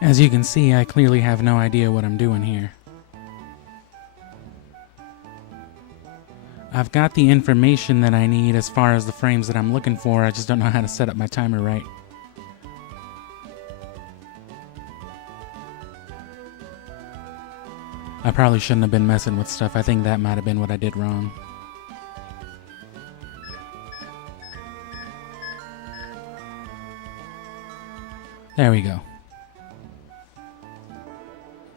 As you can see, I clearly have no idea what I'm doing here. I've got the information that I need as far as the frames that I'm looking for, I just don't know how to set up my timer right. I probably shouldn't have been messing with stuff. I think that might have been what I did wrong. There we go.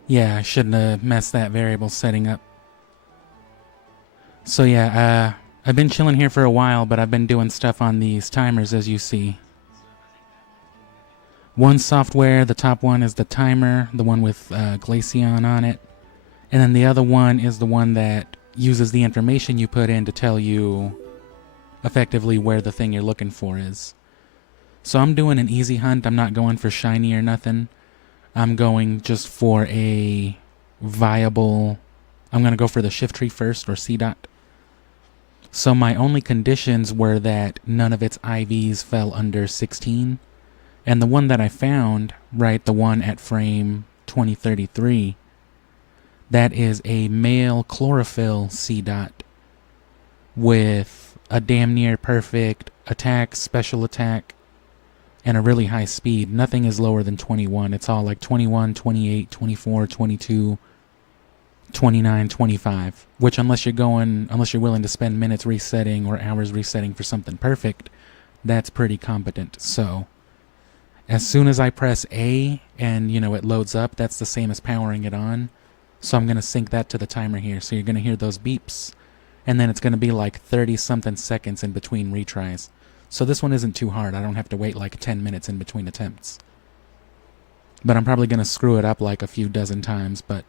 Yeah, I shouldn't have messed that variable setting up. So yeah, I've been chilling here for a while, but I've been doing stuff on these timers, as you see. One software, the top one is the timer, the one with Glaceon on it. And then the other one is the one that uses the information you put in to tell you effectively where the thing you're looking for is. So I'm doing an easy hunt. I'm not going for shiny or nothing. I'm going just for a viable... I'm going to go for the shift tree first, or C dot. So my only conditions were that none of its IVs fell under 16. And the one that I found, right, the one at frame 2033, that is a male chlorophyll C dot with a damn near perfect attack, special attack, and a really high speed. Nothing is lower than 21. It's all like 21, 28, 24, 22, 29, 25. Which unless you're willing to spend minutes resetting or hours resetting for something perfect, that's pretty competent. So as soon as I press A and it loads up, that's the same as powering it on. So I'm going to sync that to the timer here. So you're going to hear those beeps. And then it's going to be like 30-something seconds in between retries. So this one isn't too hard. I don't have to wait like 10 minutes in between attempts. But I'm probably going to screw it up like a few dozen times. But,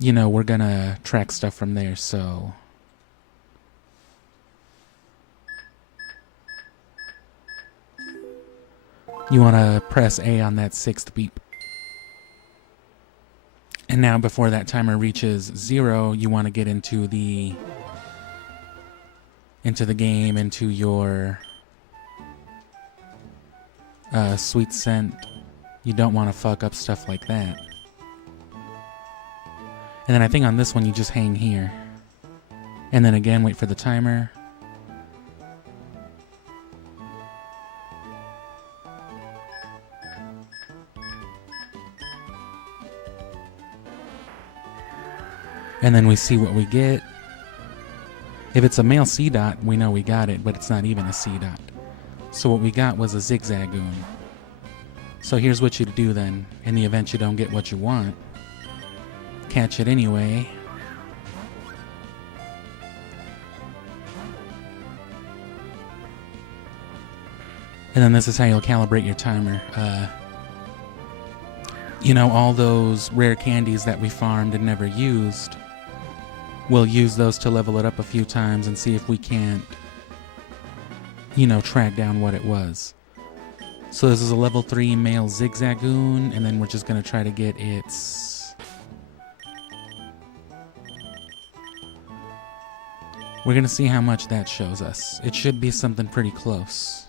we're going to track stuff from there. So you want to press A on that 6th beep. And now before that timer reaches 0, you want to get into the game, into your sweet scent. You don't want to fuck up stuff like that. And then I think on this one you just hang here. And then again wait for the timer. And then we see what we get. If it's a male C dot, we know we got it, but it's not even a C dot. So what we got was a zigzagoon. So here's what you do then, in the event you don't get what you want. Catch it anyway. And then this is how you'll calibrate your timer. All those rare candies that we farmed and never used, we'll use those to level it up a few times and see if we can't, track down what it was. So this is a level 3 male zigzagoon, and then we're just going to try to get its... We're going to see how much that shows us. It should be something pretty close.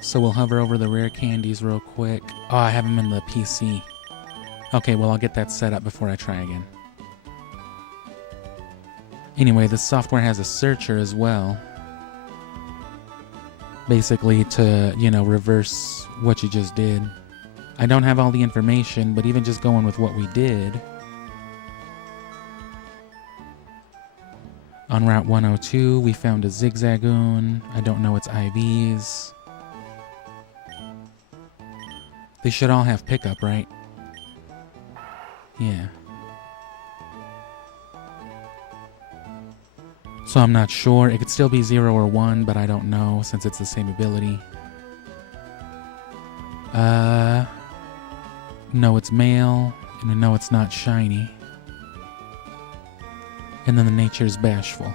So we'll hover over the rare candies real quick. Oh, I have them in the PC. Okay, well I'll get that set up before I try again. Anyway, this software has a searcher as well. Basically to, reverse what you just did. I don't have all the information, but even just going with what we did. On Route 102, we found a zigzagoon. I don't know its IVs. They should all have pickup, right? Yeah. So I'm not sure. It could still be 0 or 1, but I don't know since it's the same ability. No, it's male, and I know it's not shiny. And then the nature's bashful.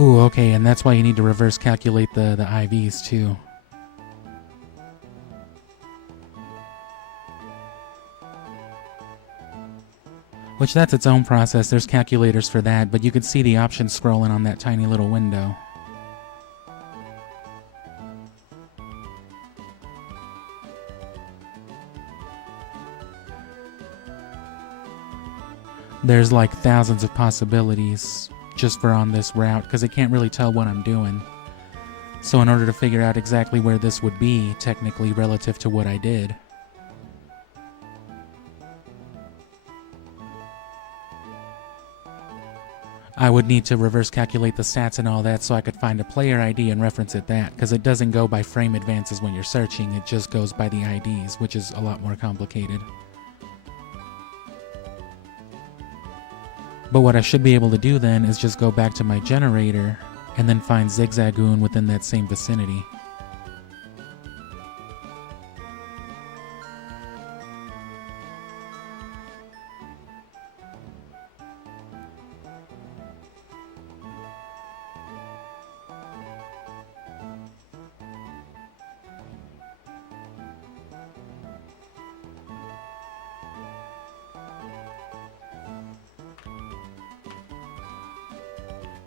Ooh, okay, and that's why you need to reverse calculate the IVs too. Which that's its own process. There's calculators for that, but you can see the options scrolling on that tiny little window. There's like thousands of possibilities just for on this route, because it can't really tell what I'm doing. So in order to figure out exactly where this would be, technically relative to what I did, I would need to reverse calculate the stats and all that so I could find a player ID and reference it that, because it doesn't go by frame advances when you're searching, it just goes by the IDs, which is a lot more complicated. But what I should be able to do then is just go back to my generator and then find Zigzagoon within that same vicinity.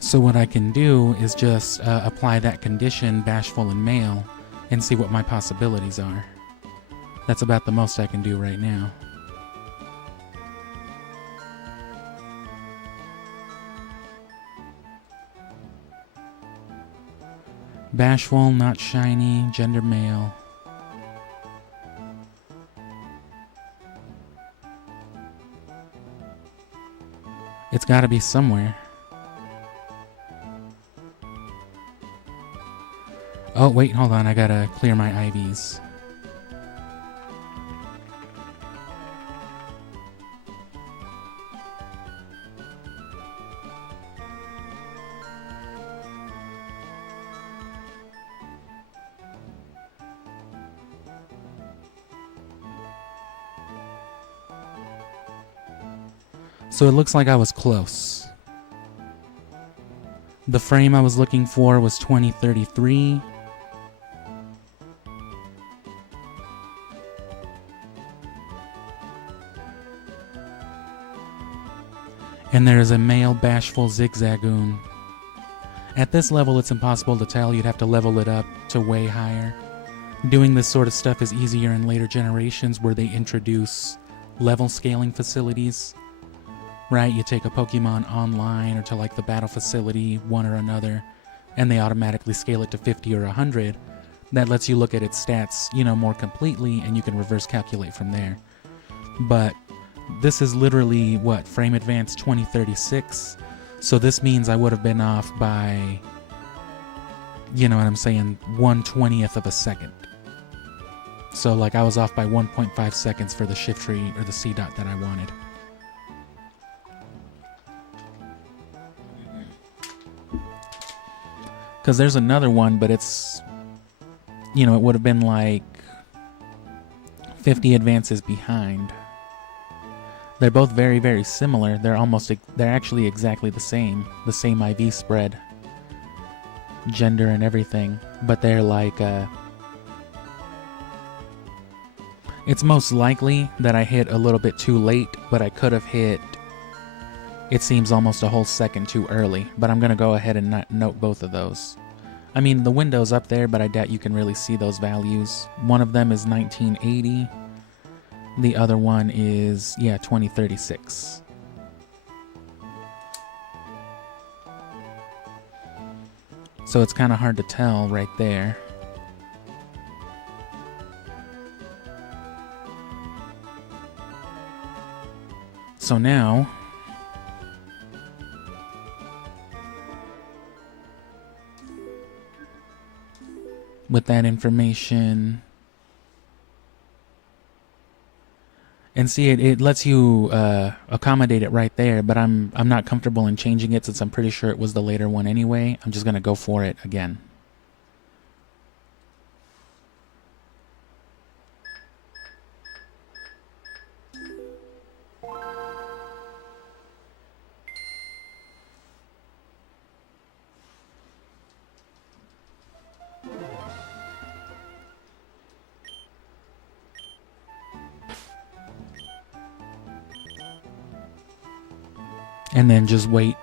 So what I can do is just apply that condition, bashful and male, and see what my possibilities are. That's about the most I can do right now. Bashful, not shiny, gender male. It's gotta be somewhere. Oh, wait, hold on. I gotta clear my IVs. So it looks like I was close. The frame I was looking for was 2033. And there is a male bashful Zigzagoon. At this level, it's impossible to tell. You'd have to level it up to way higher. Doing this sort of stuff is easier in later generations where they introduce level scaling facilities. Right? You take a Pokemon online or to like the battle facility, one or another, and they automatically scale it to 50 or 100. That lets you look at its stats, more completely, and you can reverse calculate from there. But this is literally, frame advance 2036. So this means I would have been off by, 1/20th of a second. So like I was off by 1.5 seconds for the shift tree or the C dot that I wanted. Because there's another one, but it's, it would have been like 50 advances behind. They're both very, very similar. They're actually exactly the same IV spread, gender and everything, but they're like, it's most likely that I hit a little bit too late, but I could have hit, it seems almost a whole second too early, but I'm going to go ahead and note both of those. I mean, the window's up there, but I doubt you can really see those values. One of them is 1980. The other one is, 2036. So it's kind of hard to tell right there. So now, with that information, and see, it lets you accommodate it right there, but I'm not comfortable in changing it since I'm pretty sure it was the later one anyway. I'm just gonna go for it again. And then just wait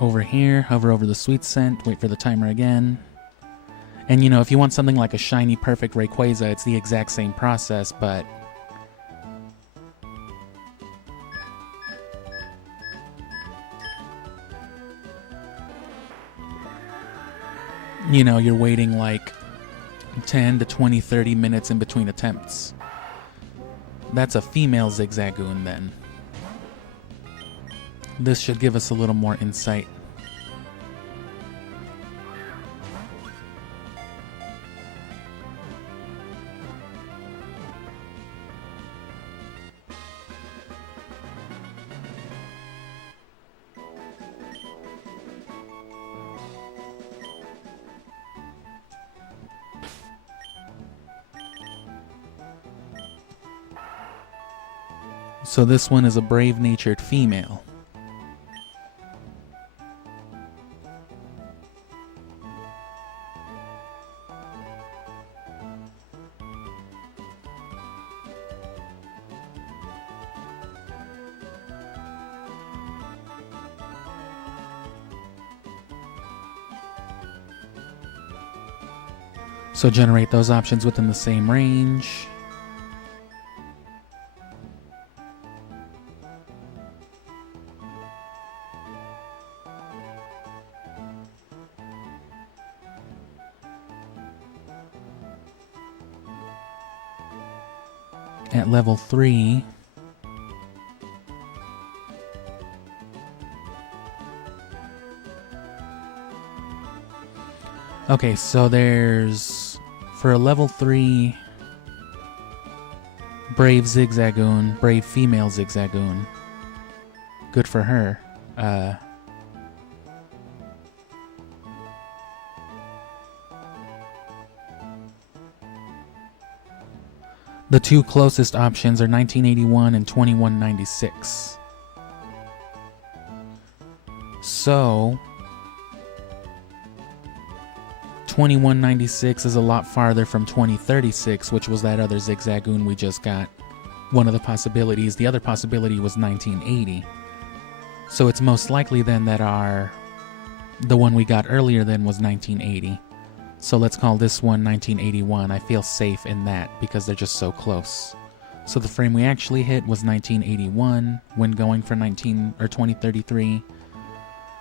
over here, hover over the sweet scent, wait for the timer again. And you know, if you want something like a shiny perfect Rayquaza, it's the exact same process, but you know, you're waiting like 10 to 20, 30 minutes in between attempts. That's a female Zigzagoon then. This should give us a little more insight. So this one is a brave-natured female. So generate those options within the same range. At level 3, okay, so there's, for a level 3 brave Zigzagoon, brave female Zigzagoon. Good for her. The two closest options are 1981 and 2196. So 2196 is a lot farther from 2036, which was that other Zigzagoon we just got. One of the possibilities. The other possibility was 1980. So it's most likely then that the one we got earlier then was 1980. So let's call this one 1981. I feel safe in that because they're just so close. So the frame we actually hit was 1981 when going for 2033.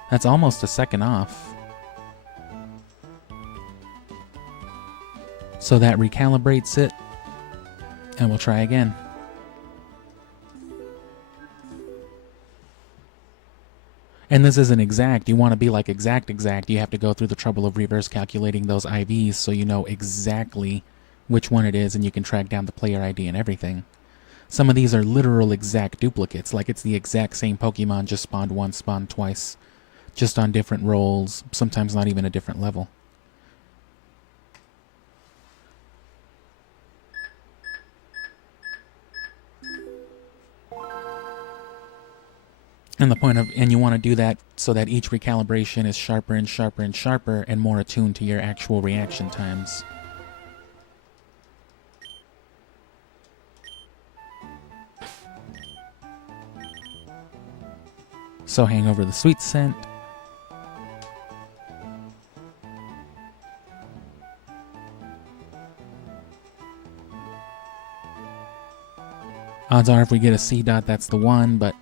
That's almost a second off. So that recalibrates it, and we'll try again. And this isn't exact. You want to be like exact. You have to go through the trouble of reverse calculating those IVs so you know exactly which one it is and you can track down the player ID and everything. Some of these are literal exact duplicates, like it's the exact same Pokemon, just spawned once, spawned twice, just on different rolls, sometimes not even a different level. And you want to do that so that each recalibration is sharper and sharper and sharper and more attuned to your actual reaction times. So hang over the sweet scent. Odds are if we get a C dot, that's the one, but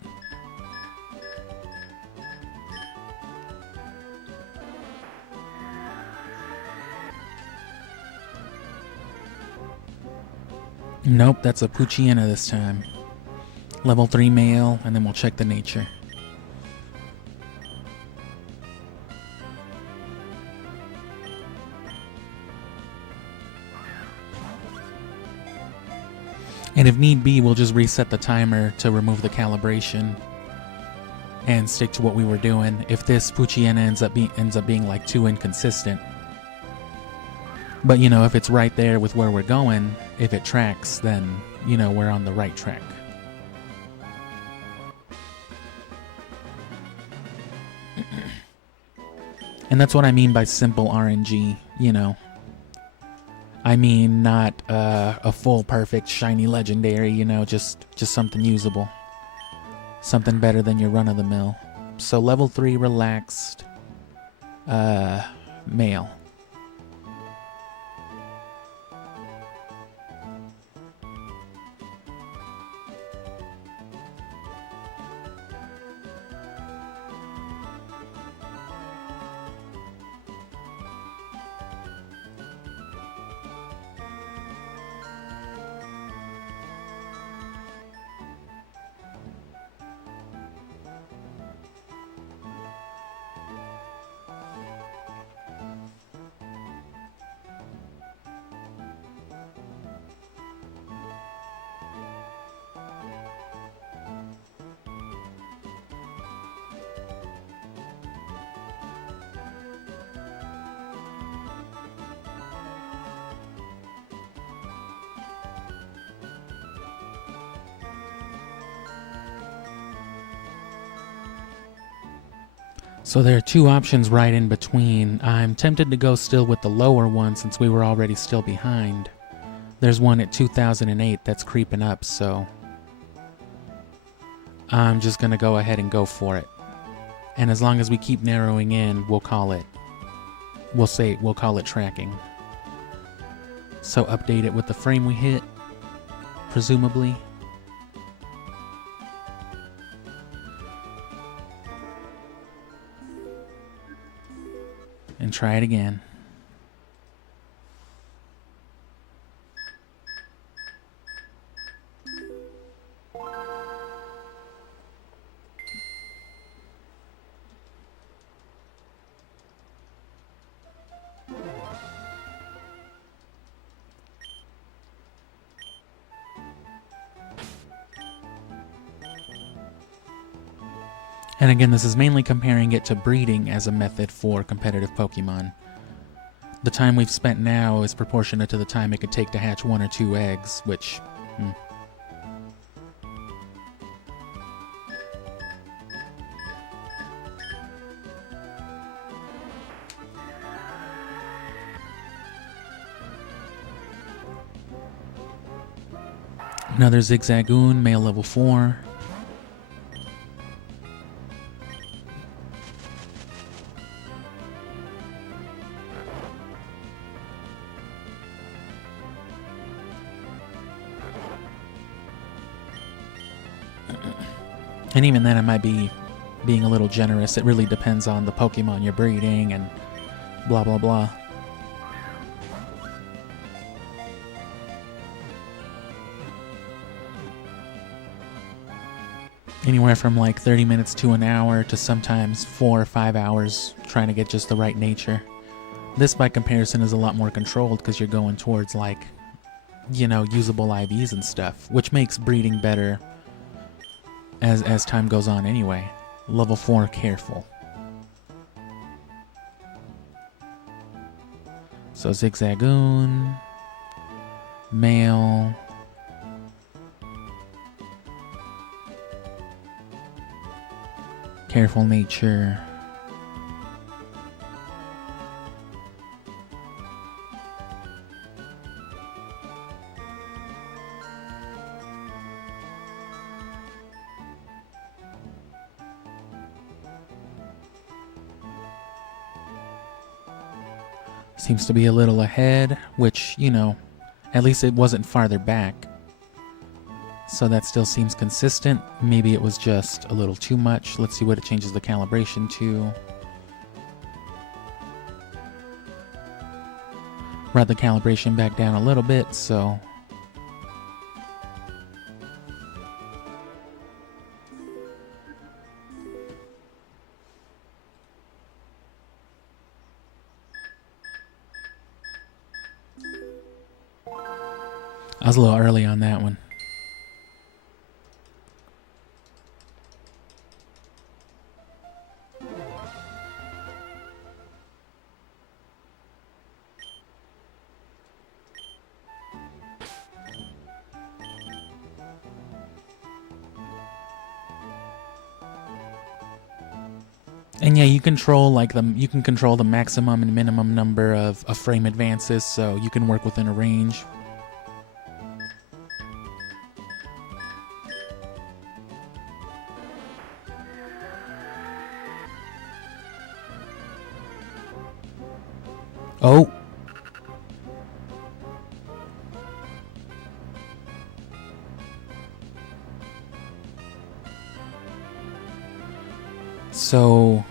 nope, that's a Poochyena this time. Level 3 male, and then we'll check the nature. And if need be, we'll just reset the timer to remove the calibration and stick to what we were doing. If this Poochyena ends up being like too inconsistent. But you know, if it's right there with where we're going, if it tracks, then you know we're on the right track. And that's what I mean by simple RNG, you know. I mean not a full perfect shiny legendary, you know, just something usable. Something better than your run-of-the-mill. So level 3 relaxed male. So there are two options right in between. I'm tempted to go still with the lower one since we were already still behind. There's one at 2008 that's creeping up, so I'm just going to go ahead and go for it. And as long as we keep narrowing in, we'll call it tracking. So update it with the frame we hit, presumably. And try it again. And again, this is mainly comparing it to breeding as a method for competitive Pokemon. The time we've spent now is proportionate to the time it could take to hatch 1 or 2 eggs, which... Another Zigzagoon, male level 4. And even then, I might be being a little generous. It really depends on the Pokemon you're breeding and blah blah blah. Anywhere from like 30 minutes to an hour to sometimes 4 or 5 hours trying to get just the right nature. This, by comparison, is a lot more controlled because you're going towards like, you know, usable IVs and stuff, which makes breeding better as time goes on anyway. Level 4, careful. So Zigzagoon, male, careful nature. Seems to be a little ahead, which, you know, at least it wasn't farther back. So that still seems consistent. Maybe it was just a little too much. Let's see what it changes the calibration to. Brought the calibration back down a little bit, so... I was a little early on that one. And yeah, you can control the maximum and minimum number of frame advances, so you can work within a range. Oh! So...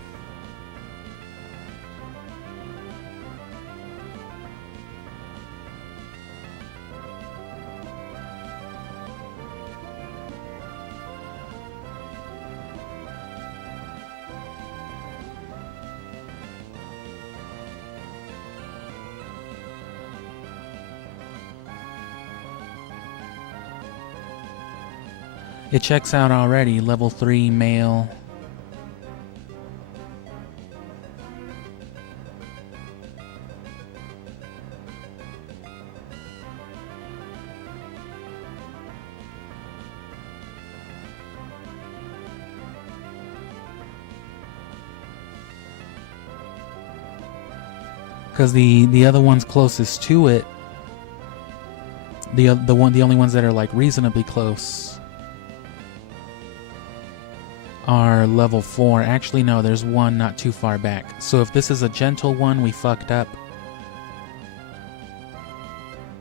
It checks out already, level 3 male. Because the other ones closest to it, the only ones that are like reasonably close are level 4. Actually, no, there's one not too far back. So if this is a gentle one, we fucked up.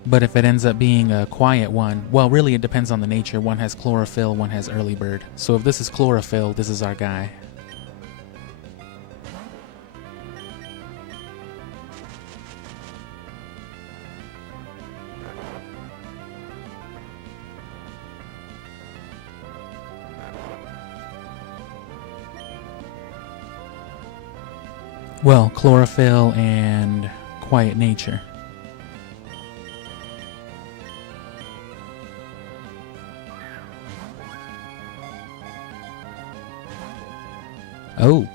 But if it ends up being a quiet one, well, really it depends on the nature. One has chlorophyll, one has early bird. So if this is chlorophyll, this is our guy. Well, chlorophyll and quiet nature. Oh.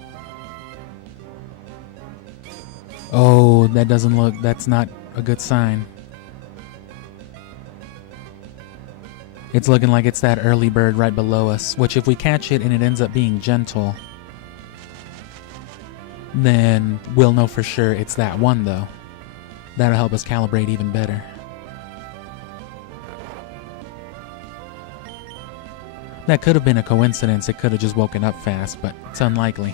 Oh, that doesn't look, that's not a good sign. It's looking like it's that early bird right below us, which if we catch it and it ends up being gentle, then we'll know for sure it's that one though. That'll help us calibrate even better. That could have been a coincidence, it could have just woken up fast, but it's unlikely.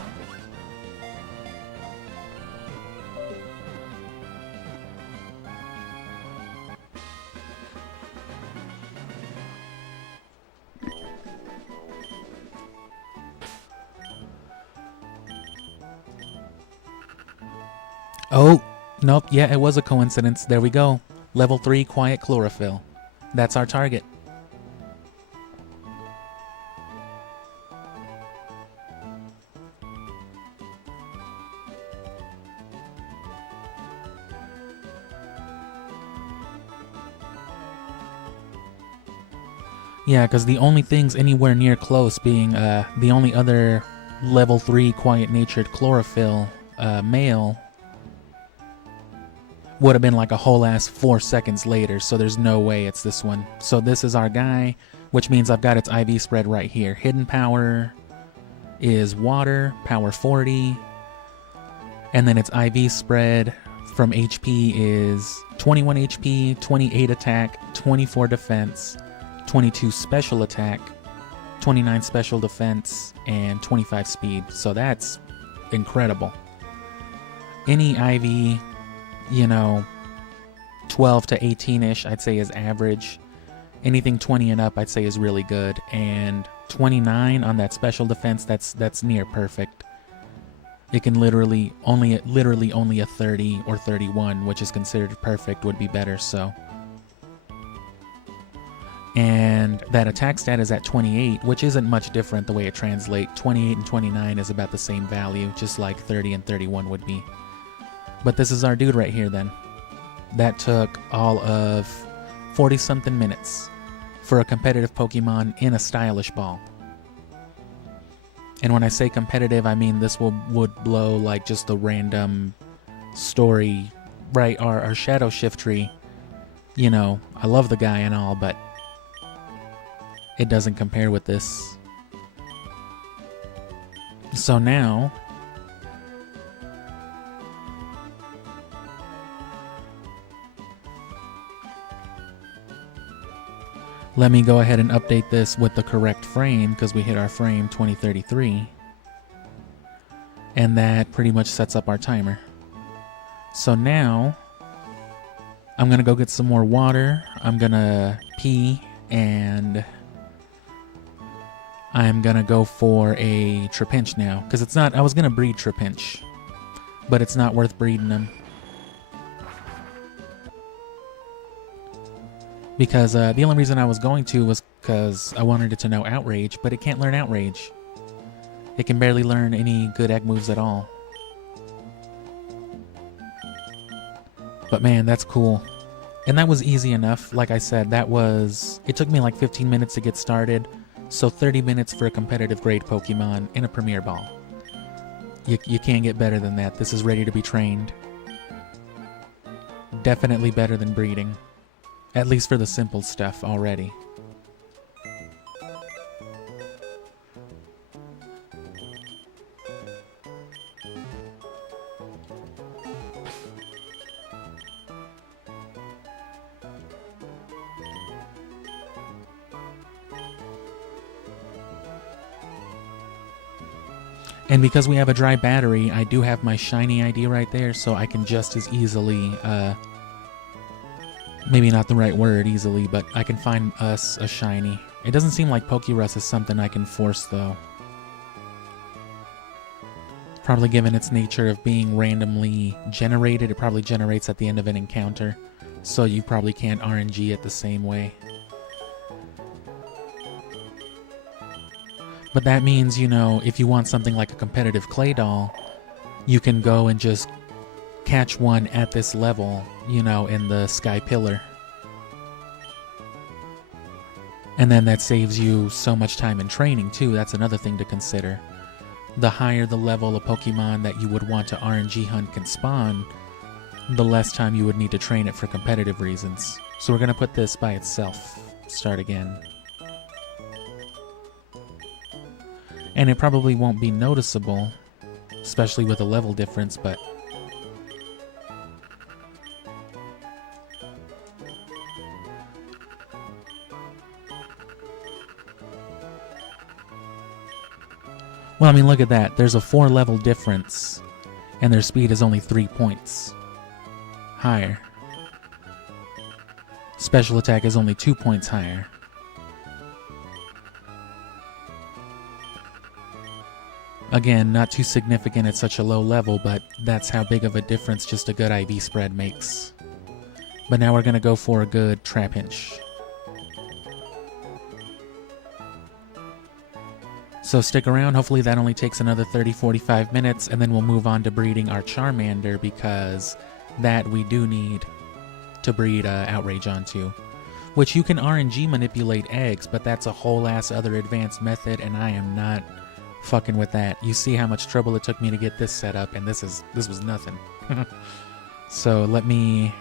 Oh, nope, yeah, it was a coincidence. There we go. Level 3 quiet chlorophyll. That's our target. Yeah, because the only things anywhere near close being the only other level 3 quiet-natured chlorophyll male would have been like a whole ass 4 seconds later, so there's no way it's this one. So this is our guy, which means I've got its IV spread right here. Hidden power is water, power 40, and then its IV spread from HP is 21 HP, 28 attack, 24 defense, 22 special attack, 29 special defense, and 25 speed. So that's incredible. Any IV, you know, 12 to 18-ish, I'd say is average. Anything 20 and up, I'd say is really good. And 29 on that special defense, that's near perfect. It can literally only a 30 or 31, which is considered perfect, would be better. So, and that attack stat is at 28, which isn't much different the way it translates. 28 and 29 is about the same value, just like 30 and 31 would be. But this is our dude right here then. That took all of 40-something minutes for a competitive Pokemon in a stylish ball. And when I say competitive, I mean this would blow like just a random story, right? Our Shadow Shift tree, you know, I love the guy and all, but it doesn't compare with this. So now, let me go ahead and update this with the correct frame, because we hit our frame 2033. And that pretty much sets up our timer. So now, I'm going to go get some more water. I'm going to pee, and I'm going to go for a Trapinch now. Because it's not, I was going to breed Trapinch, but it's not worth breeding them. Because the only reason I was going to was because I wanted it to know Outrage, but it can't learn Outrage. It can barely learn any good egg moves at all. But man, that's cool. And that was easy enough. Like I said, it took me like 15 minutes to get started. So 30 minutes for a competitive grade Pokemon in a Premier Ball. You can't get better than that. This is ready to be trained. Definitely better than breeding. At least for the simple stuff already. And because we have a dry battery, I do have my shiny ID right there, so I can just as easily, maybe not the right word easily, but I can find us a shiny. It doesn't seem like Pokerus is something I can force, though. Probably given its nature of being randomly generated, it probably generates at the end of an encounter, so you probably can't RNG it the same way. But that means, you know, if you want something like a competitive clay doll, you can go and just catch one at this level, you know, in the Sky Pillar. And then that saves you so much time in training, too. That's another thing to consider. The higher the level of Pokemon that you would want to RNG hunt can spawn, the less time you would need to train it for competitive reasons. So we're going to put this by itself. Start again. And it probably won't be noticeable, especially with a level difference, but well, I mean, look at that. There's a 4-level difference, and their speed is only 3 points higher. Special attack is only 2 points higher. Again, not too significant at such a low level, but that's how big of a difference just a good IV spread makes. But now we're going to go for a good Trapinch. So stick around, hopefully that only takes another 30-45 minutes, and then we'll move on to breeding our Charmander, because that we do need to breed Outrage onto. Which you can RNG manipulate eggs, but that's a whole ass other advanced method, and I am not fucking with that. You see how much trouble it took me to get this set up, and this was nothing. So let me...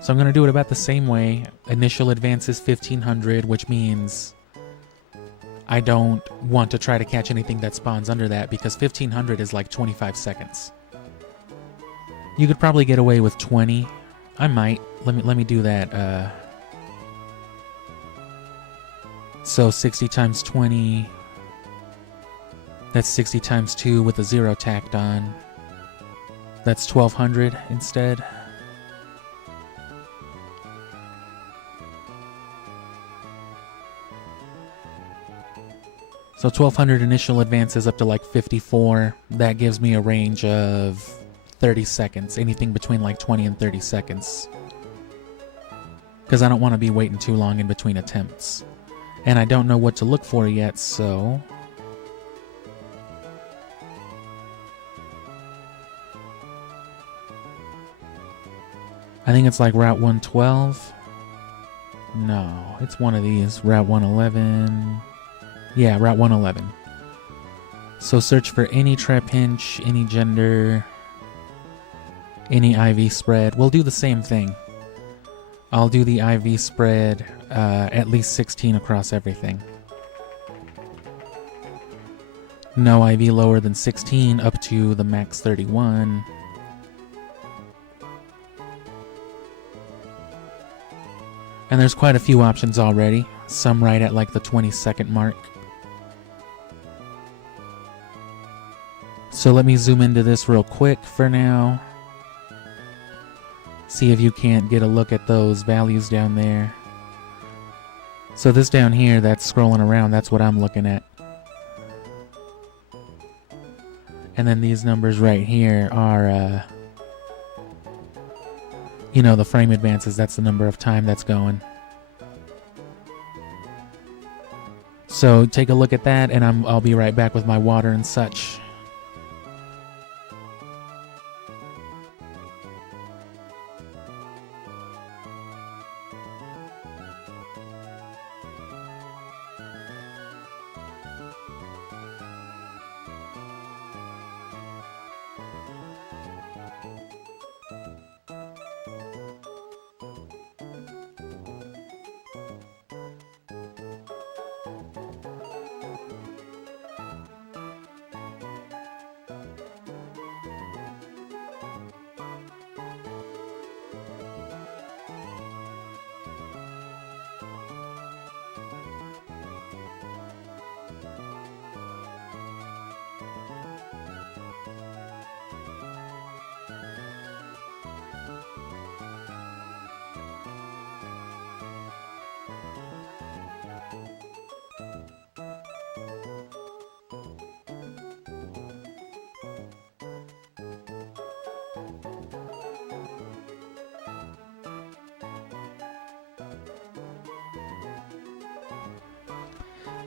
So I'm going to do it about the same way. Initial advance is 1500, which means I don't want to try to catch anything that spawns under that, because 1500 is like 25 seconds. You could probably get away with 20. I might. Let me do that. So 60 times 20, that's 60 times 2 with a 0 tacked on. That's 1200 instead. So 1200 initial advances up to like 54. That gives me a range of 30 seconds, anything between like 20 and 30 seconds. Because I don't want to be waiting too long in between attempts. And I don't know what to look for yet, so... I think it's like Route 112. No, it's one of these. Route 111. Yeah, Route 111. So search for any Trapinch, any gender, any IV spread. We'll do the same thing. I'll do the IV spread at least 16 across everything. No IV lower than 16 up to the max 31. And there's quite a few options already. Some right at like the 20-second mark. So let me zoom into this real quick for now. See if you can't get a look at those values down there. So this down here that's scrolling around, that's what I'm looking at. And then these numbers right here are, you know, the frame advances. That's the number of time that's going. So take a look at that, and I'll be right back with my water and such.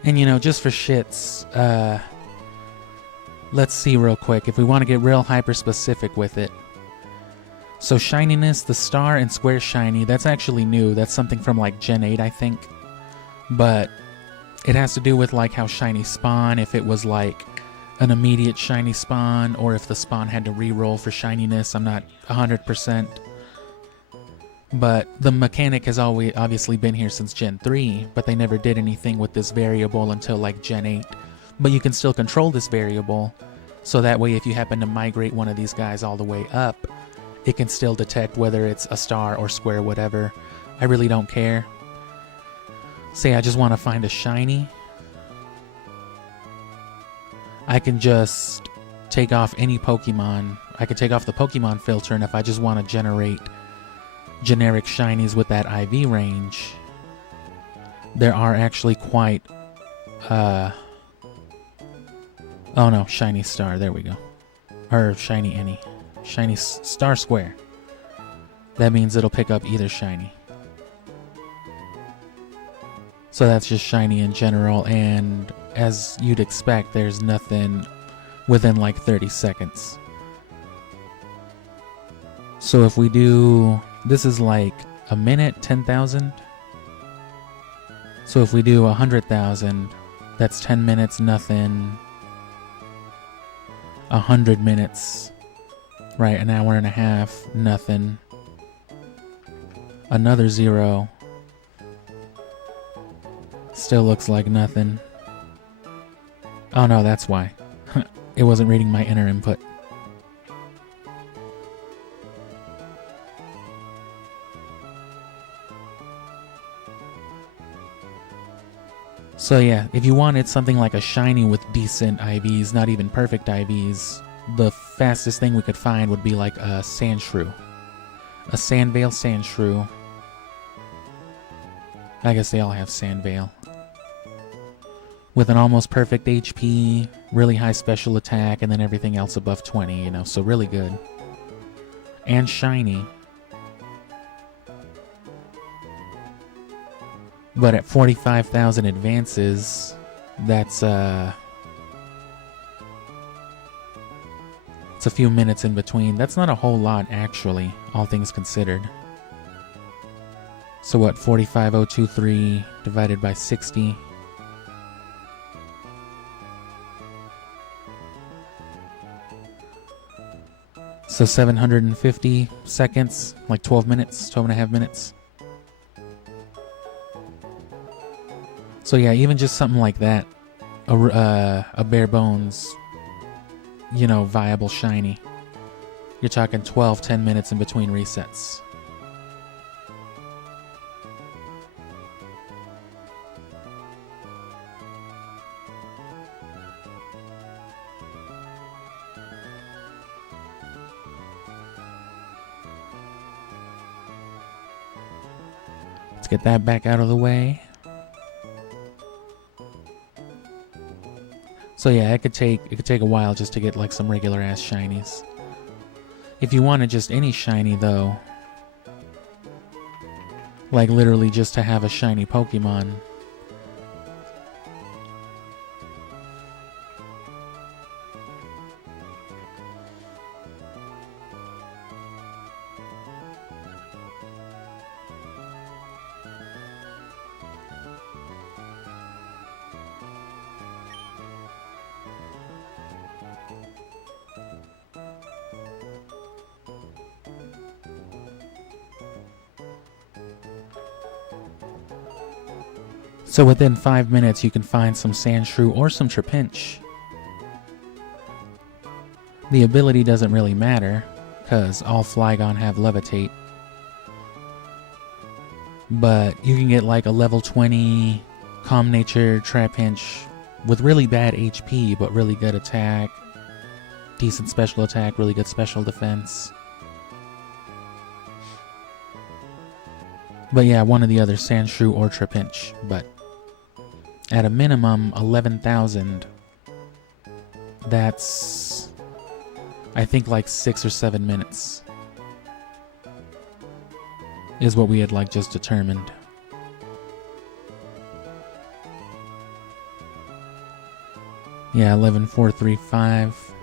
And you know, just for shits, let's see real quick if we want to get real hyper specific with it. So shininess, the star and square shiny, that's actually new. That's something from like Gen 8, I think. But it has to do with like how shiny spawn, if it was like an immediate shiny spawn, or if the spawn had to re-roll for shininess. I'm not 100%. But the mechanic has always obviously been here since Gen 3, but they never did anything with this variable until like Gen 8. But you can still control this variable, so that way if you happen to migrate one of these guys all the way up, it can still detect whether it's a star or square, whatever. I really don't care. Say I just want to find a shiny. I can just take off any Pokemon. I can take off the Pokemon filter, and if I just want to generate generic shinies with that IV range, there are actually quite oh no, shiny star, there we go. Or shiny any. Shiny star square. That means it'll pick up either shiny. So that's just shiny in general, and as you'd expect, there's nothing within like 30 seconds. So if we do, this is like a minute, 10,000. So if we do 100,000, that's 10 minutes, nothing. 100 minutes, right, an hour and a half, nothing. Another 0. Still looks like nothing. Oh no, that's why. It wasn't reading my inner input. So yeah, if you wanted something like a shiny with decent IVs, not even perfect IVs, the fastest thing we could find would be like a Sandshrew. A Sandvale Sandshrew. I guess they all have Sandvale. With an almost perfect HP, really high special attack, and then everything else above 20, you know, so really good. And shiny. But at 45,000 advances, that's it's a few minutes in between. That's not a whole lot, actually, all things considered. So what, 45,023 divided by 60. So 750 seconds, like 12 minutes, 12 and a half minutes. So yeah, even just something like that, a bare bones, you know, viable shiny. You're talking 12, 10 minutes in between resets. Let's get that back out of the way. So yeah, it could take a while just to get like some regular ass shinies. If you wanted just any shiny though, like literally just to have a shiny Pokemon, so within 5 minutes you can find some Sandshrew or some Trapinch. The ability doesn't really matter, because all Flygon have Levitate. But you can get like a level 20 Calm Nature Trapinch with really bad HP, but really good attack, decent special attack, really good special defense. But yeah, one of the other, Sandshrew or Trapinch, but at a minimum, 11,000. That's, I think, like 6 or 7 minutes. Is what we had like just determined. Yeah, 11,435.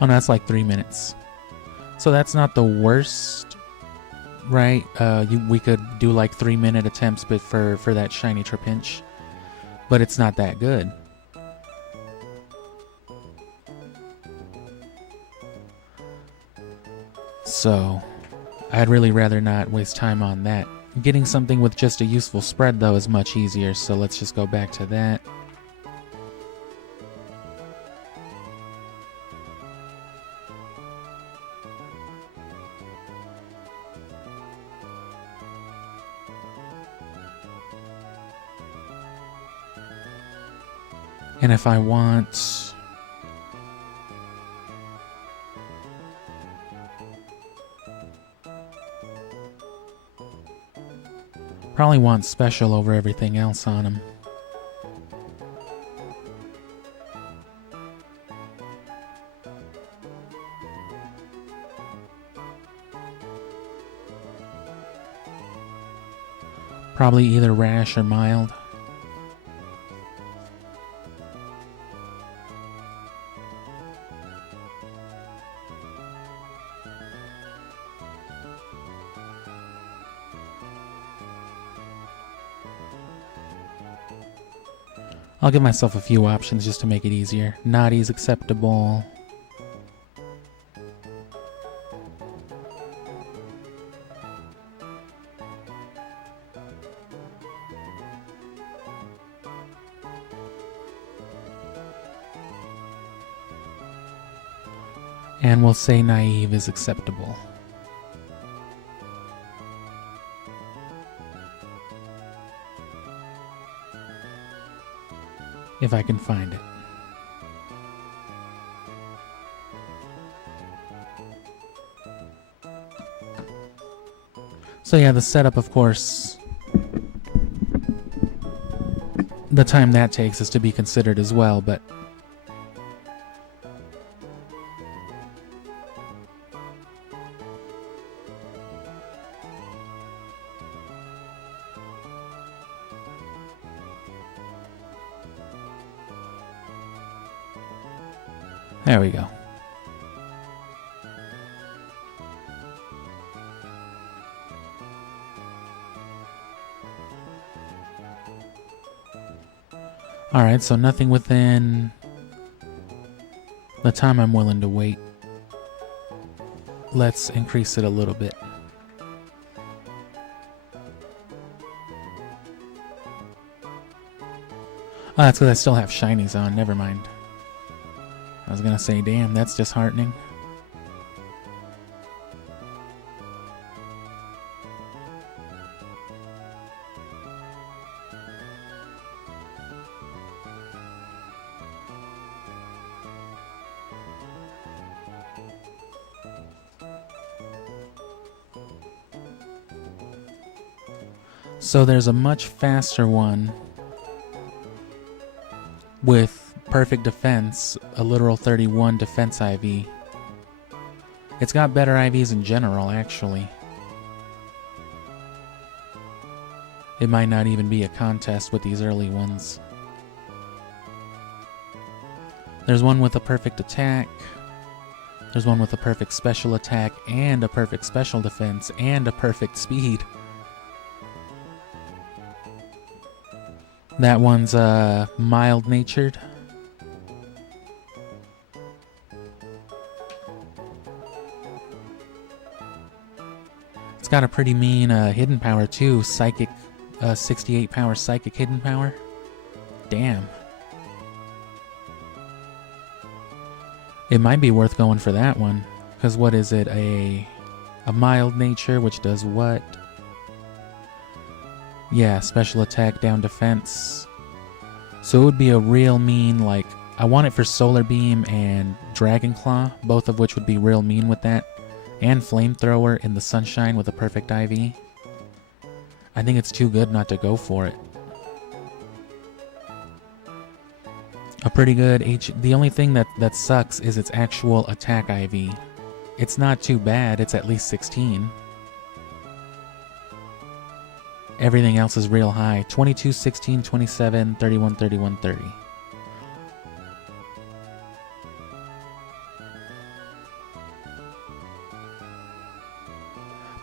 Oh no, that's like 3 minutes. So that's not the worst, right? We could do like 3-minute attempts, but for that shiny Trapinch, but it's not that good. So I'd really rather not waste time on that. Getting something with just a useful spread though is much easier, so let's just go back to that. And if I want probably want special over everything else on him. Probably either rash or mild. I'll give myself a few options just to make it easier. Naughty's acceptable. And we'll say naive is acceptable. If I can find it. So yeah, the setup, of course, the time that takes is to be considered as well, but there we go. Alright, so nothing within the time I'm willing to wait. Let's increase it a little bit. Oh, that's because I still have shinies on. Never mind. I was gonna say, damn, that's disheartening. So there's a much faster one with perfect defense, a literal 31 defense IV. It's got better IVs in general, actually. It might not even be a contest with these early ones. There's one with a perfect attack. There's one with a perfect special attack and a perfect special defense and a perfect speed. That one's mild-natured. It's got a pretty mean hidden power too. Psychic, 68 power psychic hidden power. Damn. It might be worth going for that one. Because what is it? A mild nature, which does what? Yeah, special attack, down defense. So it would be a real mean, like, I want it for Solar Beam and Dragon Claw, both of which would be real mean with that. And Flamethrower in the Sunshine with a perfect IV. I think it's too good not to go for it. A pretty good The only thing that sucks is its actual attack IV. It's not too bad, it's at least 16. Everything else is real high. 22, 16, 27, 31, 31, 30.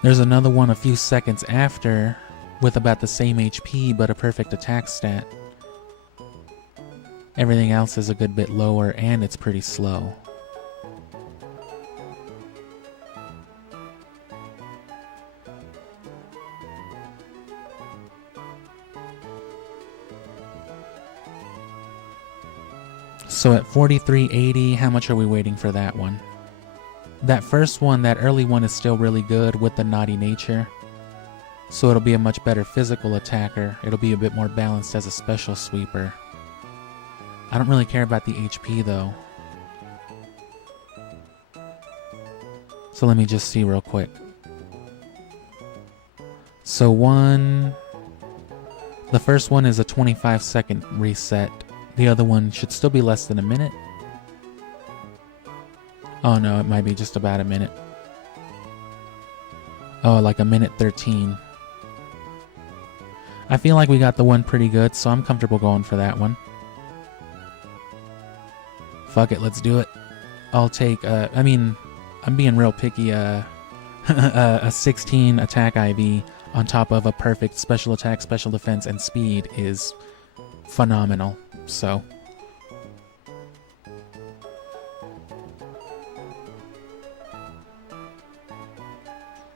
There's another one a few seconds after with about the same HP but a perfect attack stat. Everything else is a good bit lower and it's pretty slow. So at 4380, how much are we waiting for that one? That first one, that early one, is still really good with the naughty nature. So it'll be a much better physical attacker. It'll be a bit more balanced as a special sweeper. I don't really care about the HP though. So let me just see real quick. So the first one is a 25-second reset. The other one should still be less than a minute. Oh no, it might be just about a minute. Oh, like a minute 13. I feel like we got the one pretty good, so I'm comfortable going for that one. Fuck it, let's do it. I'll take, I mean, I'm being real picky, a 16 attack IV on top of a perfect special attack, special defense, and speed is phenomenal, so.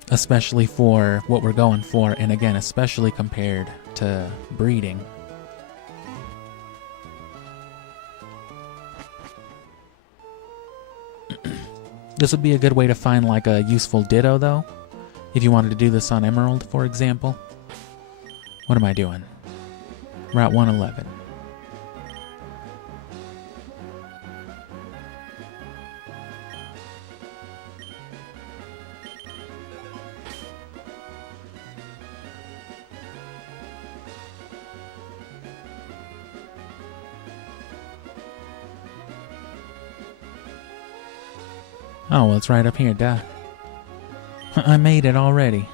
Especially for what we're going for, and again, especially compared to breeding. This would be a good way to find like a useful Ditto though, if you wanted to do this on Emerald, for example. What am I doing? Route 111. Oh, well, it's right up here, duh. I made it already.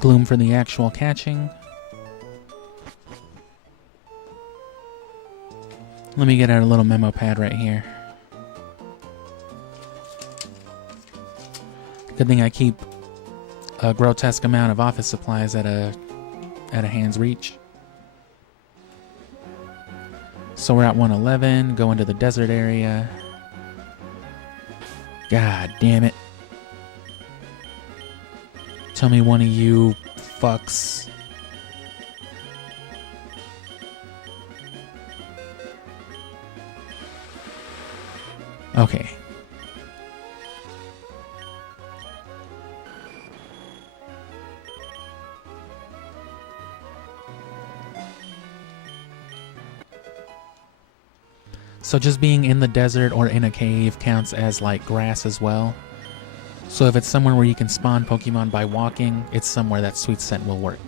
Gloom for the actual catching. Let me get out a little memo pad right here. Good thing I keep a grotesque amount of office supplies at a hand's reach. So we're at 111, go into the desert area. God damn it. Tell me one of you fucks. Okay. So just being in the desert or in a cave counts as like grass as well. So if it's somewhere where you can spawn Pokemon by walking, it's somewhere that Sweet Scent will work.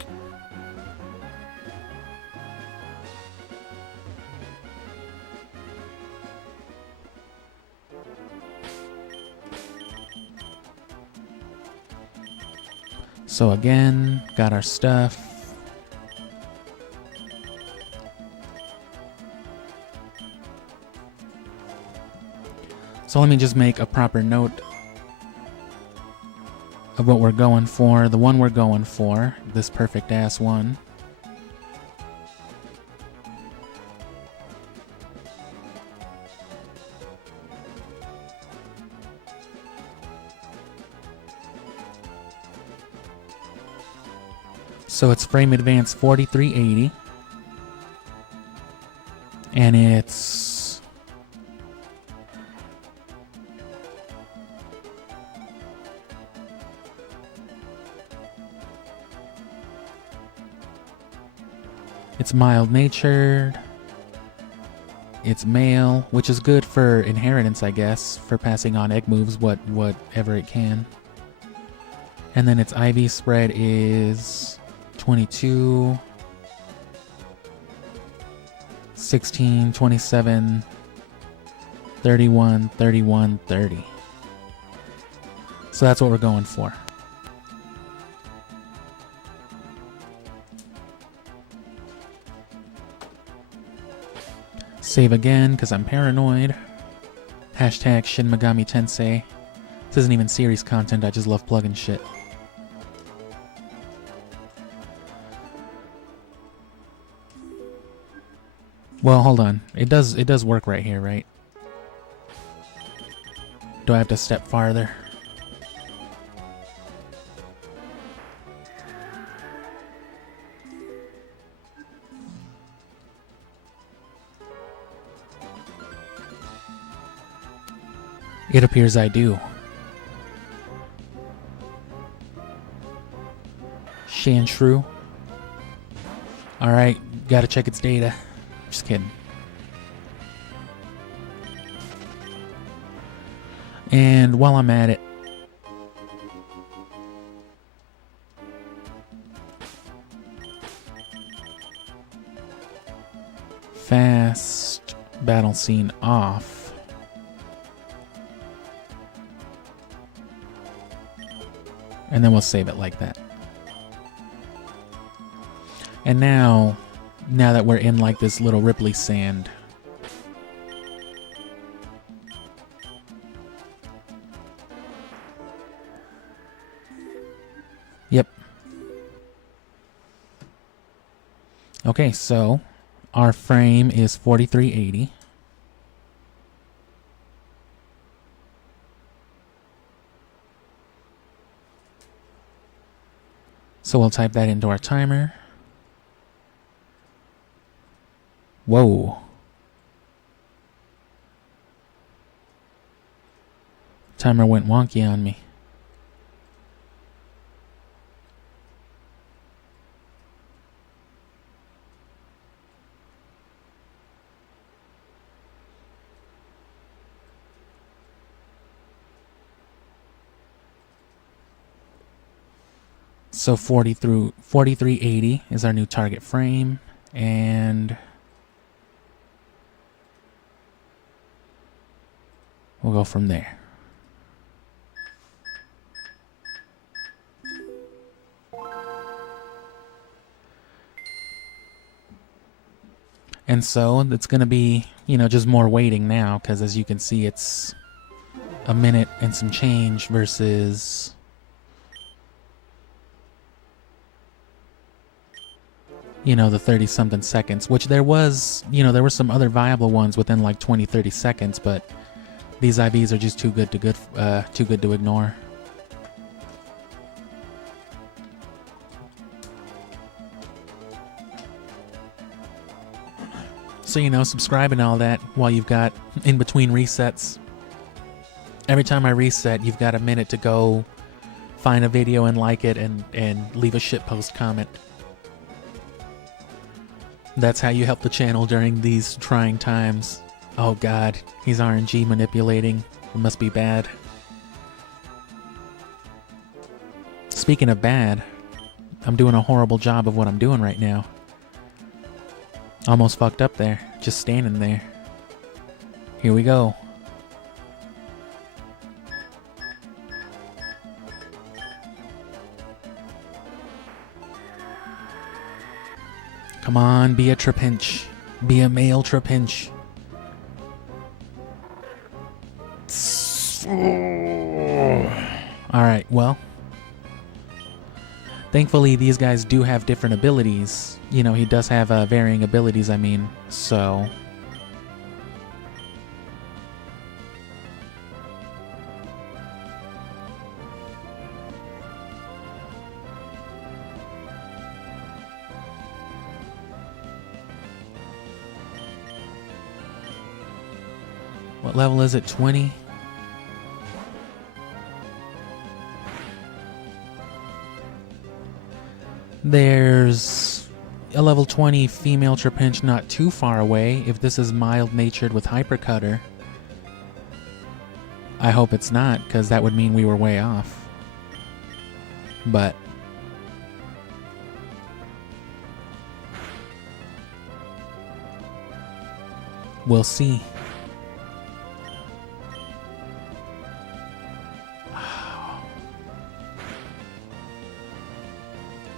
So again, got our stuff. So let me just make a proper note of what we're going for. The one we're going for, this perfect ass one. So it's frame advance 4380. And it's mild-natured. It's male, which is good for inheritance, I guess, for passing on egg moves, whatever it can. And then its IV spread is 22, 16, 27, 31, 31, 30. So that's what we're going for. Save again, because I'm paranoid. Hashtag Shin Megami Tensei. This isn't even series content, I just love plugging shit. Well, hold on. It does work right here, right? Do I have to step farther? It appears I do. Shanshrew. Alright, gotta check its data. Just kidding. And while I'm at it, fast battle scene off. And then we'll save it like that. And now that we're in like this little Ripley sand, yep. Okay, so our frame is 4380. So we'll type that into our timer. Whoa. Timer went wonky on me. So 4380 is our new target frame, and we'll go from there. And so it's going to be, just more waiting now, because as you can see, it's a minute and some change versus, you know, the 30 something seconds, which there was, you know, there were some other viable ones within like 20-30 seconds, but these IVs are just too good to ignore. So, you know, subscribe and all that while you've got in between resets. Every time I reset, you've got a minute to go find a video and like it and leave a shitpost comment. That's how you help the channel during these trying times. Oh god, he's RNG manipulating. It must be bad. Speaking of bad, I'm doing a horrible job of what I'm doing right now. Almost fucked up there, just standing there. Here we go. Come on, be a trapinch. Be a male trapinch. Alright, well. Thankfully, these guys do have different abilities. You know, he does have varying abilities, I mean, so... What level is it? 20? There's a level 20 female trapinch not too far away. If this is mild-natured with hypercutter. I hope it's not, because that would mean we were way off. But... we'll see.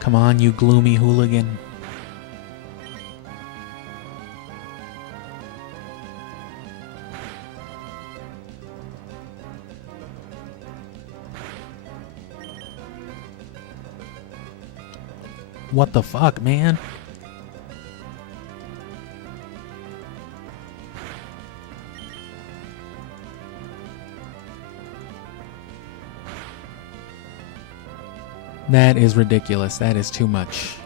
Come on, you gloomy hooligan. What the fuck, man? That is ridiculous. That is too much.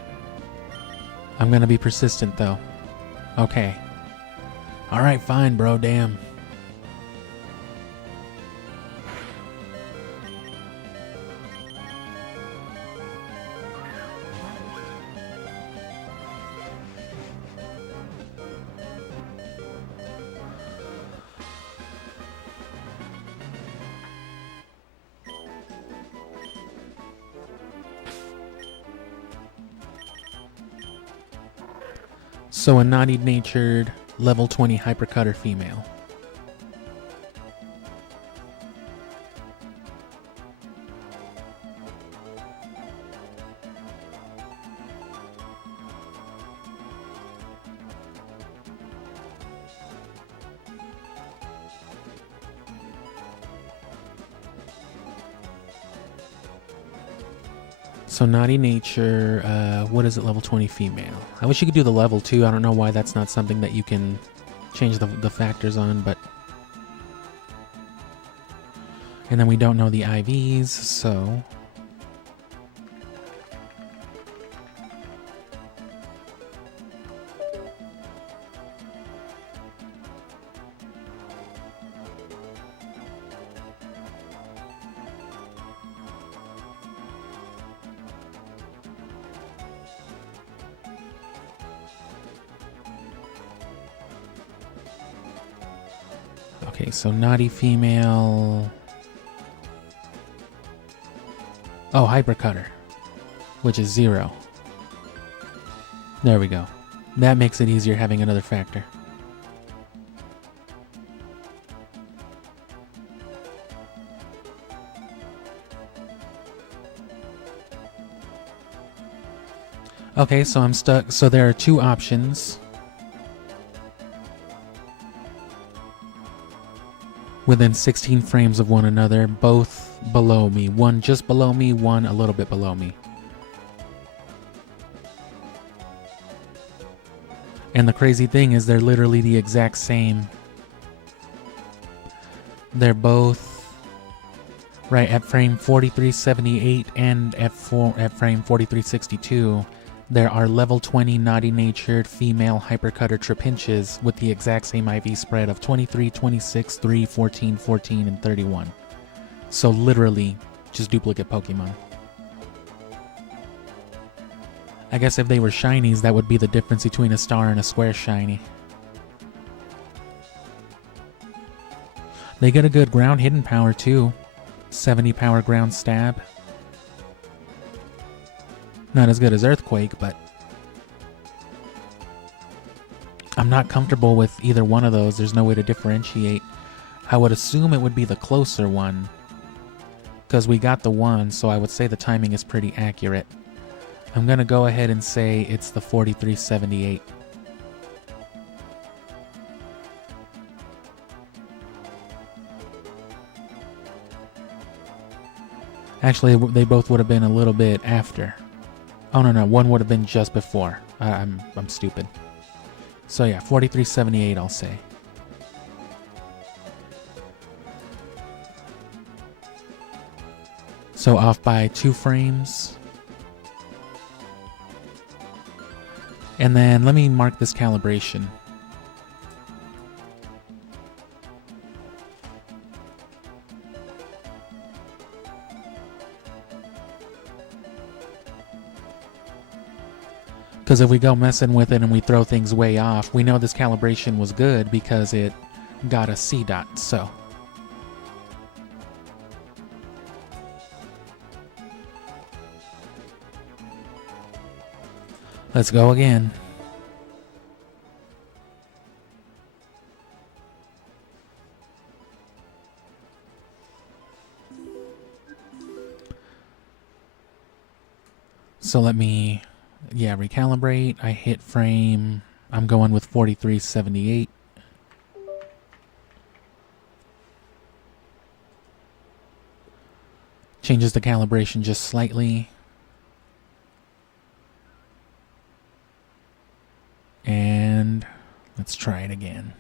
I'm gonna be persistent, though. Okay. Alright, fine, bro. Damn. So a naughty-natured level 20 hypercutter female. So naughty nature, what is it, level 20 female? I wish you could do the level 2. I don't know why that's not something that you can change the factors on, but... And then we don't know the IVs, so... Okay, so naughty female... Oh, hypercutter, which is 0. There we go. That makes it easier having another factor. Okay, so I'm stuck. So there are two options. Within 16 frames of one another, both below me. One just below me, one a little bit below me. And the crazy thing is they're literally the exact same. They're both right at frame 4378 and at frame 4362. There are level 20 naughty-natured female hypercutter tripinches with the exact same IV spread of 23, 26, 3, 14, 14, and 31. So literally just duplicate Pokemon. I guess if they were shinies, that would be the difference between a star and a square shiny. They get a good ground hidden power too. 70 power ground stab. Not as good as Earthquake, but I'm not comfortable with either one of those. There's no way to differentiate. I would assume it would be the closer one, because we got the one, so I would say the timing is pretty accurate. I'm going to go ahead and say it's the 4378. Actually, they both would have been a little bit after. Oh, no, one would have been just before. I'm stupid. So yeah, 4378 I'll say. So off by 2 frames. And then let me mark this calibration. Because if we go messing with it and we throw things way off, we know this calibration was good because it got a C dot, so. Let's go again. So let me, recalibrate. I hit frame. I'm going with 4378. Changes the calibration just slightly. And let's try it again.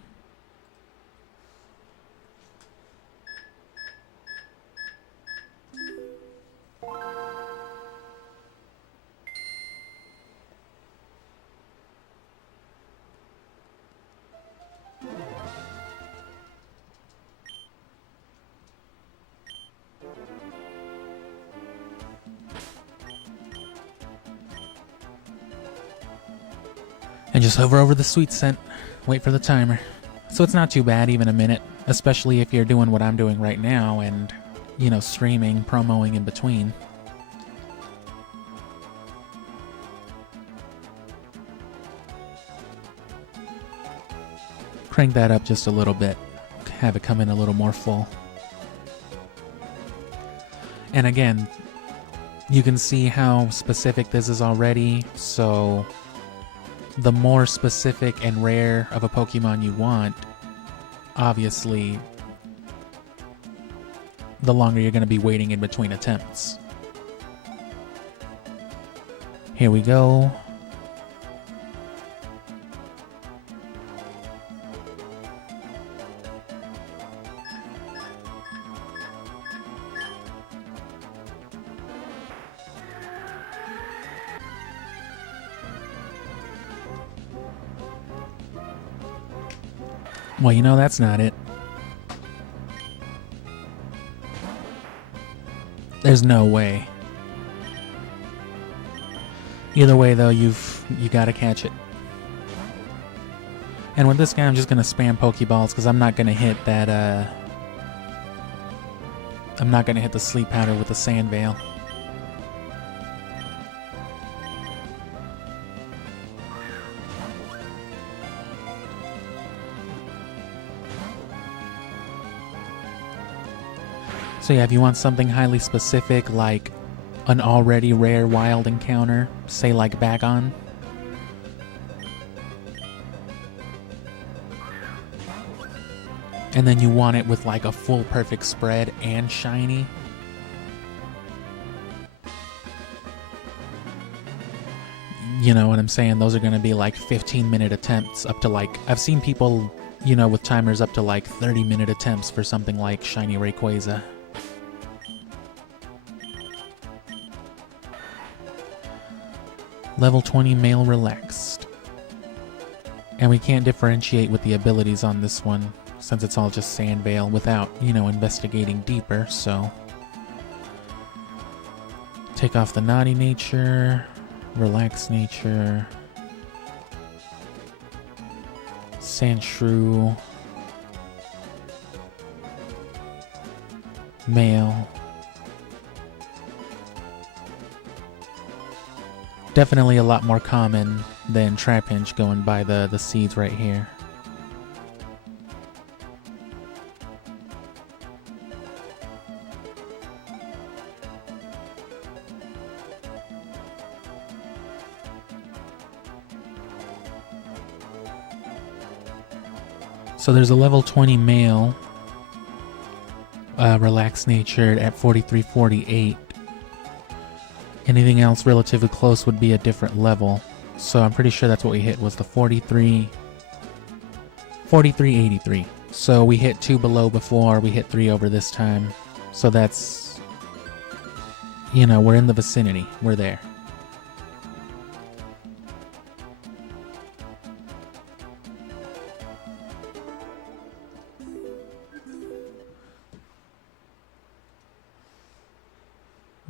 And just hover over the sweet scent. Wait for the timer. So it's not too bad, even a minute. Especially if you're doing what I'm doing right now and, streaming, promoing in between. Crank that up just a little bit. Have it come in a little more full. And again, you can see how specific this is already, so the more specific and rare of a Pokemon you want, obviously, the longer you're going to be waiting in between attempts. Here we go. Well, that's not it. There's no way. Either way, though, you gotta catch it. And with this guy, I'm just gonna spam Pokeballs because I'm not gonna hit that. I'm not gonna hit the sleep powder with the sand veil. So yeah, if you want something highly specific like an already rare wild encounter, say like Bagon, and then you want it with like a full perfect spread and shiny, You know what I'm saying? Those are going to be like 15-minute attempts up to like... I've seen people, you know, with timers up to like 30-minute attempts for something like Shiny Rayquaza. Level 20 male relaxed. And we can't differentiate with the abilities on this one, since it's all just Sandvale without, you know, investigating deeper, so... Take off the naughty nature, relax nature, Sandshrew, male. Definitely a lot more common than Trapinch going by the seeds right here. So there's a level 20 male, relaxed natured at 43-48. Anything else relatively close would be a different level. So I'm pretty sure that's what we hit was the 43-83. So we hit 2 below before, we hit 3 over this time. So that's, you know, we're in the vicinity. We're there.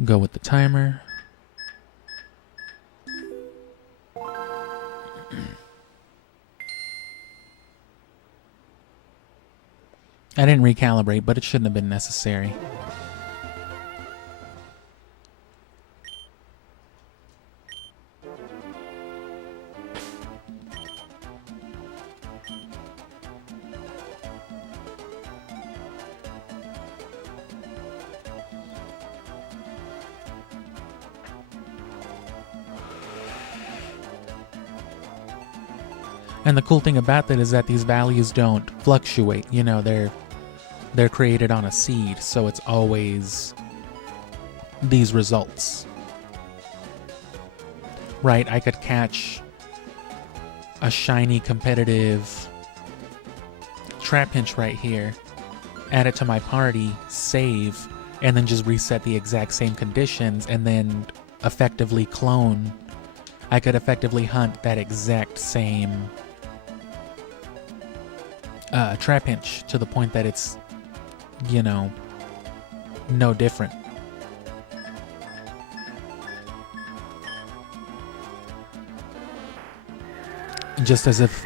Go with the timer. I didn't recalibrate, but it shouldn't have been necessary. And the cool thing about that is that these values don't fluctuate. You know, they're created on a seed, so it's always these results. Right, I could catch a shiny competitive Trapinch right here, add it to my party, save, and then just reset the exact same conditions and then effectively clone. I could effectively hunt that exact same Trapinch to the point that it's, you know, no different. Just as if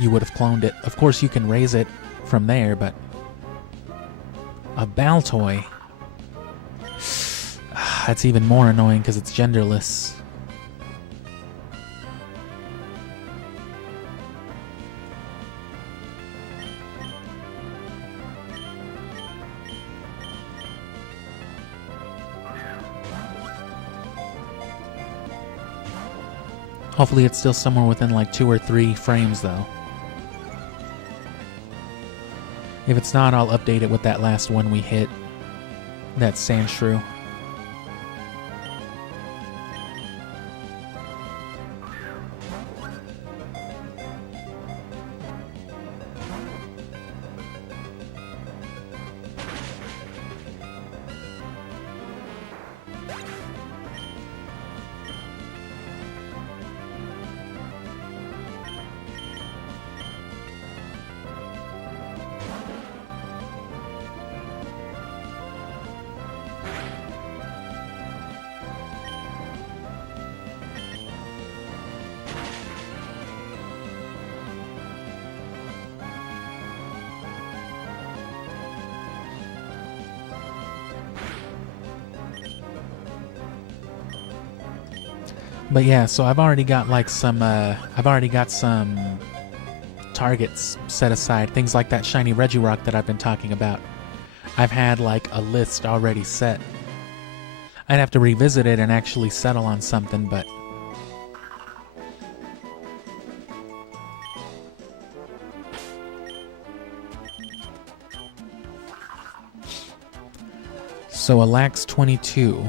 you would have cloned it. Of course you can raise it from there, but a Baltoy, that's even more annoying because it's genderless. Hopefully it's still somewhere within like 2 or 3 frames though. If it's not, I'll update it with that last one we hit. That Sandshrew. But yeah, so I've already got like some targets set aside, things like that shiny Regirock that I've been talking about. I've had like a list already set. I'd have to revisit it and actually settle on something, but so a Lax 22.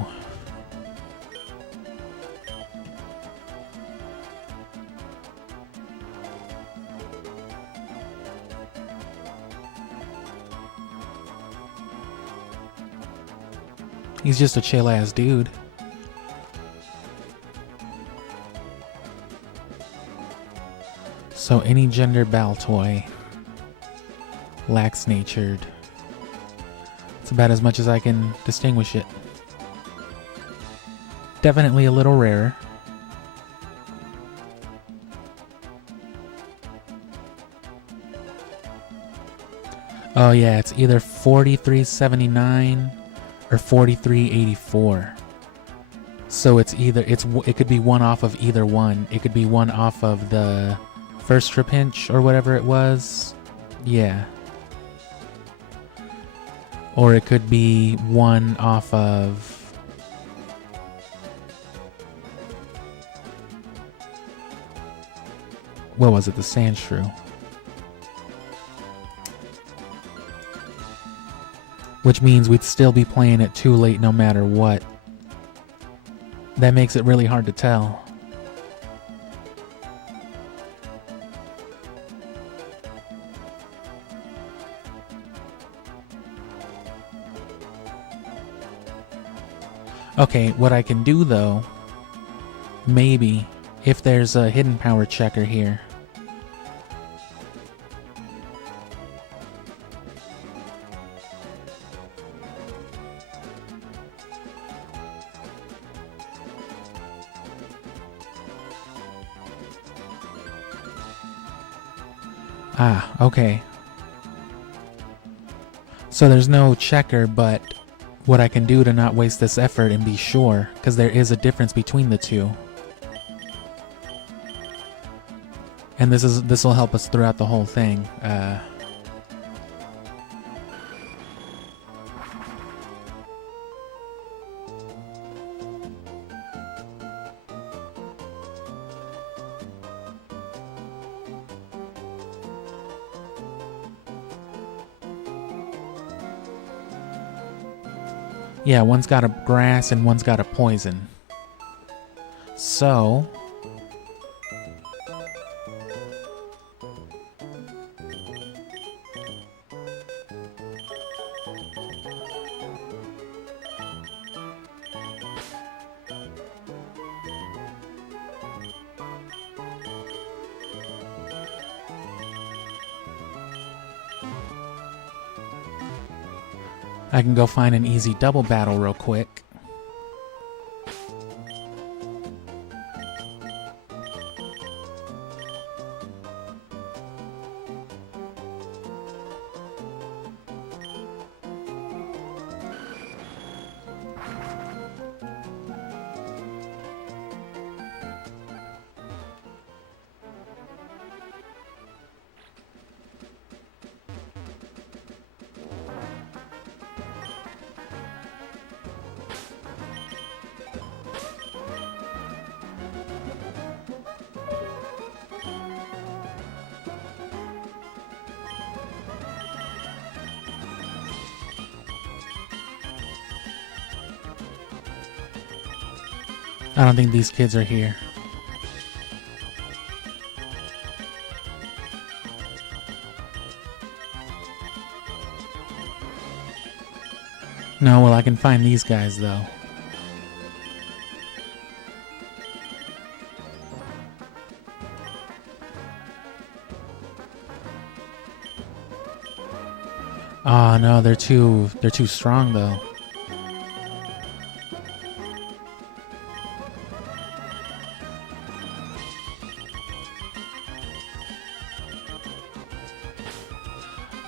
He's just a chill-ass dude. So any gender Baltoy. Lax-natured. It's about as much as I can distinguish it. Definitely a little rarer. Oh yeah, it's either 43.79 or 43.84. So it could be one off of either one. It could be one off of the first Trapinch or whatever it was. Yeah. Or it could be one off of... What was it? The Sandshrew. Which means we'd still be playing it too late no matter what. That makes it really hard to tell. Okay, what I can do though, maybe, if there's a hidden power checker here. Ah, okay. So there's no checker, but what I can do to not waste this effort and be sure, because there is a difference between the two. And this will help us throughout the whole thing. Yeah, one's got a grass and one's got a poison. So... I can go find an easy double battle real quick. I don't think these kids are here. No, well, I can find these guys, though. Oh, no, they're too strong, though.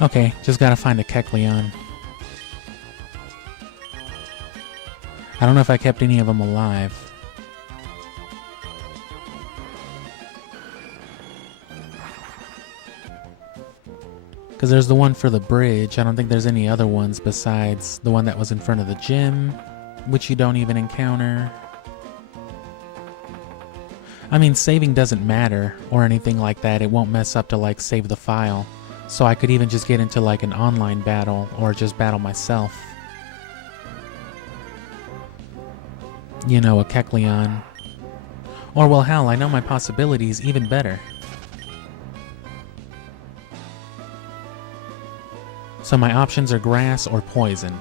Okay, just gotta find a Kecleon. I don't know if I kept any of them alive. Because there's the one for the bridge. I don't think there's any other ones besides the one that was in front of the gym, which you don't even encounter. I mean, saving doesn't matter or anything like that. It won't mess up to, like, save the file. So I could even just get into, like, an online battle or just battle myself. You know, a Kecleon. Or, well, hell, I know my possibilities even better. So my options are grass or poison.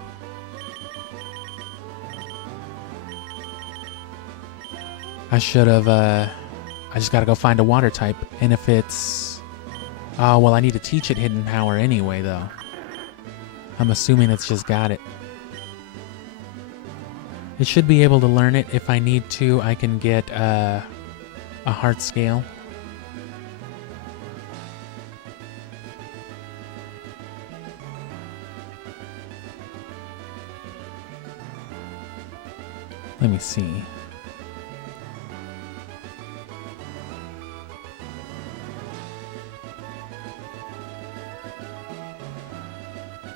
I should have, I just gotta go find a water type. And if it's... Oh, well, I need to teach it hidden power anyway, though. I'm assuming it's just got it. It should be able to learn it. If I need to, I can get a heart scale. Let me see.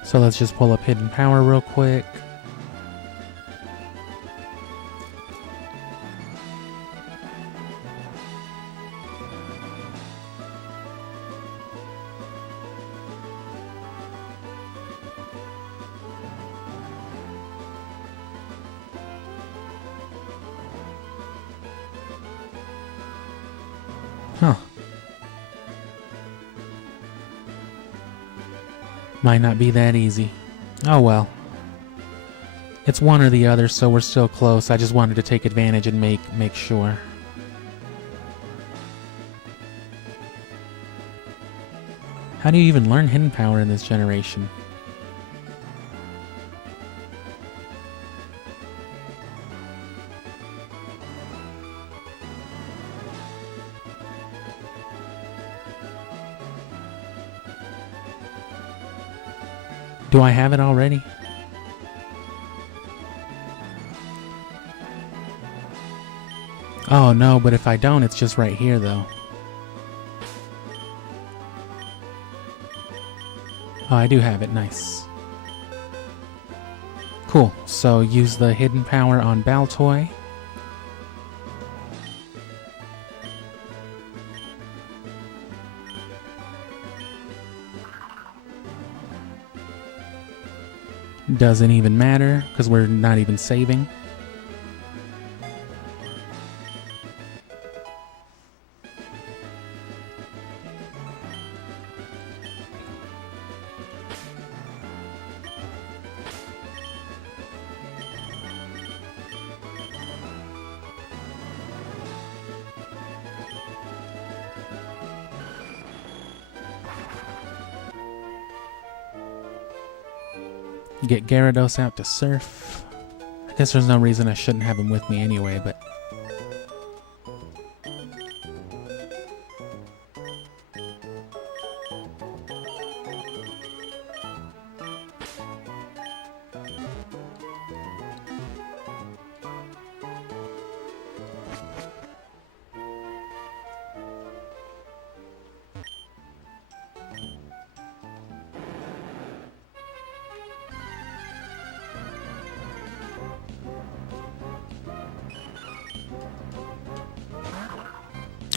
So let's just pull up hidden power real quick. Huh. Might not be that easy. Oh well. It's one or the other, so we're still close. I just wanted to take advantage and make sure. How do you even learn hidden power in this generation? Do I have it already? Oh no, but if I don't, it's just right here though. Oh, I do have it. Nice. Cool. So use the hidden power on Baltoy. Doesn't even matter because we're not even saving. Get Gyarados out to surf. I guess there's no reason I shouldn't have him with me anyway, but...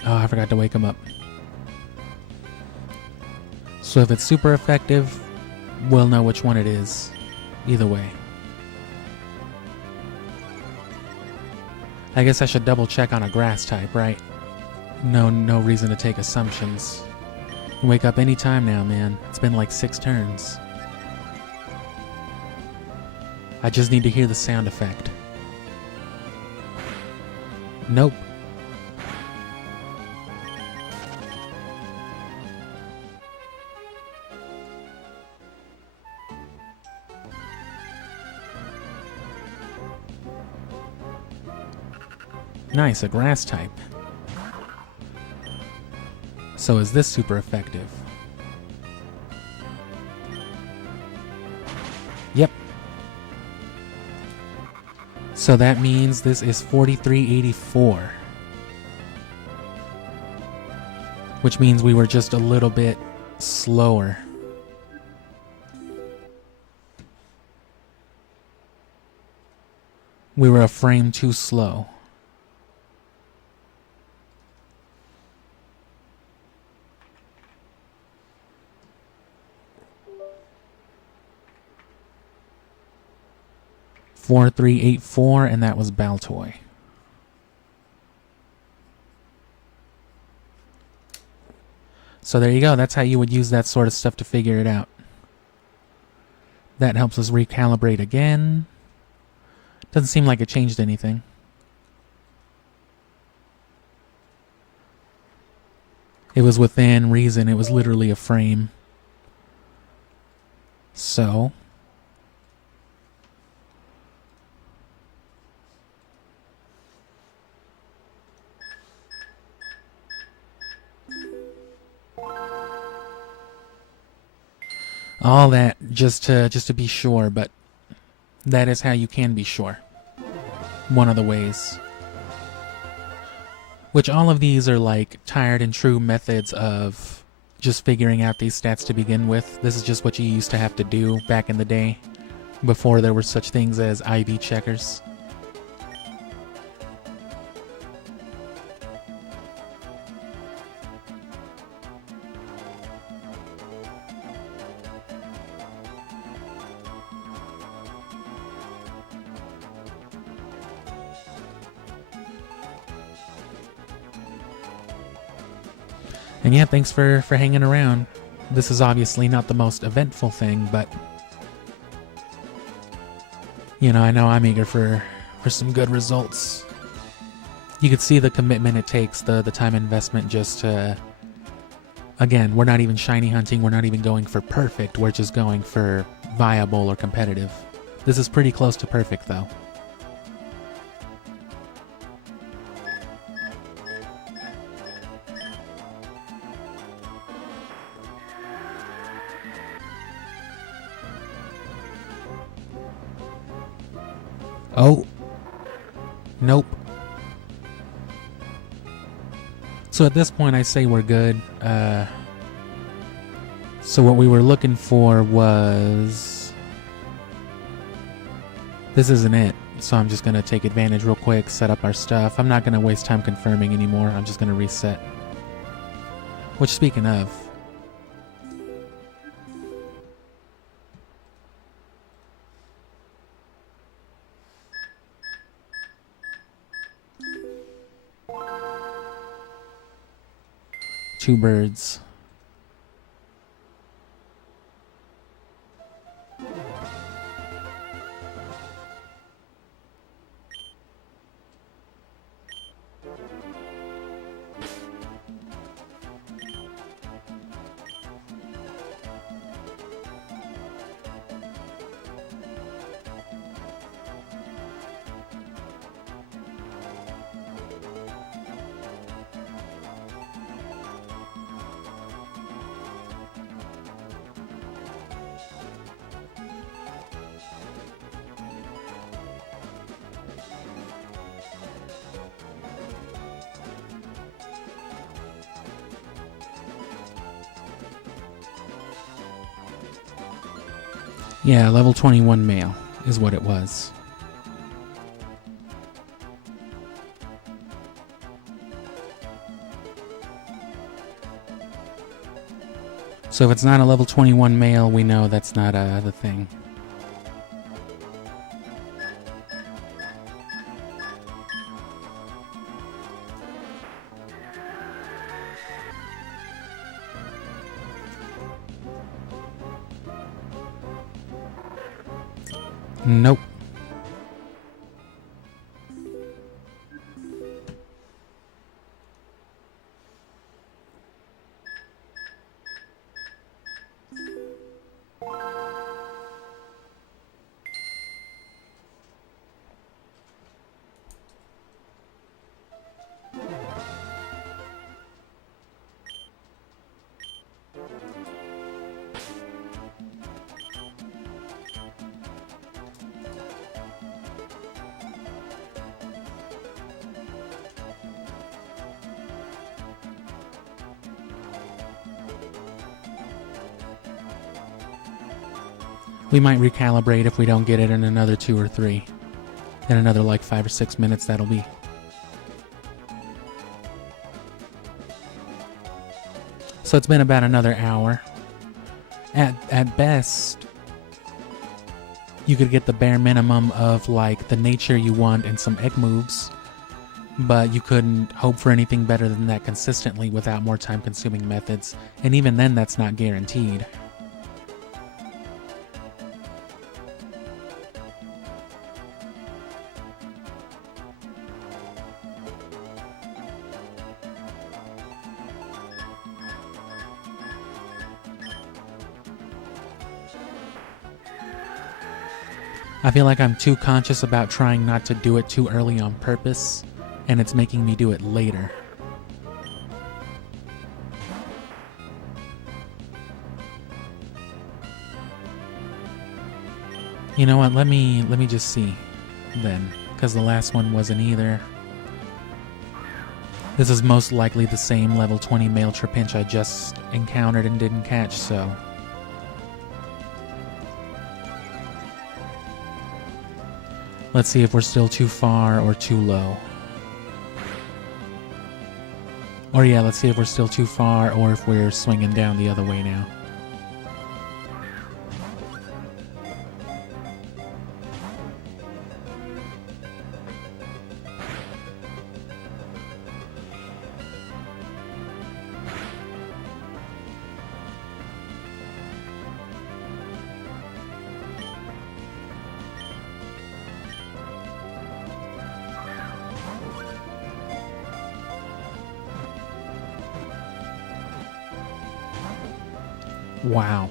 Oh, I forgot to wake him up. So if it's super effective, we'll know which one it is. Either way. I guess I should double check on a grass type, right? No reason to take assumptions. You can wake up any time now, man. It's been like 6 turns. I just need to hear the sound effect. Nope. Nice, a grass type. So is this super effective? Yep. So that means this is 4384. Which means we were just a little bit slower. We were a frame too slow. $4384, and that was Baltoy. So there you go. That's how you would use that sort of stuff to figure it out. That helps us recalibrate again. Doesn't seem like it changed anything. It was within reason. It was literally a frame. So all that just to be sure, but that is how you can be sure. One of the ways. Which all of these are like tired and true methods of just figuring out these stats to begin with. This is just what you used to have to do back in the day, before there were such things as IV checkers. And yeah, thanks for hanging around. This is obviously not the most eventful thing, but you know, I know I'm eager for some good results. You could see the commitment it takes, the time investment just to... Again, we're not even shiny hunting, we're not even going for perfect, we're just going for viable or competitive. This is pretty close to perfect, though. Oh. Nope. So at this point I say we're good. So what we were looking for was... This isn't it. So I'm just going to take advantage real quick, set up our stuff. I'm not going to waste time confirming anymore. I'm just going to reset. Which, speaking of... Two birds. Yeah, level 21 male is what it was. So if it's not a level 21 male, we know that's not the thing. Nope. We might recalibrate if we don't get it in another 2 or 3. In another like 5 or 6 minutes, that'll be. So it's been about another hour. At best, you could get the bare minimum of like the nature you want and some egg moves, but you couldn't hope for anything better than that consistently without more time-consuming methods, and even then that's not guaranteed. I feel like I'm too conscious about trying not to do it too early on purpose, and it's making me do it later. You know what, let me just see then, because the last one wasn't either. This is most likely the same level 20 male trapinch I just encountered and didn't catch, so... Let's see if we're still too far or too low. Or yeah, let's see if we're still too far or if we're swinging down the other way now. Wow.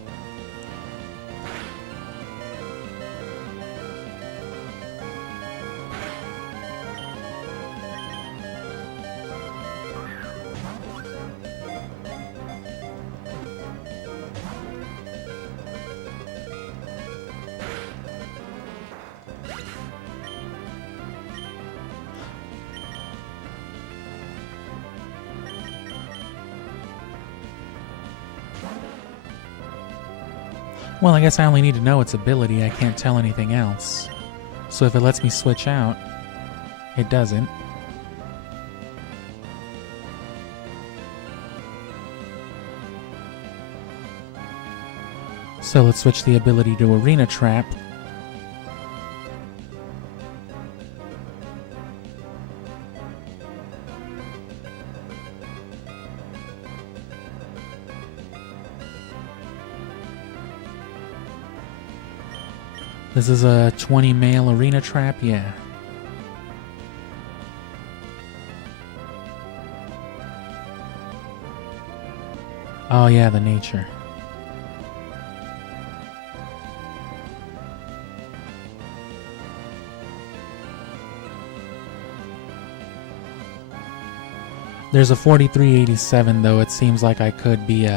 Well, I guess I only need to know its ability. I can't tell anything else. So if it lets me switch out, it doesn't. So let's switch the ability to Arena Trap. This is a 20 male Arena Trap, yeah. Oh yeah, the nature. There's a 4387 though, it seems like I could be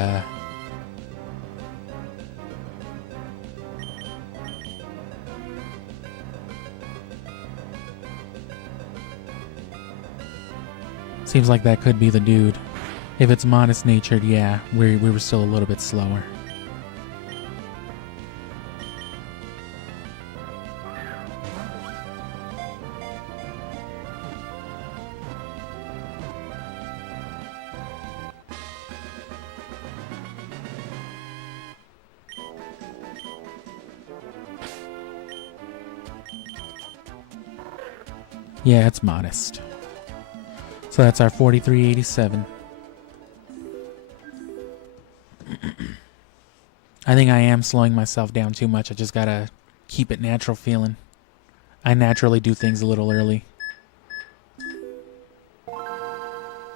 Seems like that could be the dude. If it's modest natured, yeah, we were still a little bit slower. Yeah, it's modest. So that's our 4387. I think I am slowing myself down too much. I just gotta keep it natural feeling. I naturally do things a little early.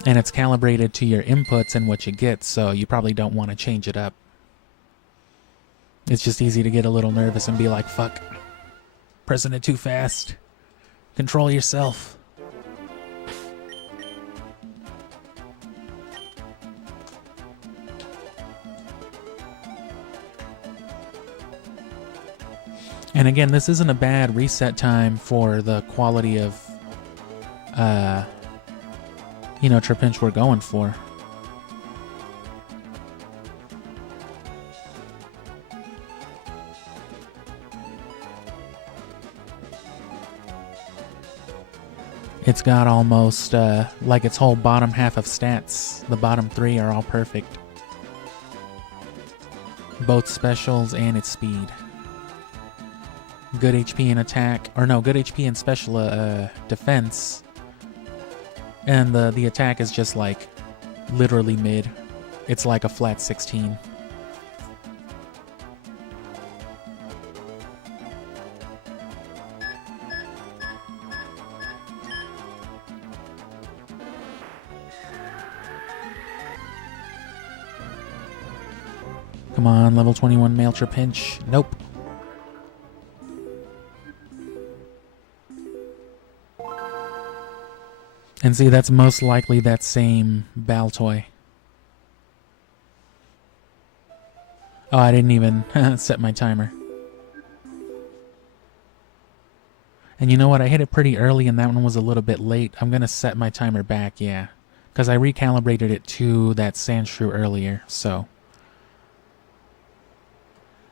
And it's calibrated to your inputs and what you get, so you probably don't want to change it up. It's just easy to get a little nervous and be like, fuck, pressing it too fast. Control yourself. And again, this isn't a bad reset time for the quality of, trapinch we're going for. It's got almost, like its whole bottom half of stats. The bottom three are all perfect. Both specials and its speed. Good HP and attack, or no, good HP and special defense, and the attack is just like literally mid. It's like a flat 16. Come on, level 21 male trapinch. Nope. And see, that's most likely that same Baltoy. Oh, I didn't even set my timer. And you know what? I hit it pretty early and that one was a little bit late. I'm going to set my timer back, yeah. Because I recalibrated it to that Sandshrew earlier, so.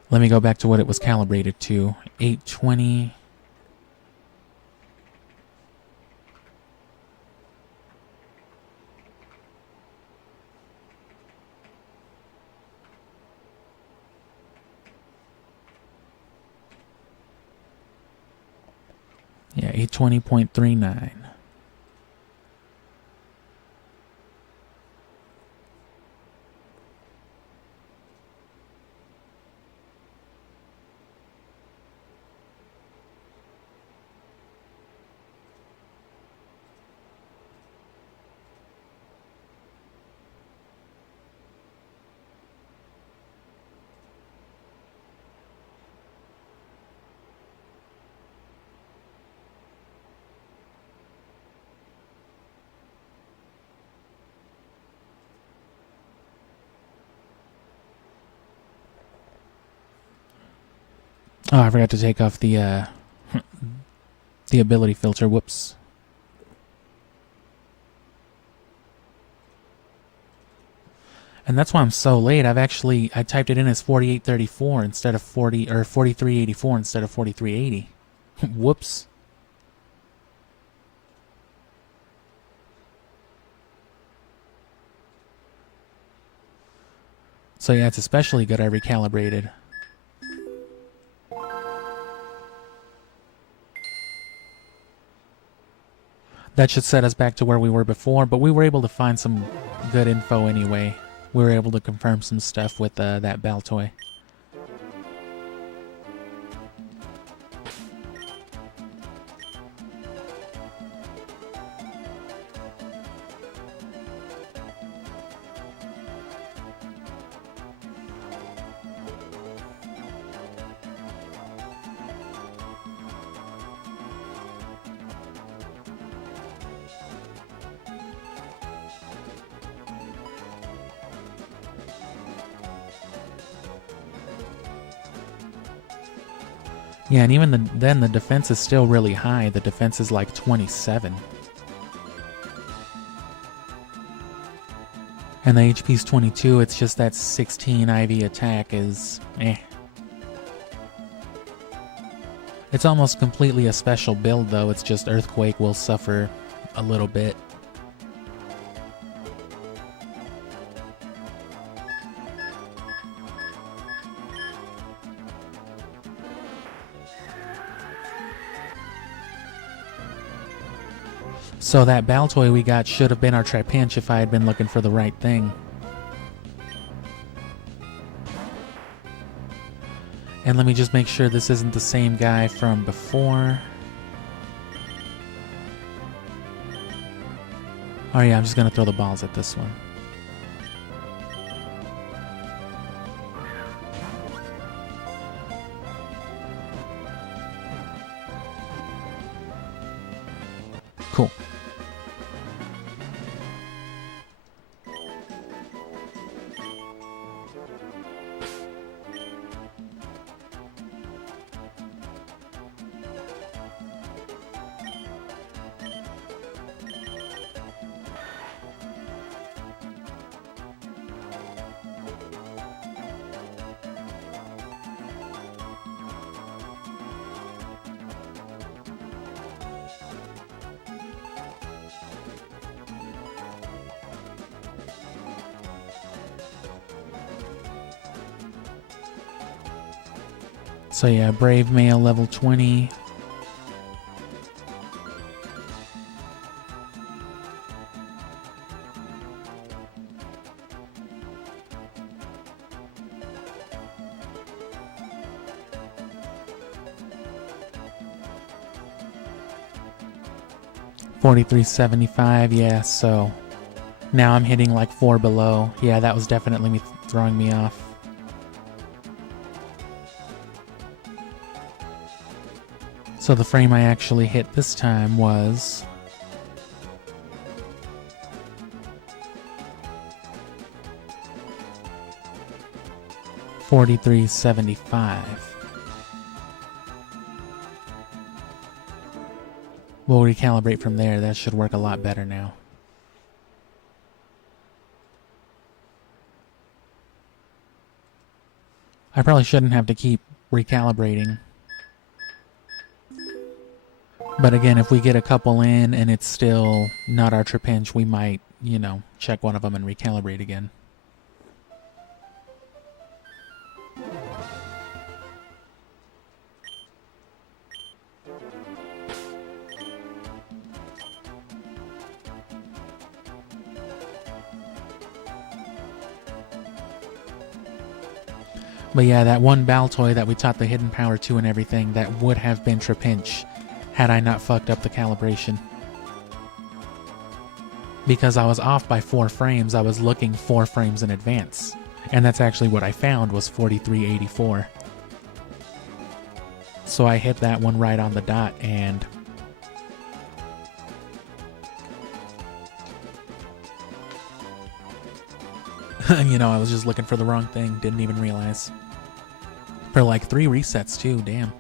Let me go back to what it was calibrated to. 820. Yeah, 820.39. Oh, I forgot to take off the the ability filter. Whoops. And that's why I'm so late. I typed it in as 4834 instead of 4384 instead of 4380. Whoops. So yeah, it's especially good I recalibrated. That should set us back to where we were before, but we were able to find some good info anyway. We were able to confirm some stuff with that Baltoy. Yeah, and even then the defense is still really high. The defense is like 27. And the HP's 22, it's just that 16 IV attack is eh. It's almost completely a special build though, it's just Earthquake will suffer a little bit. So that Baltoy we got should have been our Trapinch if I had been looking for the right thing. And let me just make sure this isn't the same guy from before. Oh yeah, I'm just gonna throw the balls at this one. Cool. So yeah, Brave Male level 20. $43.75, yeah, so now I'm hitting like 4 below. Yeah, that was definitely me throwing me off. So the frame I actually hit this time was 4375. We'll recalibrate from there. That should work a lot better now. I probably shouldn't have to keep recalibrating. But again, if we get a couple in and it's still not our trip hinge, we might, you know, check one of them and recalibrate again. But yeah, that one Baltoy that we taught the hidden power to and everything, that would have been trip hinge had I not fucked up the calibration. Because I was off by 4 frames, I was looking 4 frames in advance. And that's actually what I found was 4384. So I hit that one right on the dot and... you know, I was just looking for the wrong thing, didn't even realize. For like 3 resets too, damn.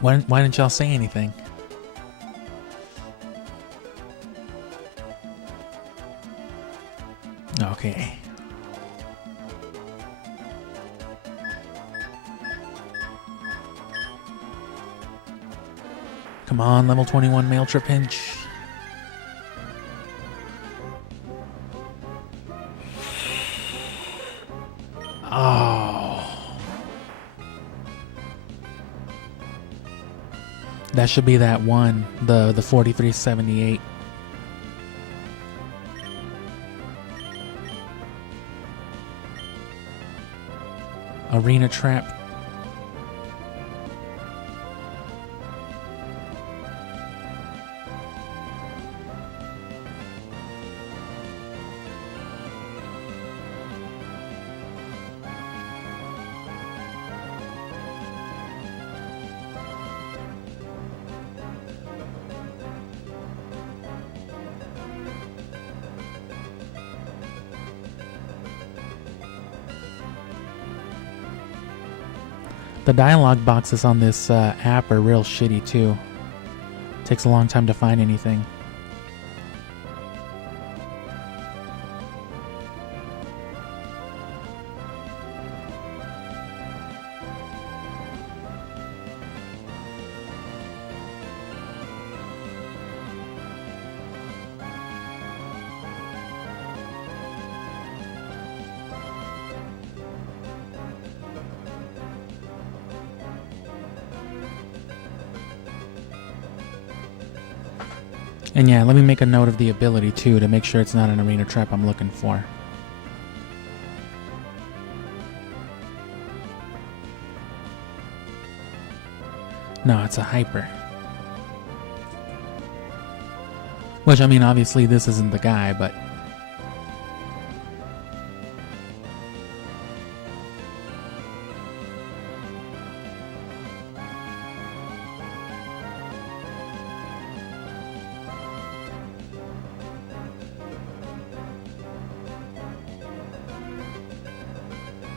Why didn't y'all say anything? Okay. Come on, level 21 male trip hinge. Oh. That should be that one, the 4378. Arena trap. The dialogue boxes on this app are real shitty too. Takes a long time to find anything. And yeah, let me make a note of the ability too to make sure it's not an arena trap I'm looking for. No, it's a hyper. Which, I mean, obviously this isn't the guy, but...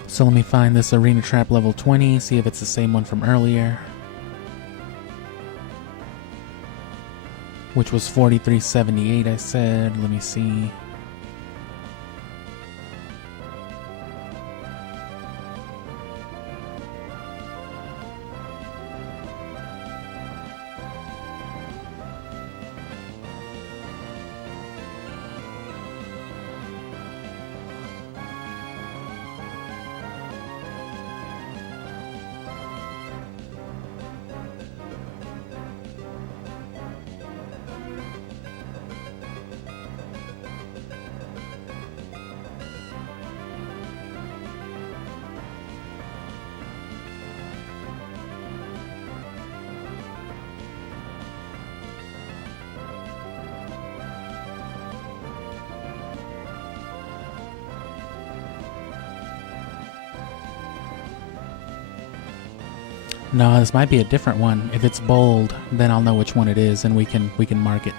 So let me find this arena trap level 20, see if it's the same one from earlier. Which was 4378, I said. Let me see. No, this might be a different one. If it's bold, then I'll know which one it is and we can mark it.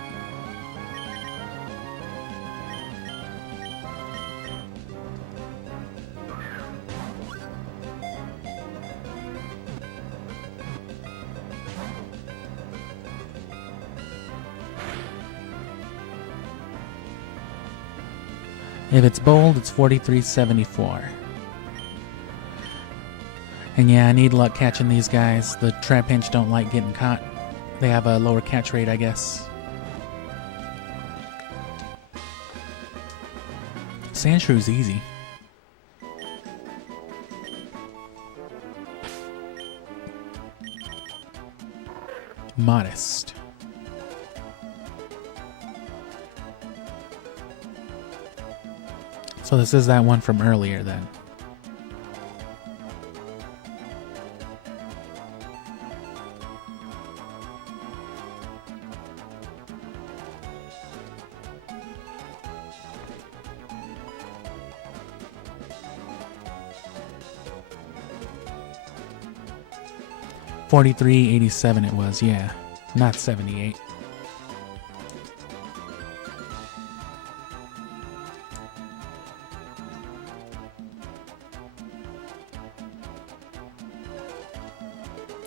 If it's bold, it's 43.74. And yeah, I need luck catching these guys. The trap hinch don't like getting caught. They have a lower catch rate, I guess. Sandshrew's easy. Modest. So this is that one from earlier then. $43.87 it was, yeah. Not 78.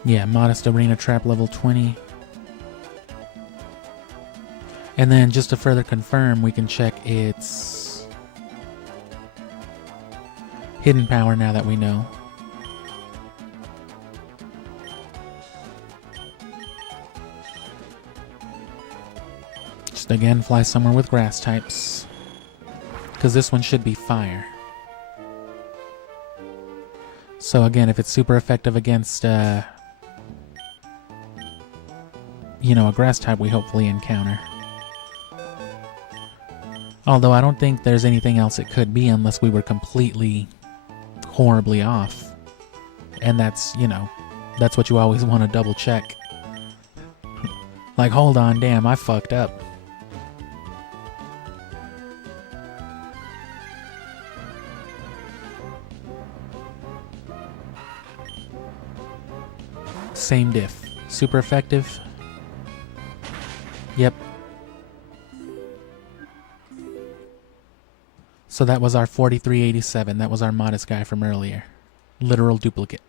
Yeah, modest arena trap level 20. And then just to further confirm, we can check its hidden power now that we know. Just again, fly somewhere with grass types. Because this one should be fire. So again, if it's super effective against, you know, a grass type we hopefully encounter. Although I don't think there's anything else it could be unless we were completely horribly off. And that's, you know, that's what you always want to double check. Like, hold on, damn, I fucked up. Same diff. Super effective. Yep. So that was our 43.87. That was our modest guy from earlier. Literal duplicate.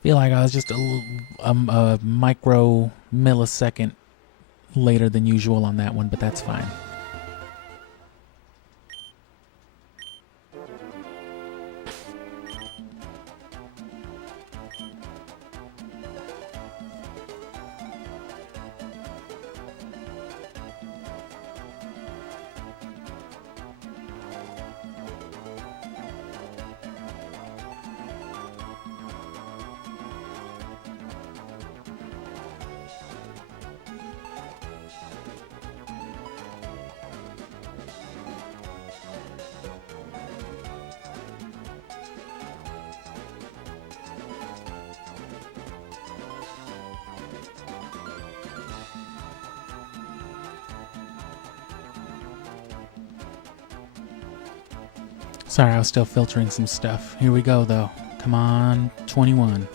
Feel like I was just a micro millisecond later than usual on that one, but that's fine. Sorry, I was still filtering some stuff. Here we go, though. Come on, 21.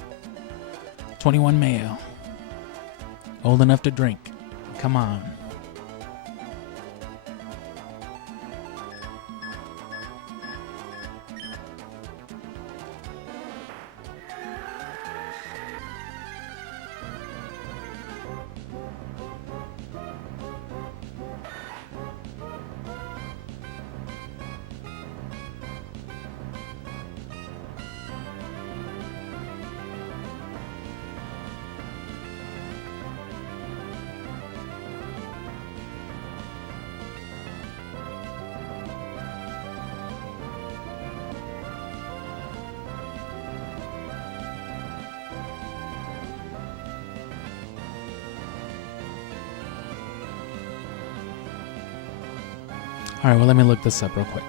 21 male. Old enough to drink. Come on. Alright, well, let me look this up real quick.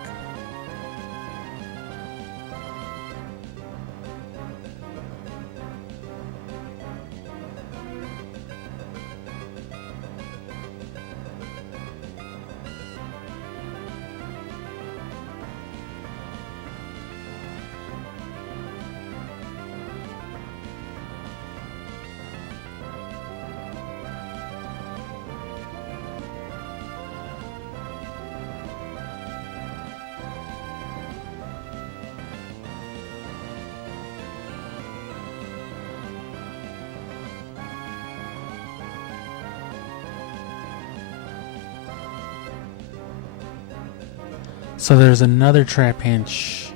So there's another trap hinge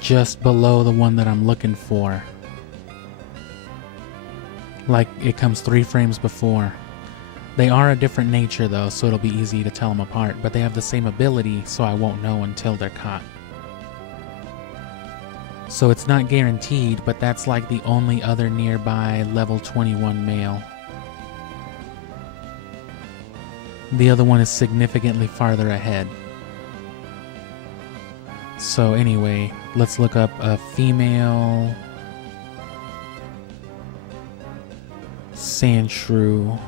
just below the one that I'm looking for. Like it comes 3 frames before. They are a different nature though, so it'll be easy to tell them apart, but they have the same ability, so I won't know until they're caught. So it's not guaranteed, but that's like the only other nearby level 21 male. The other one is significantly farther ahead. So anyway, let's look up a female sand shrew.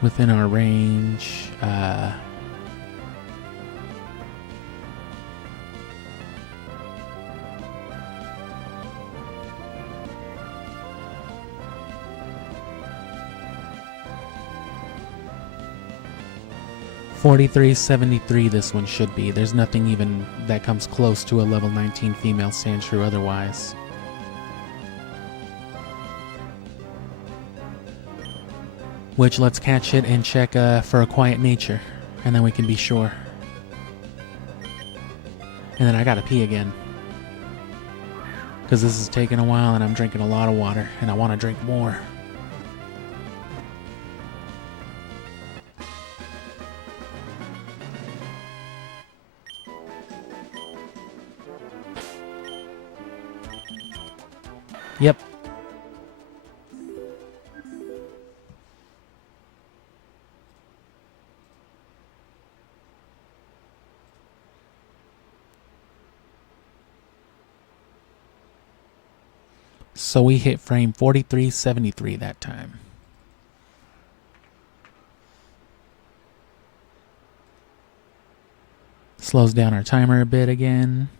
Within our range, 4373 this one should be. There's nothing even that comes close to a level 19 female sand shrew otherwise. Which, let's catch it and check for a quiet nature, and then we can be sure. And then I gotta pee again, because this is taking a while and I'm drinking a lot of water, and I want to drink more. Yep. So we hit frame 4373 that time. Slows down our timer a bit again.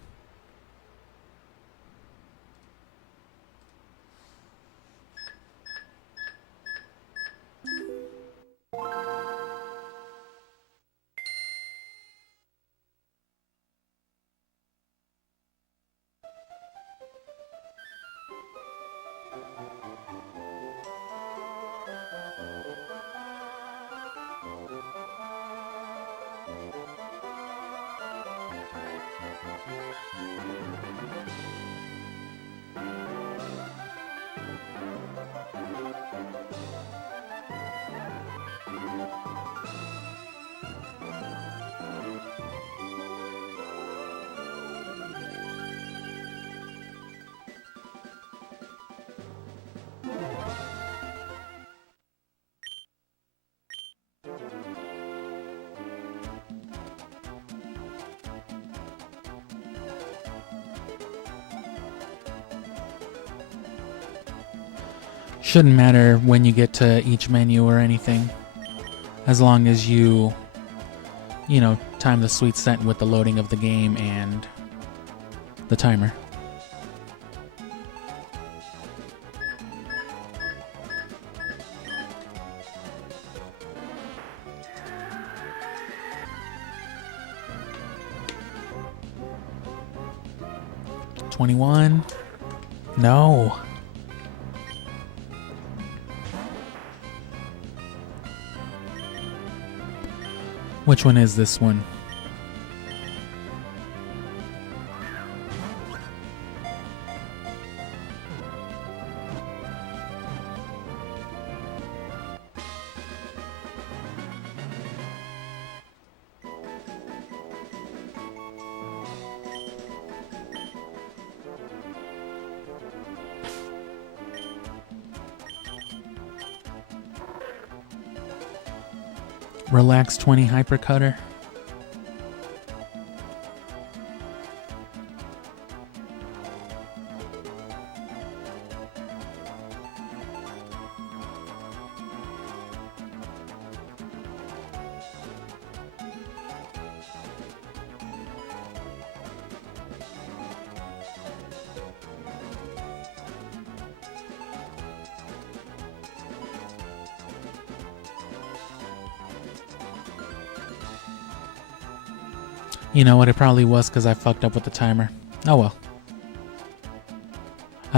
Shouldn't matter when you get to each menu or anything, as long as you know, time the sweet scent with the loading of the game and the timer. $21? No. Which one is this one? Relax 20 Hypercutter. You know what, it probably was because I fucked up with the timer. Oh well.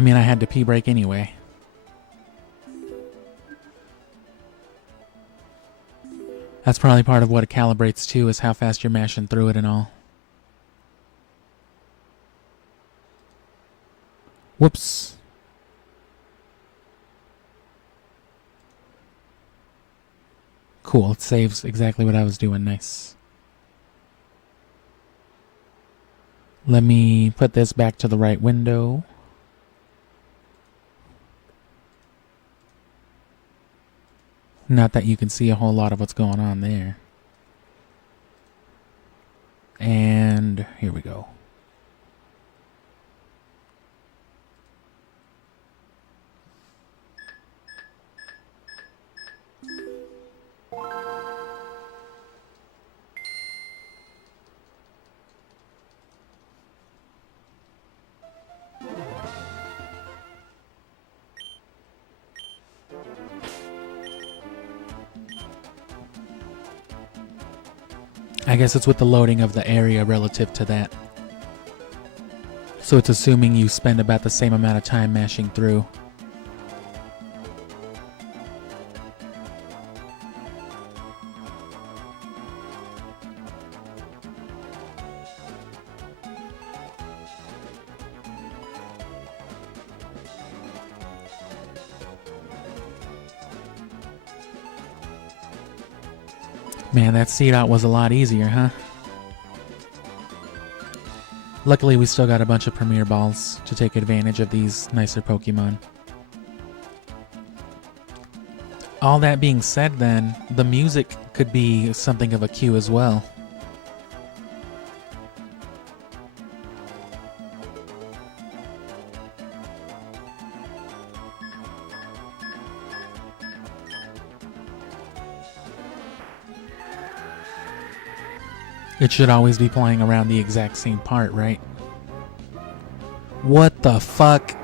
I mean, I had to pee break anyway. That's probably part of what it calibrates too, is how fast you're mashing through it and all. Whoops. Cool, it saves exactly what I was doing. Nice. Let me put this back to the right window. Not that you can see a whole lot of what's going on there. And here we go. I guess it's with the loading of the area relative to that. So it's assuming you spend about the same amount of time mashing through. Man, that seed out was a lot easier, huh? Luckily, we still got a bunch of Premier Balls to take advantage of these nicer Pokemon. All that being said then, the music could be something of a cue as well. It should always be playing around the exact same part, right? What the fuck?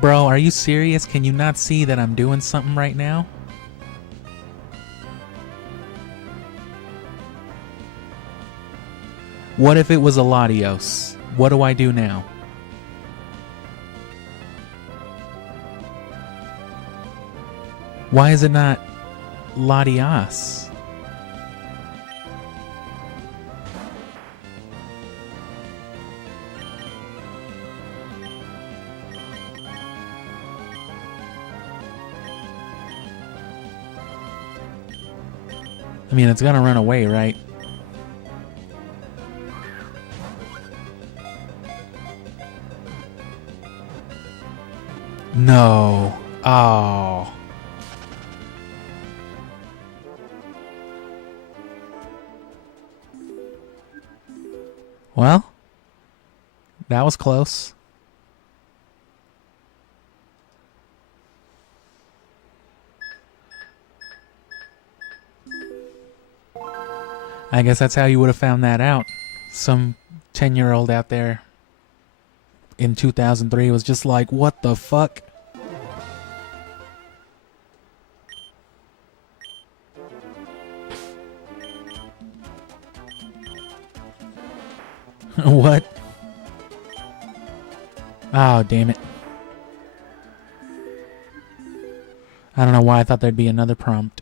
Bro, are you serious? Can you not see that I'm doing something right now? What if it was a Latios? What do I do now? Why is it not Latias? I mean, it's gonna run away, right? No. Oh. Well, that was close. I guess that's how you would have found that out. Some 10-year-old out there in 2003 was just like, what the fuck? What? Oh, damn it. I don't know why I thought there'd be another prompt.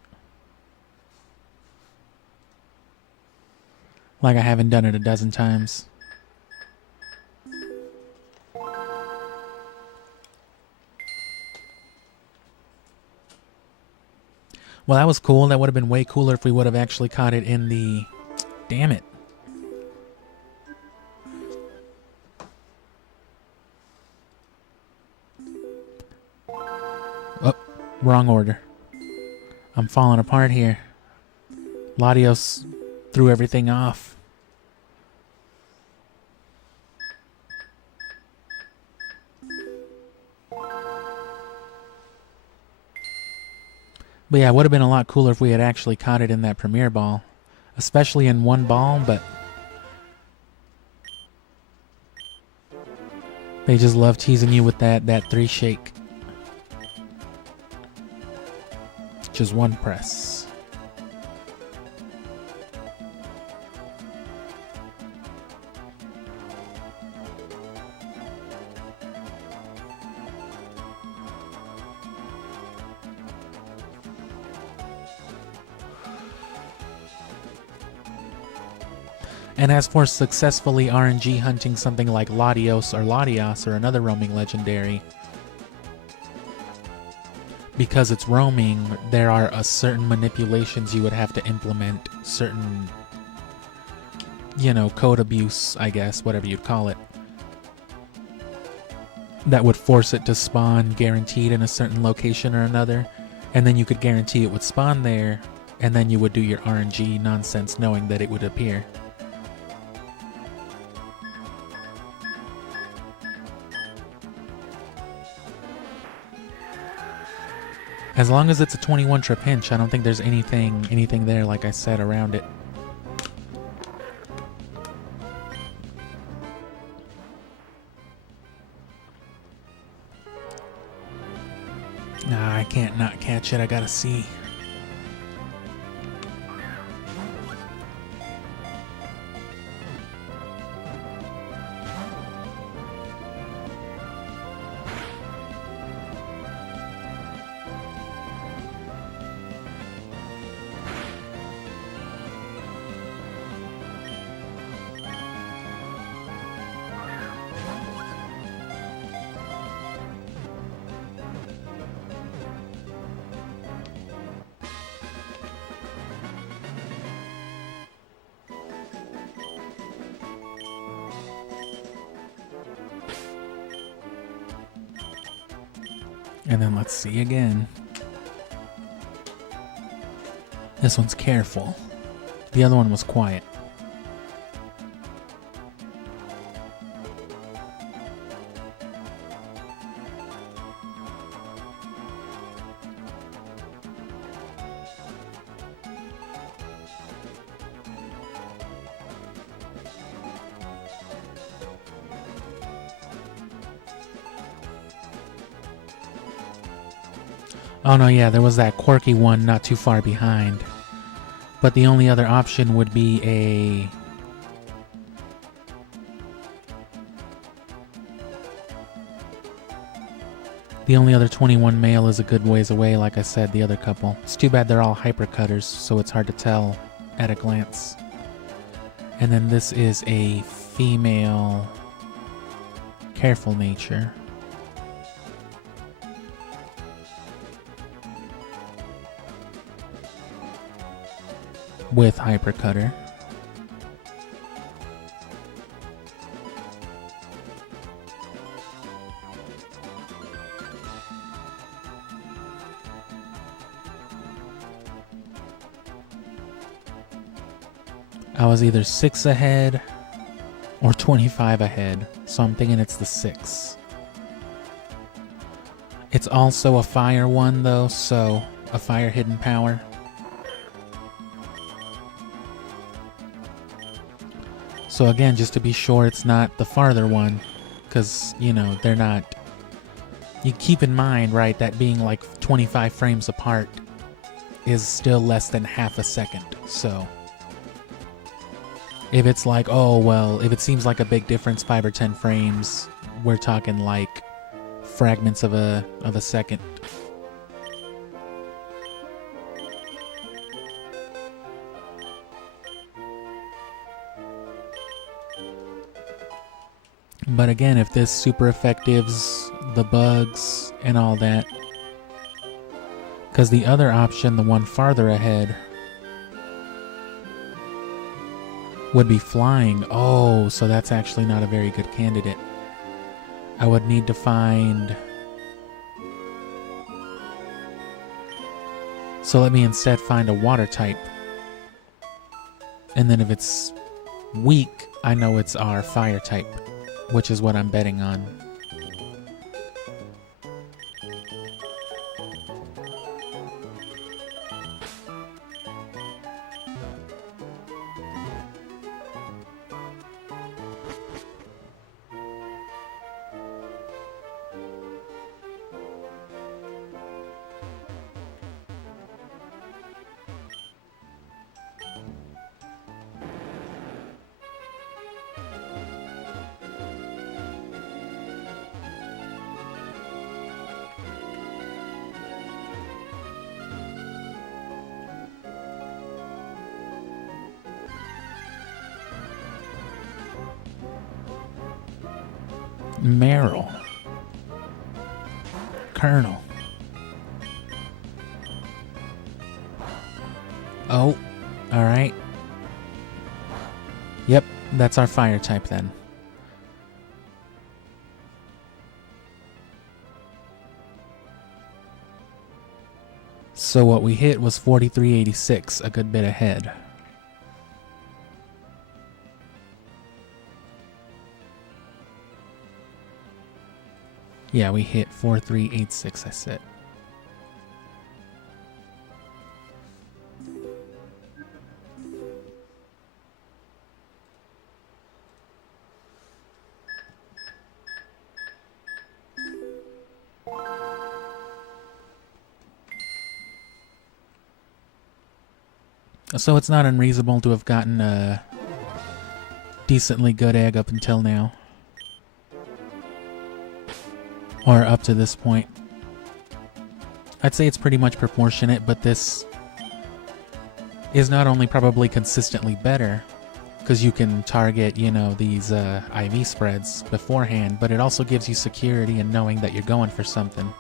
Like I haven't done it a dozen times. Well, that was cool. That would have been way cooler if we would have actually caught it in the... Damn it. Oh, wrong order. I'm falling apart here. Latios threw everything off. But yeah, it would have been a lot cooler if we had actually caught it in that Premier Ball. Especially in one ball, but... They just love teasing you with that 3 shake. Just one press. And as for successfully RNG hunting something like Latios or Latias or another roaming legendary, because it's roaming, there are certain manipulations you would have to implement, certain, code abuse, I guess, whatever you'd call it, that would force it to spawn guaranteed in a certain location or another, and then you could guarantee it would spawn there, and then you would do your RNG nonsense knowing that it would appear. As long as it's a 21 trip hinge, I don't think there's anything there, like I said, around it. Nah, I can't not catch it. I gotta see. And then let's see again. This one's careful. The other one was quiet. Oh no, yeah, there was that quirky one not too far behind. But the only other option would be a... The only other 21 male is a good ways away, like I said, the other couple. It's too bad they're all hypercutters, so it's hard to tell at a glance. And then this is a female careful nature. With hypercutter. I was either 6 ahead or 25 ahead, so I'm thinking it's the 6. It's also a fire one though, so a fire hidden power. So again, just to be sure it's not the farther one, because, they're not... You keep in mind, right, that being like 25 frames apart is still less than half a second, so... If it's like, oh, well, if it seems like a big difference, 5 or 10 frames, we're talking like fragments of a second. But again, if this super effectives the bugs and all that, because the other option, the one farther ahead, would be flying. Oh, so that's actually not a very good candidate. I would need to find... So let me instead find a water type. And then if it's weak, I know it's our fire type, which is what I'm betting on. Merrill. Colonel. Oh, alright. Yep, that's our fire type then. So what we hit was 4386, a good bit ahead. Yeah, we hit 4386, I said. So it's not unreasonable to have gotten a decently good egg up until now. Or up to this point. I'd say it's pretty much proportionate, but this is not only probably consistently better, because you can target, you know, these IV spreads beforehand, but it also gives you security in knowing that you're going for something.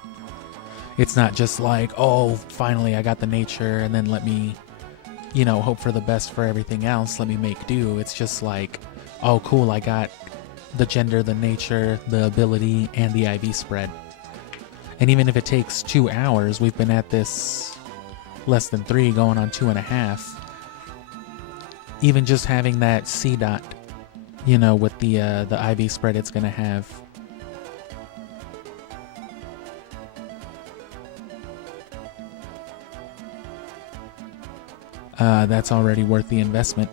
It's not just like, oh, finally I got the nature, and then let me, you know, hope for the best for everything else, let me make do. It's just like, oh cool, I got the gender, the nature, the ability, and the IV spread. And even if it takes 2 hours, we've been at this less than 3, going on 2.5. Even just having that C dot, you know, with the IV spread it's gonna have. That's already worth the investment.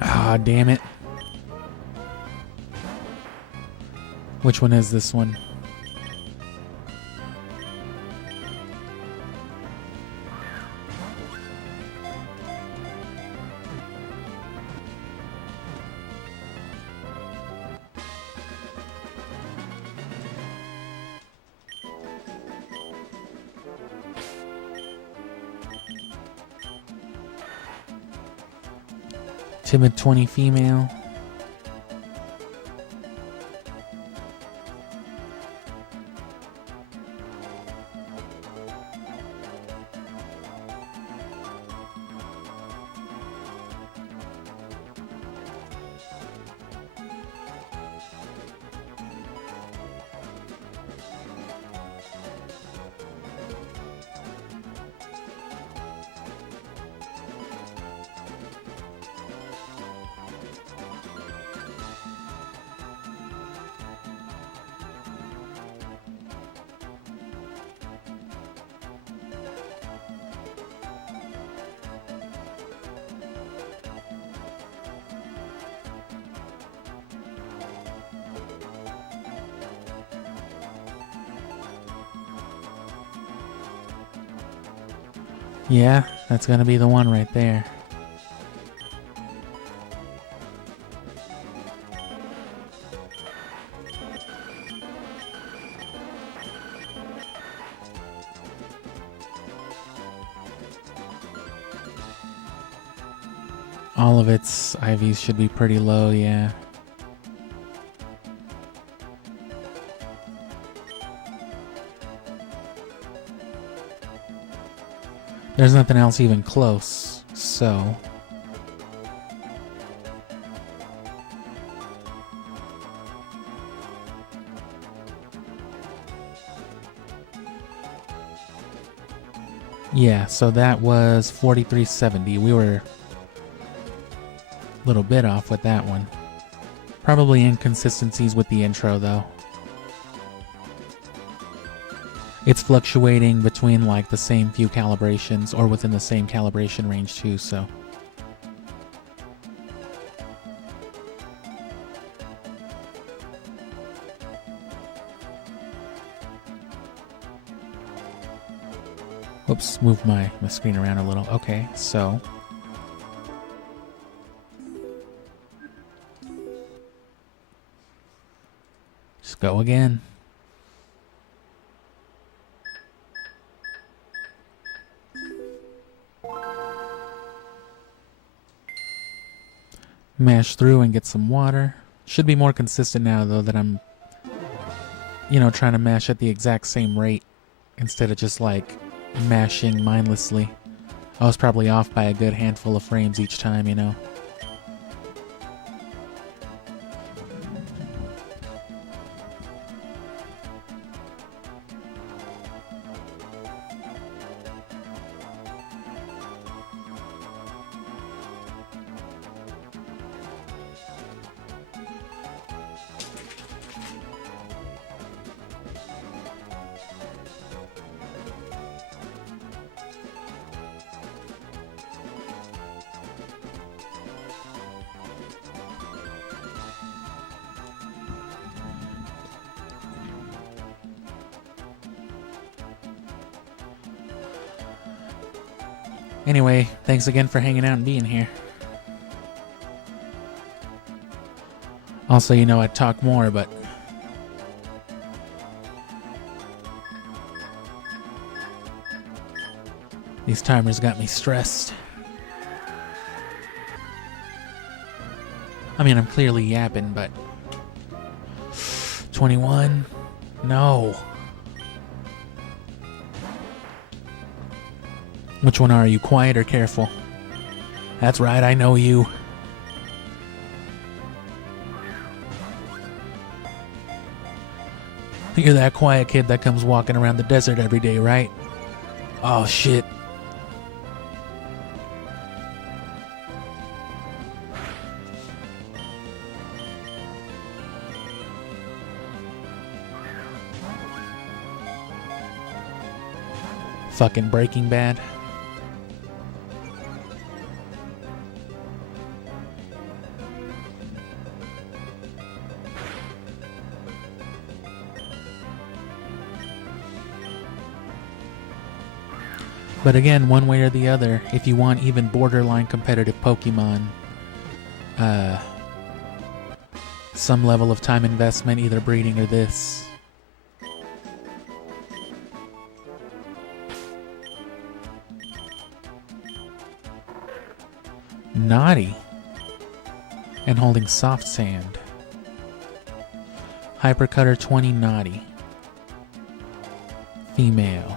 Ah, damn it. Which one is this one? Timid 20 female. Yeah, that's gonna be the one right there. All of its IVs should be pretty low, yeah. There's nothing else even close, so... Yeah, so that was 4370. We were a little bit off with that one. Probably inconsistencies with the intro, though. It's fluctuating between like the same few calibrations or within the same calibration range too, so. Oops, move my screen around a little. Okay, so. Just Go again. Mash through and get some water. Should be more consistent now, though, that I'm, trying to mash at the exact same rate instead of just, like, mashing mindlessly. I was probably off by a good handful of frames each time, Anyway, thanks again for hanging out and being here. Also, I'd talk more, but these timers got me stressed. I mean, I'm clearly yapping, but 21? No. Which one are you, quiet or careful? That's right, I know you. You're that quiet kid that comes walking around the desert every day, right? Oh, shit. Fucking Breaking Bad. But again, one way or the other, if you want even borderline competitive Pokemon, some level of time investment, either breeding or this. Naughty. And holding Soft Sand. Hypercutter 20 Naughty. Female.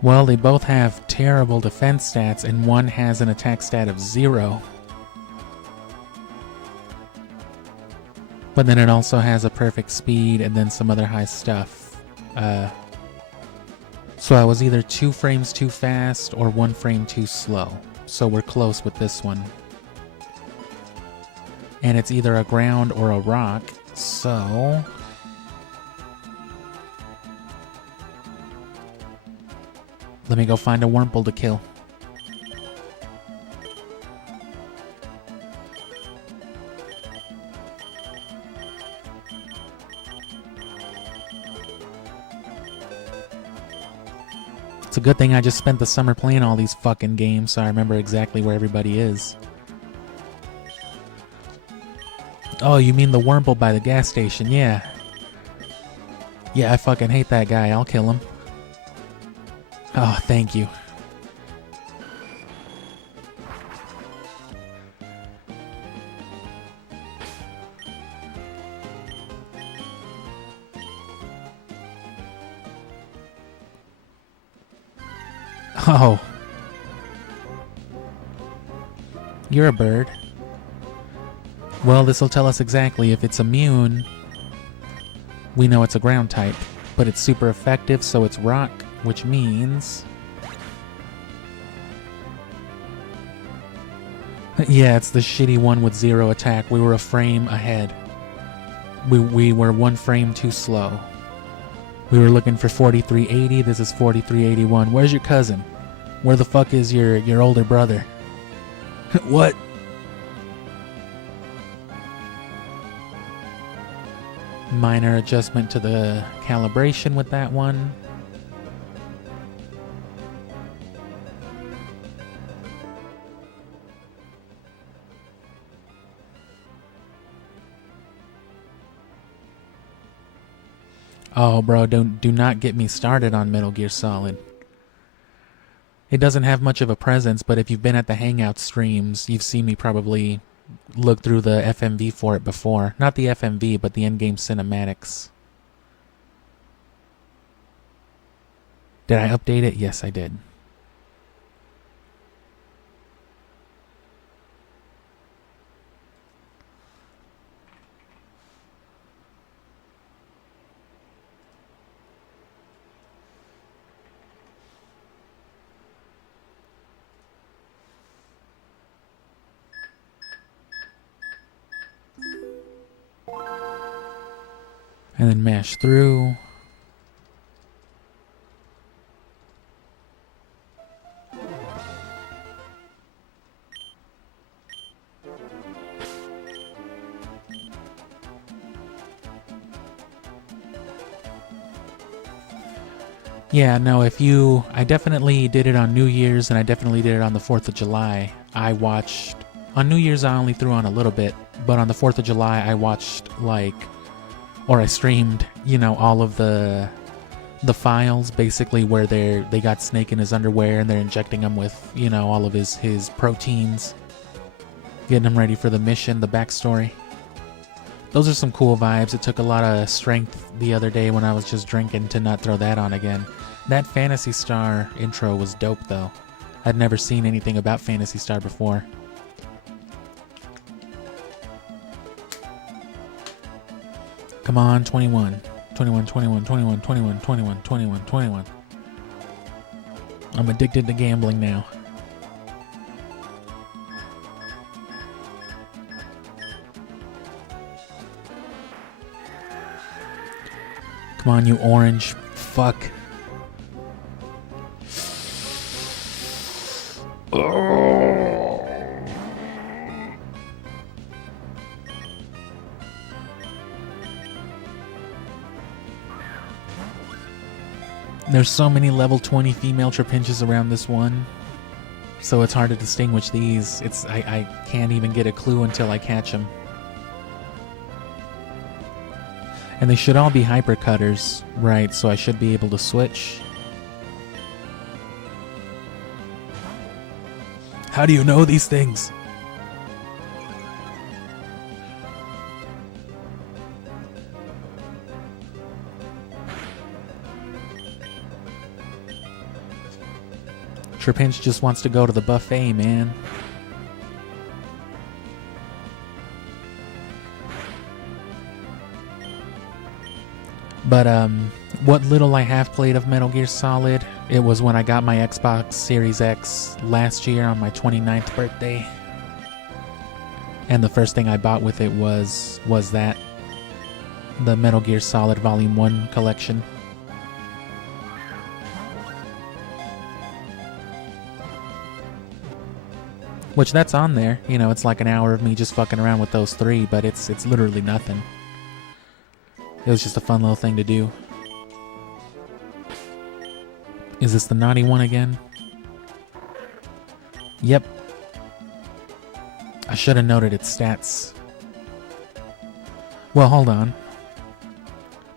Well, they both have terrible defense stats, and one has an attack stat of 0. But then it also has a perfect speed and then some other high stuff. So I was either 2 frames too fast or 1 frame too slow. So we're close with this one. And it's either a ground or a rock, so... let me go find a Wurmple to kill. It's a good thing I just spent the summer playing all these fucking games, so I remember exactly where everybody is. Oh, you mean the Wurmple by the gas station? Yeah. Yeah, I fucking hate that guy. I'll kill him. Oh, thank you. Oh. You're a bird. Well, this will tell us exactly if it's immune. We know it's a ground type, but it's super effective, so it's rock. Which means Yeah, it's the shitty one with 0 attack. We were a frame ahead. We were 1 frame too slow. We were looking for 4380. This is 4381. Where's your cousin? Where the fuck is your older brother? What? Minor adjustment to the calibration with that one. Oh, bro, do not get me started on Metal Gear Solid. It doesn't have much of a presence, but if you've been at the Hangout streams, you've seen me probably look through the FMV for it before. Not the FMV, but the in-game cinematics. Did I update it? Yes, I did. And then mash through. Yeah, no, I definitely did it on New Year's, and I definitely did it on the 4th of July. On New Year's I only threw on a little bit, but on the 4th of July I watched, I streamed, all of the files, basically, where they got Snake in his underwear and they're injecting him with, all of his proteins, getting him ready for the mission, the backstory. Those are some cool vibes. It took a lot of strength the other day when I was just drinking to not throw that on again. That Phantasy Star intro was dope, though. I'd never seen anything about Phantasy Star before. Come on, 21. 21, 21, 21, 21, 21, 21, 21. I'm addicted to gambling now. Come on, you orange fuck. Oh. There's so many level 20 female trapinches around this one, so it's hard to distinguish these. I can't even get a clue until I catch them. And they should all be hypercutters, right? So I should be able to switch. How do you know these things? Trapinch just wants to go to the buffet, man. But what little I have played of Metal Gear Solid, it was when I got my Xbox Series X last year on my 29th birthday. And the first thing I bought with it was that, the Metal Gear Solid Volume 1 collection. Which, that's on there. It's like an hour of me just fucking around with those 3, but it's literally nothing. It was just a fun little thing to do. Is this the naughty one again? Yep. I should have noted its stats. Well, hold on.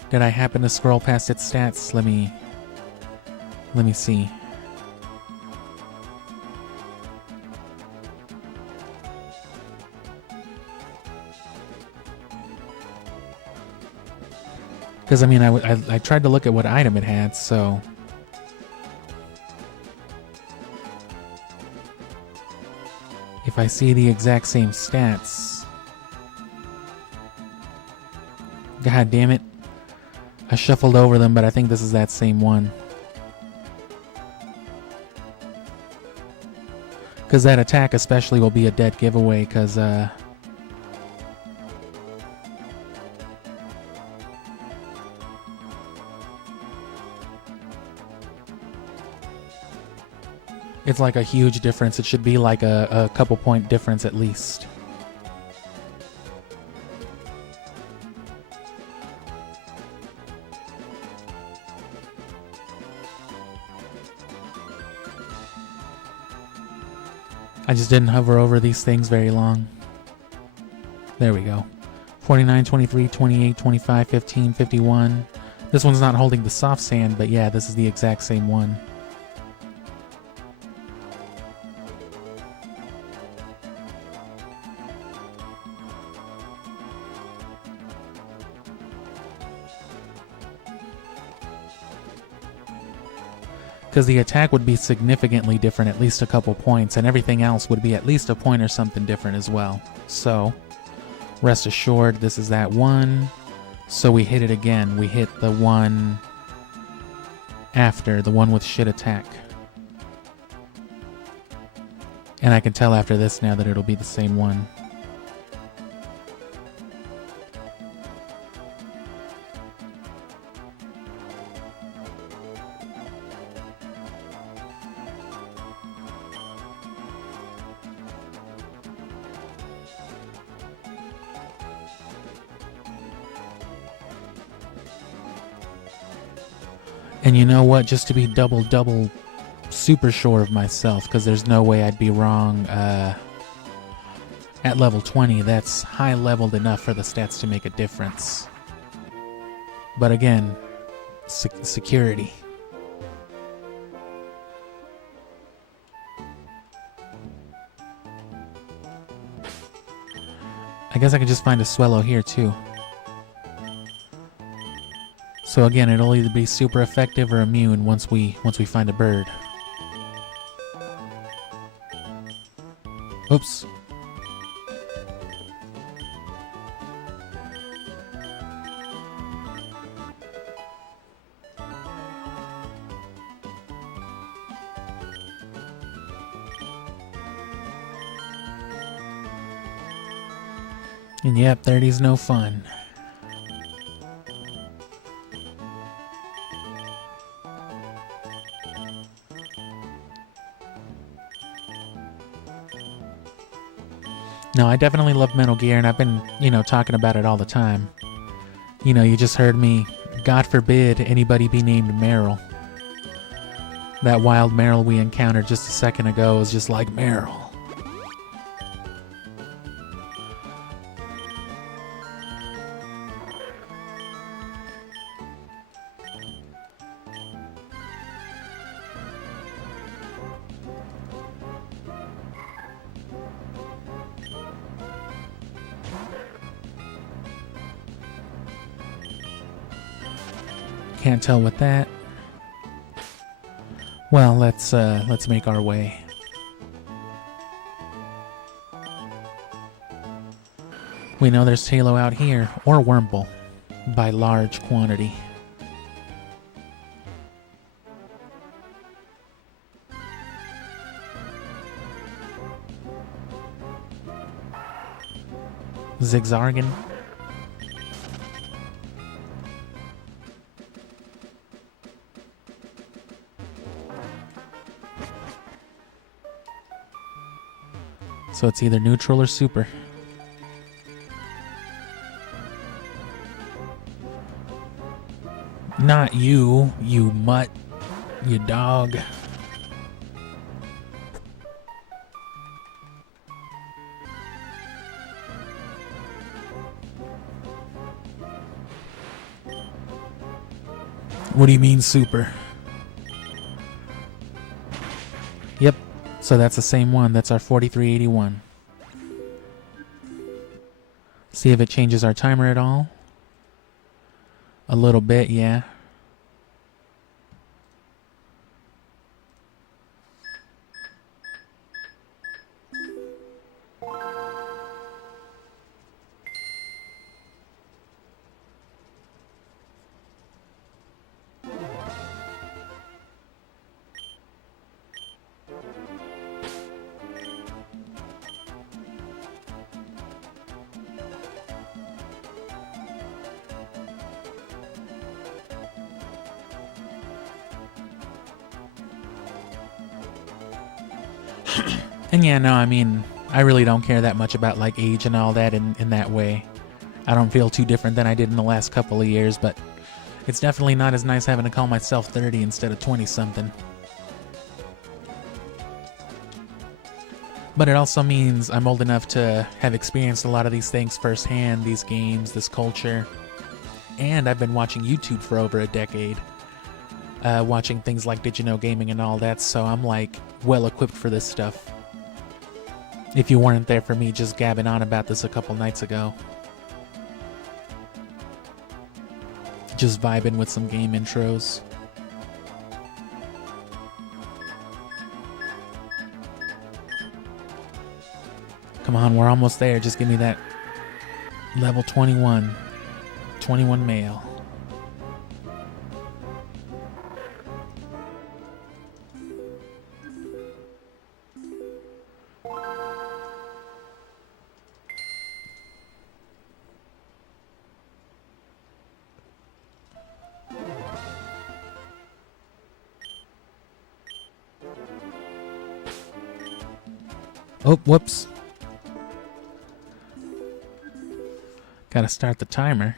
Did I happen to scroll past its stats? Let me see. Because, I tried to look at what item it had, so... If I see the exact same stats... God damn it. I shuffled over them, but I think this is that same one. Because that attack especially will be a dead giveaway, because it's like a huge difference. It should be like a couple point difference at least. I just didn't hover over these things very long. There we go. 49, 23, 28, 25, 15, 51. This one's not holding the soft sand, but yeah, this is the exact same one. Because the attack would be significantly different, at least a couple points, and everything else would be at least a point or something different as well. So, rest assured, this is that one. So we hit it again. We hit the one after, the one with shit attack. And I can tell after this now that it'll be the same one. And you know what? Just to be double super sure of myself, because there's no way I'd be wrong at level 20. That's high leveled enough for the stats to make a difference. But again, security. I guess I could just find a Swellow here too. So again, it'll either be super effective or immune once we find a bird. Oops. And yep, 30's no fun. No, I definitely love Metal Gear, and I've been, talking about it all the time. You just heard me, God forbid anybody be named Meryl. That wild Meryl we encountered just a second ago is just like Meryl. Can't tell with that. Well, let's make our way. We know there's Tailo out here, or Wurmple, by large quantity. Zigzargan. So it's either neutral or super. Not you, you mutt, you dog. What do you mean super? Yep. So that's the same one. That's our 4381. See if it changes our timer at all. A little bit, yeah. And yeah, no, I mean, I really don't care that much about like age and all that in that way. I don't feel too different than I did in the last couple of years, but it's definitely not as nice having to call myself 30 instead of 20-something. But it also means I'm old enough to have experienced a lot of these things firsthand, these games, this culture. And I've been watching YouTube for over a decade. Watching things like Did You Know Gaming and all that, so I'm like well equipped for this stuff. If you weren't there for me just gabbing on about this a couple nights ago. Just vibing with some game intros. Come on, we're almost there. Just give me that level 21. 21 male. Oh, whoops. Gotta start the timer.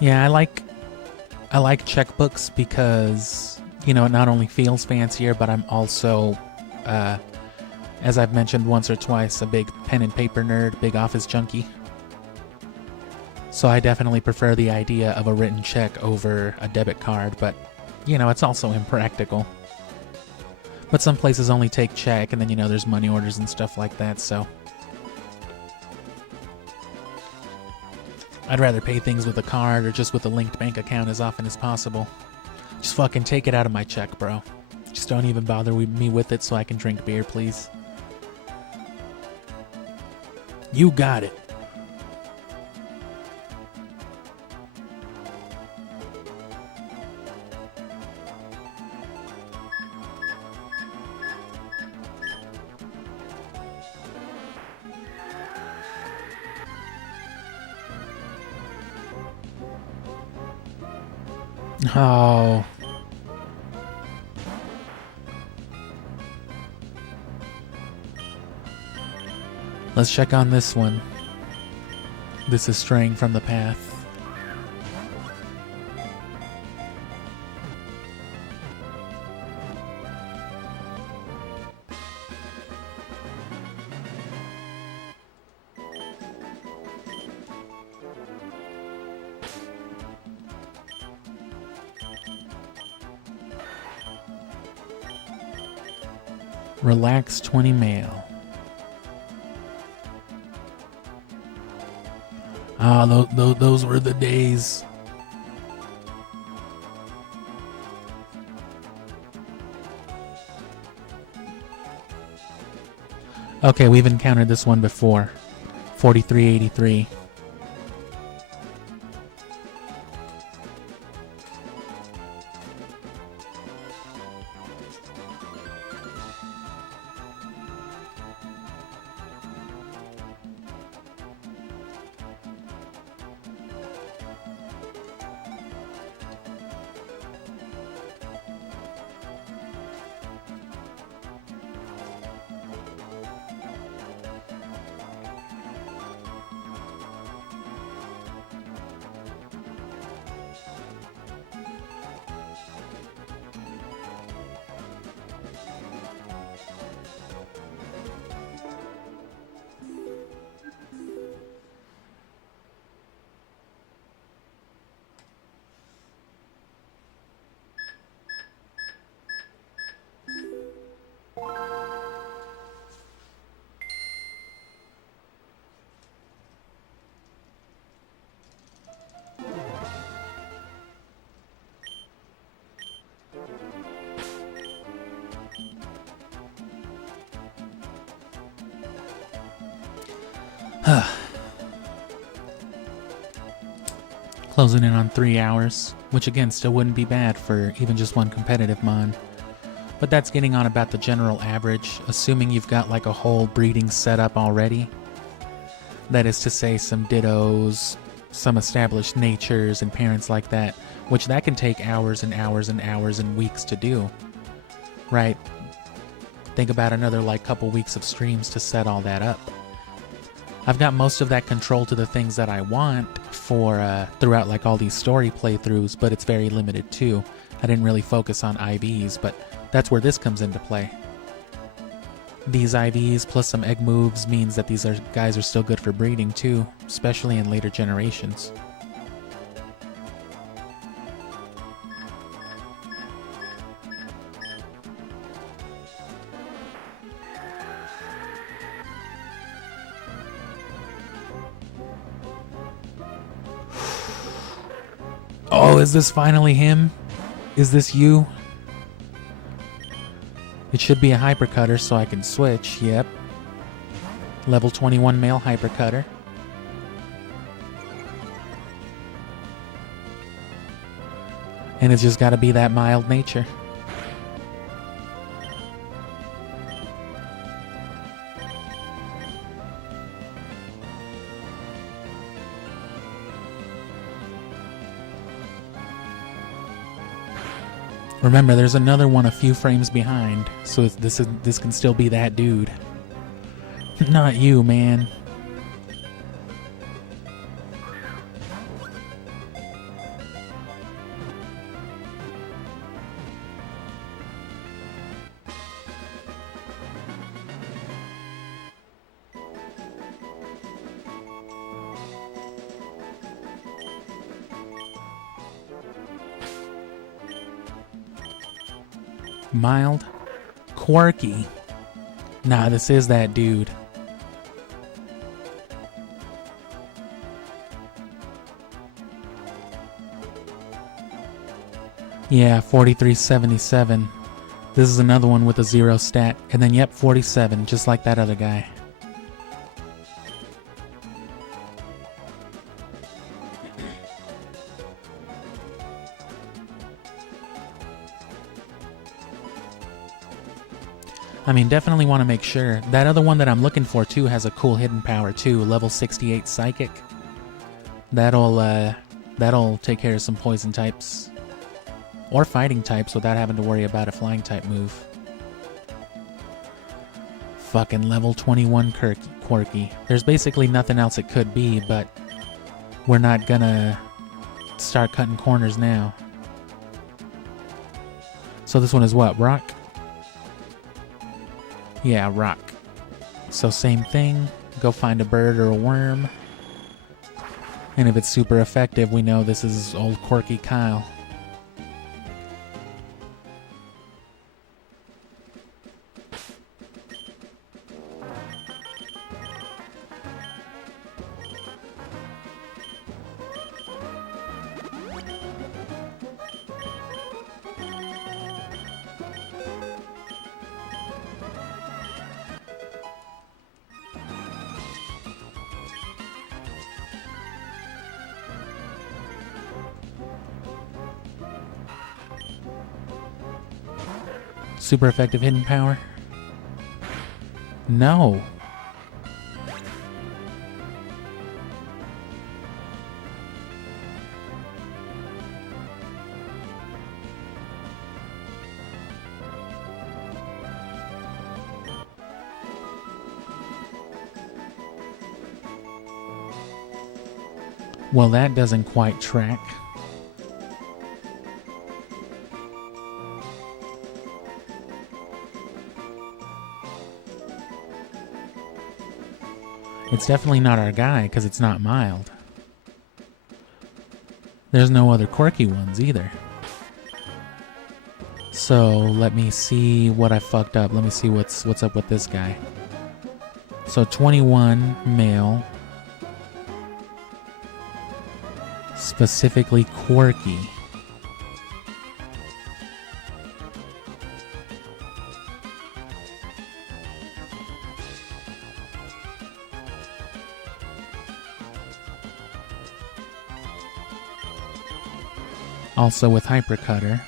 Yeah, I like checkbooks because, you know, it not only feels fancier, but I'm also, as I've mentioned once or twice, a big pen and paper nerd, big office junkie. So I definitely prefer the idea of a written check over a debit card, but, you know, it's also impractical. But some places only take check, and then, you know, there's money orders and stuff like that, so I'd rather pay things with a card or just with a linked bank account as often as possible. Just fucking take it out of my check, bro. Just don't even bother me with it so I can drink beer, please. You got it. Oh. Let's check on this one. This is straying from the path. Relax 20 male. Ah, those were the days. Okay, we've encountered this one before. 4383. Closing in on 3 hours, which again still wouldn't be bad for even just one competitive mon. But that's getting on about the general average, assuming you've got like a whole breeding setup already. That is to say, some dittos, some established natures and parents like that, which that can take hours and hours and hours and weeks to do. Right? Think about another like couple weeks of streams to set all that up. I've got most of that control to the things that I want for throughout like all these story playthroughs, but it's very limited too. I didn't really focus on IVs, but that's where this comes into play. These IVs plus some egg moves means that these guys are still good for breeding too, especially in later generations. Oh, is this finally him? Is this you? It should be a hypercutter so I can switch, yep. Level 21 male hypercutter. And it's just gotta be that mild nature. Remember, there's another one a few frames behind, so this can still be that dude. Not you, man. Mild, quirky. Nah, this is that dude. Yeah, 4377. This is another one with a 0 stat. And then, yep, 47, just like that other guy. I mean, definitely want to make sure. That other one that I'm looking for, too, has a cool hidden power, too. Level 68 Psychic. That'll take care of some poison types. Or fighting types without having to worry about a flying type move. Fucking level 21 quirky. There's basically nothing else it could be, but we're not gonna start cutting corners now. So this one is what? Rock? Yeah, rock. So same thing. Go find a bird or a worm. And if it's super effective, we know this is old quirky Kyle. Super effective hidden power? No. Well, that doesn't quite track. It's definitely not our guy, because it's not mild. There's no other quirky ones either. So, let me see what I fucked up. Let me see what's up with this guy. So, 21 male. Specifically quirky. Also with Hypercutter.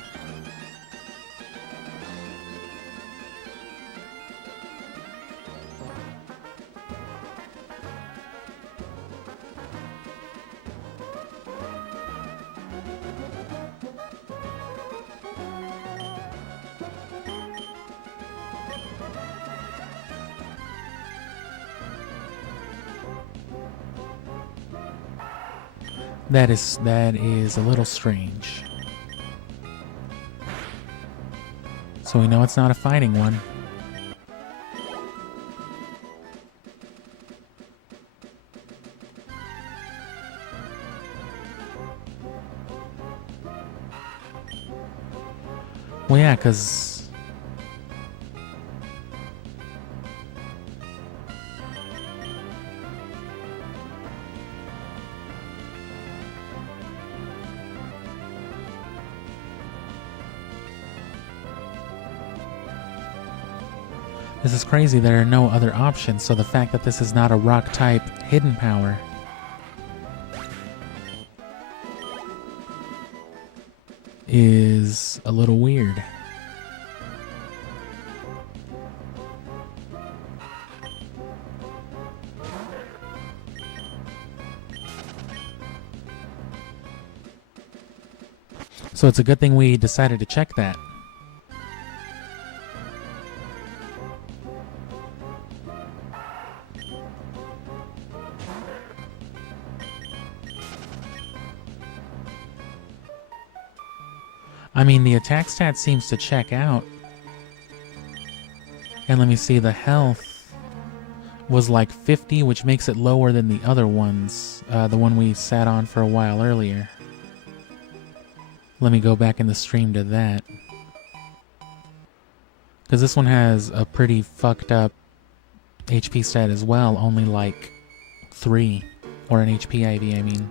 That is a little strange. So we know it's not a fighting one. Well, yeah, because... This is crazy, there are no other options, so the fact that this is not a rock-type hidden power is a little weird. So it's a good thing we decided to check that. I mean, the attack stat seems to check out. And let me see, the health was like 50, which makes it lower than the other ones. The one we sat on for a while earlier. Let me go back in the stream to that. Because this one has a pretty fucked up HP stat as well. Only like 3. Or an HP IV, I mean.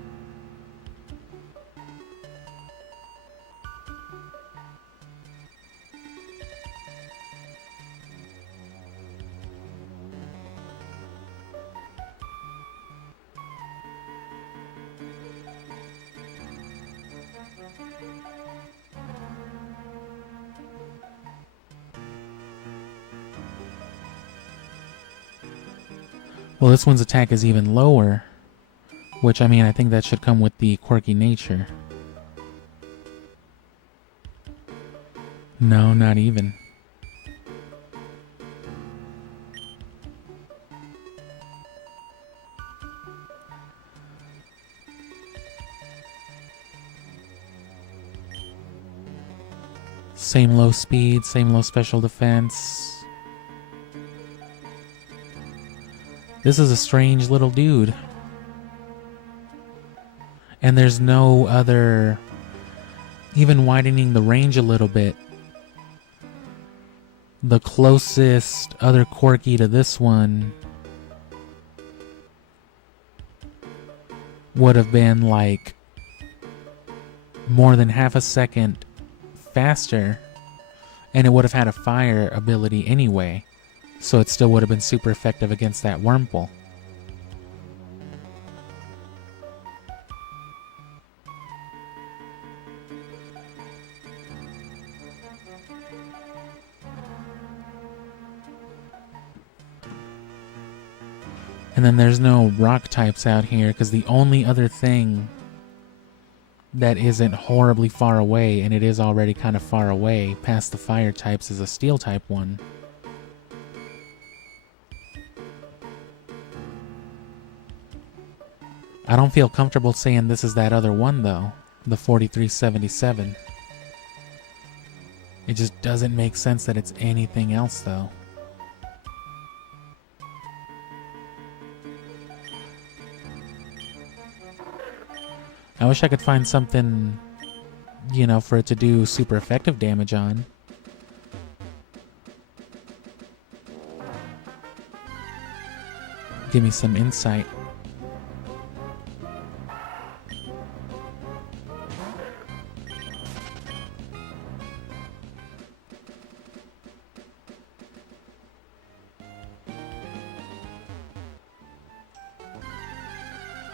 Well, this one's attack is even lower, which, I mean, I think that should come with the quirky nature. No, not even. Same low speed, same low special defense. This is a strange little dude. And there's no other... Even widening the range a little bit. The closest other quirky to this one would have been like more than half a second faster, and it would have had a fire ability anyway, so it still would have been super effective against that Wurmple. And then there's no rock types out here, because the only other thing that isn't horribly far away, and it is already kind of far away past the fire types, is a steel type one. I don't feel comfortable saying this is that other one though, the 4377. It just doesn't make sense that it's anything else though. I wish I could find something, you know, for it to do super effective damage on. Give me some insight.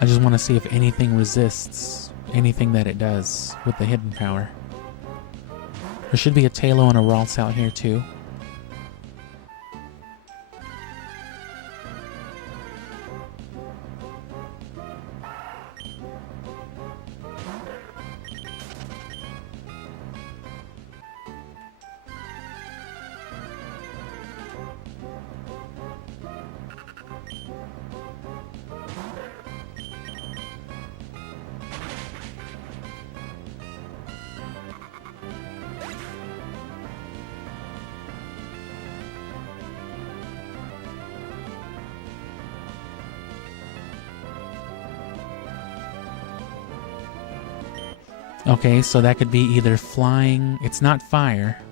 I just want to see if anything resists anything that it does with the hidden power. There should be a Talo and a Ralts out here too. Okay, so that could be either flying. It's not fire.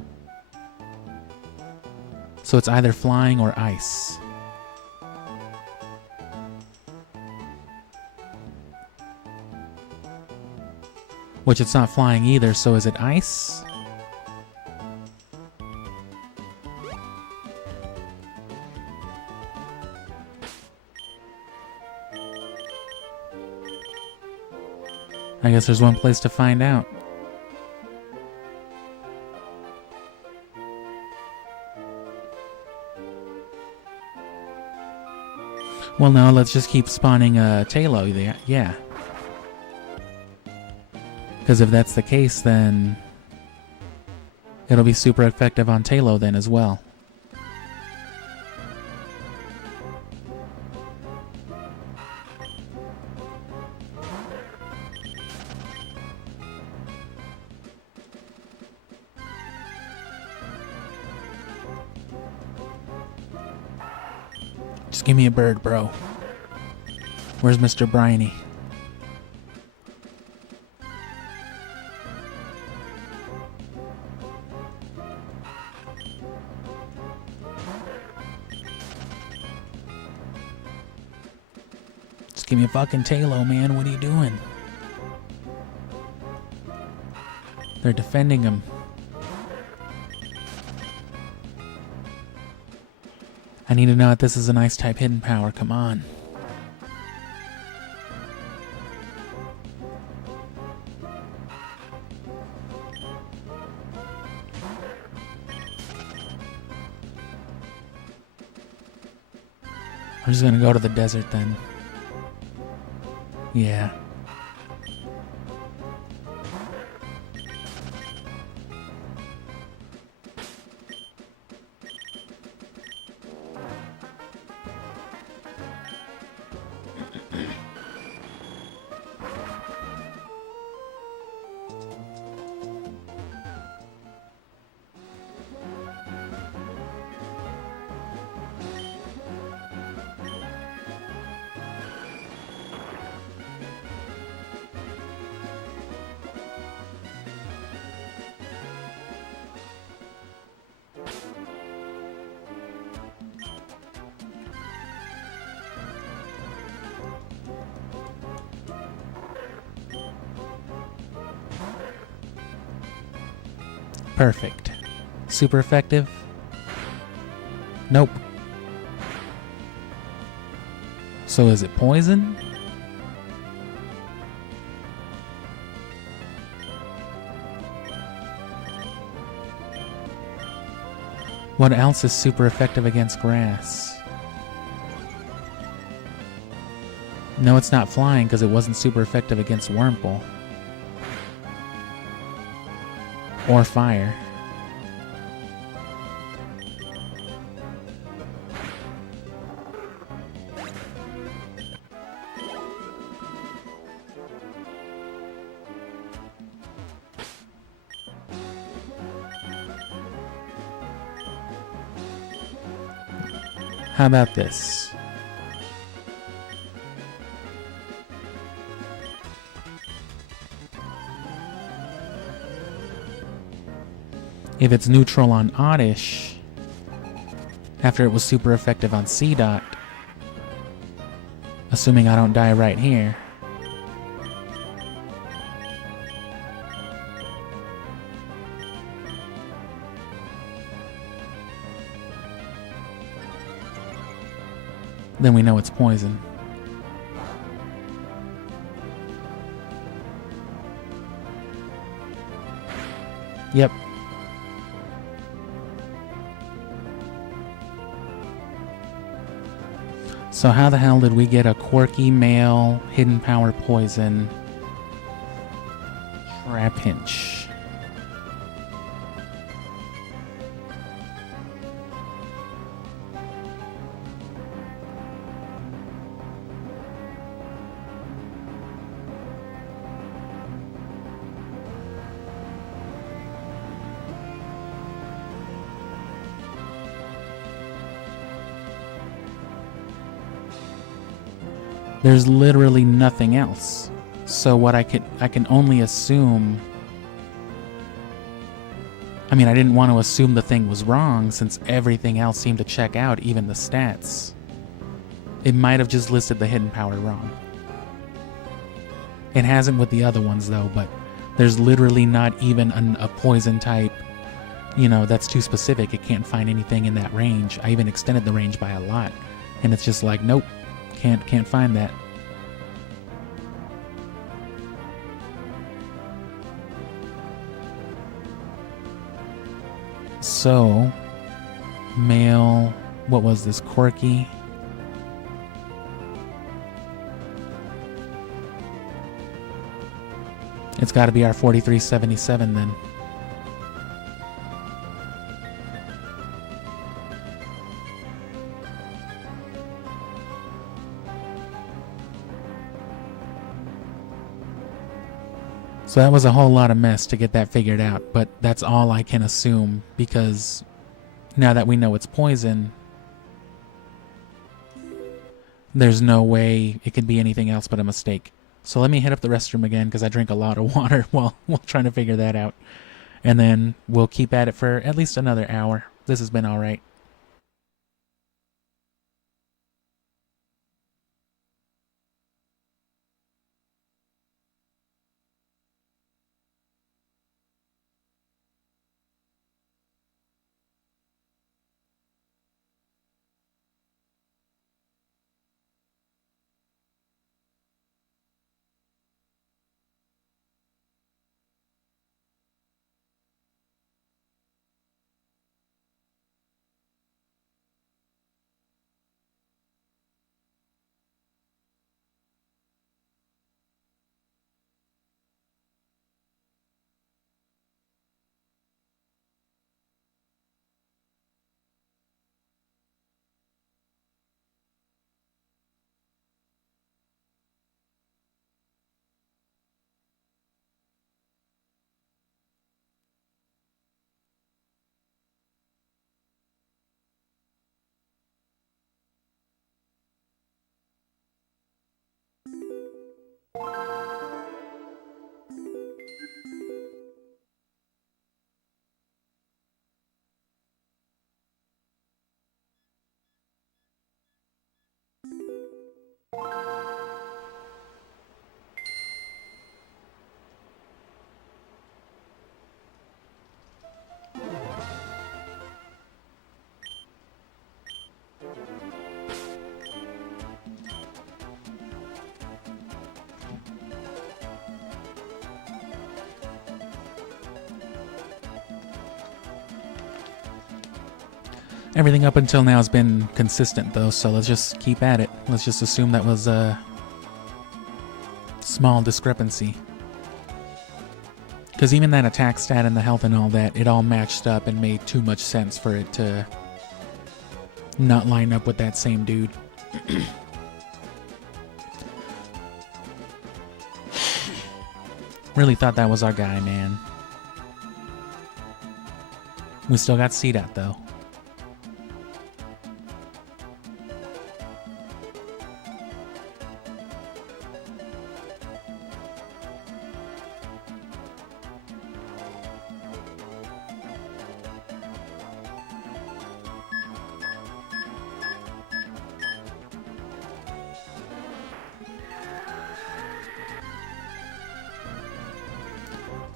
So it's either flying or ice. Which it's not flying either, so is it ice? I guess there's one place to find out. Well, no, let's just keep spawning a Talo. Yeah. Because if that's the case, then it'll be super effective on Talo then as well. Just give me a bird, bro. Where's Mr. Bryony? Just give me a fucking Talo, man. What are you doing? They're defending him. I need to know if this is an ice-type hidden power. Come on. I'm just gonna go to the desert then. Yeah. Perfect. Super effective? Nope. So is it poison? What else is super effective against grass? No, it's not flying because it wasn't super effective against Wurmple. Or fire. How about this? If it's neutral on Oddish, after it was super effective on C-Dot, assuming I don't die right here, then we know it's poison. Yep. So how the hell did we get a quirky male hidden power poison Trapinch? There's literally nothing else. So what I can only assume... I mean, I didn't want to assume the thing was wrong since everything else seemed to check out, even the stats. It might have just listed the hidden power wrong. It hasn't with the other ones though, but there's literally not even a poison type, you know, that's too specific. It can't find anything in that range. I even extended the range by a lot. And it's just like, nope. Can't find that. So, male, what was this, quirky? It's got to be our 4377 then. So that was a whole lot of mess to get that figured out, but that's all I can assume because now that we know it's poison, there's no way it could be anything else but a mistake. So let me hit up the restroom again because I drink a lot of water while trying to figure that out. And then we'll keep at it for at least another hour. This has been all right. Everything up until now has been consistent though, so let's just keep at it. Let's just assume that was a small discrepancy. Because even that attack stat and the health and all that, it all matched up and made too much sense for it to not line up with that same dude. Really thought that was our guy, man. We still got CDOT though.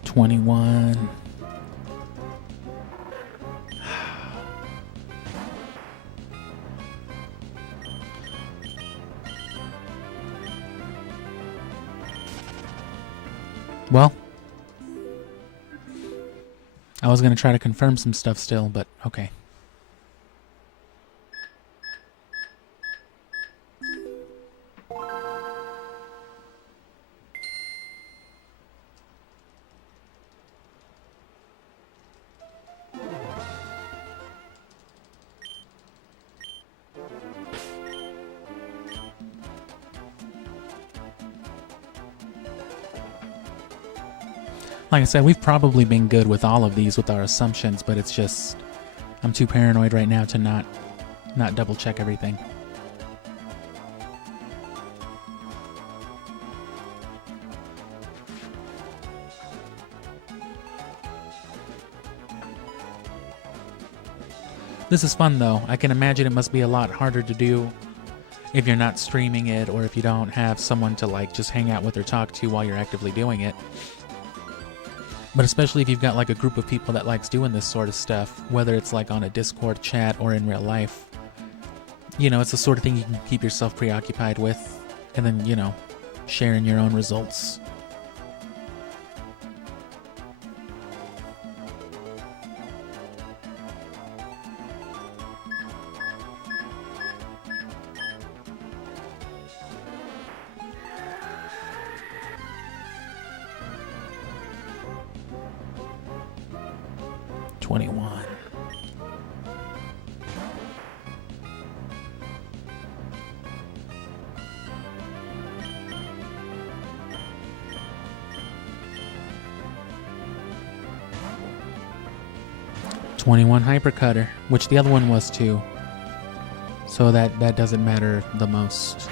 $21. Well, I was going to try to confirm some stuff still, but okay. Like I said, we've probably been good with all of these with our assumptions, but it's just I'm too paranoid right now to not double check everything. This is fun though. I can imagine it must be a lot harder to do if you're not streaming it or if you don't have someone to like just hang out with or talk to while you're actively doing it. But especially if you've got like a group of people that likes doing this sort of stuff, whether it's like on a Discord chat or in real life. You know, it's the sort of thing you can keep yourself preoccupied with and then, you know, sharing your own results. .21 hypercutter, which the other one was too. So that doesn't matter the most.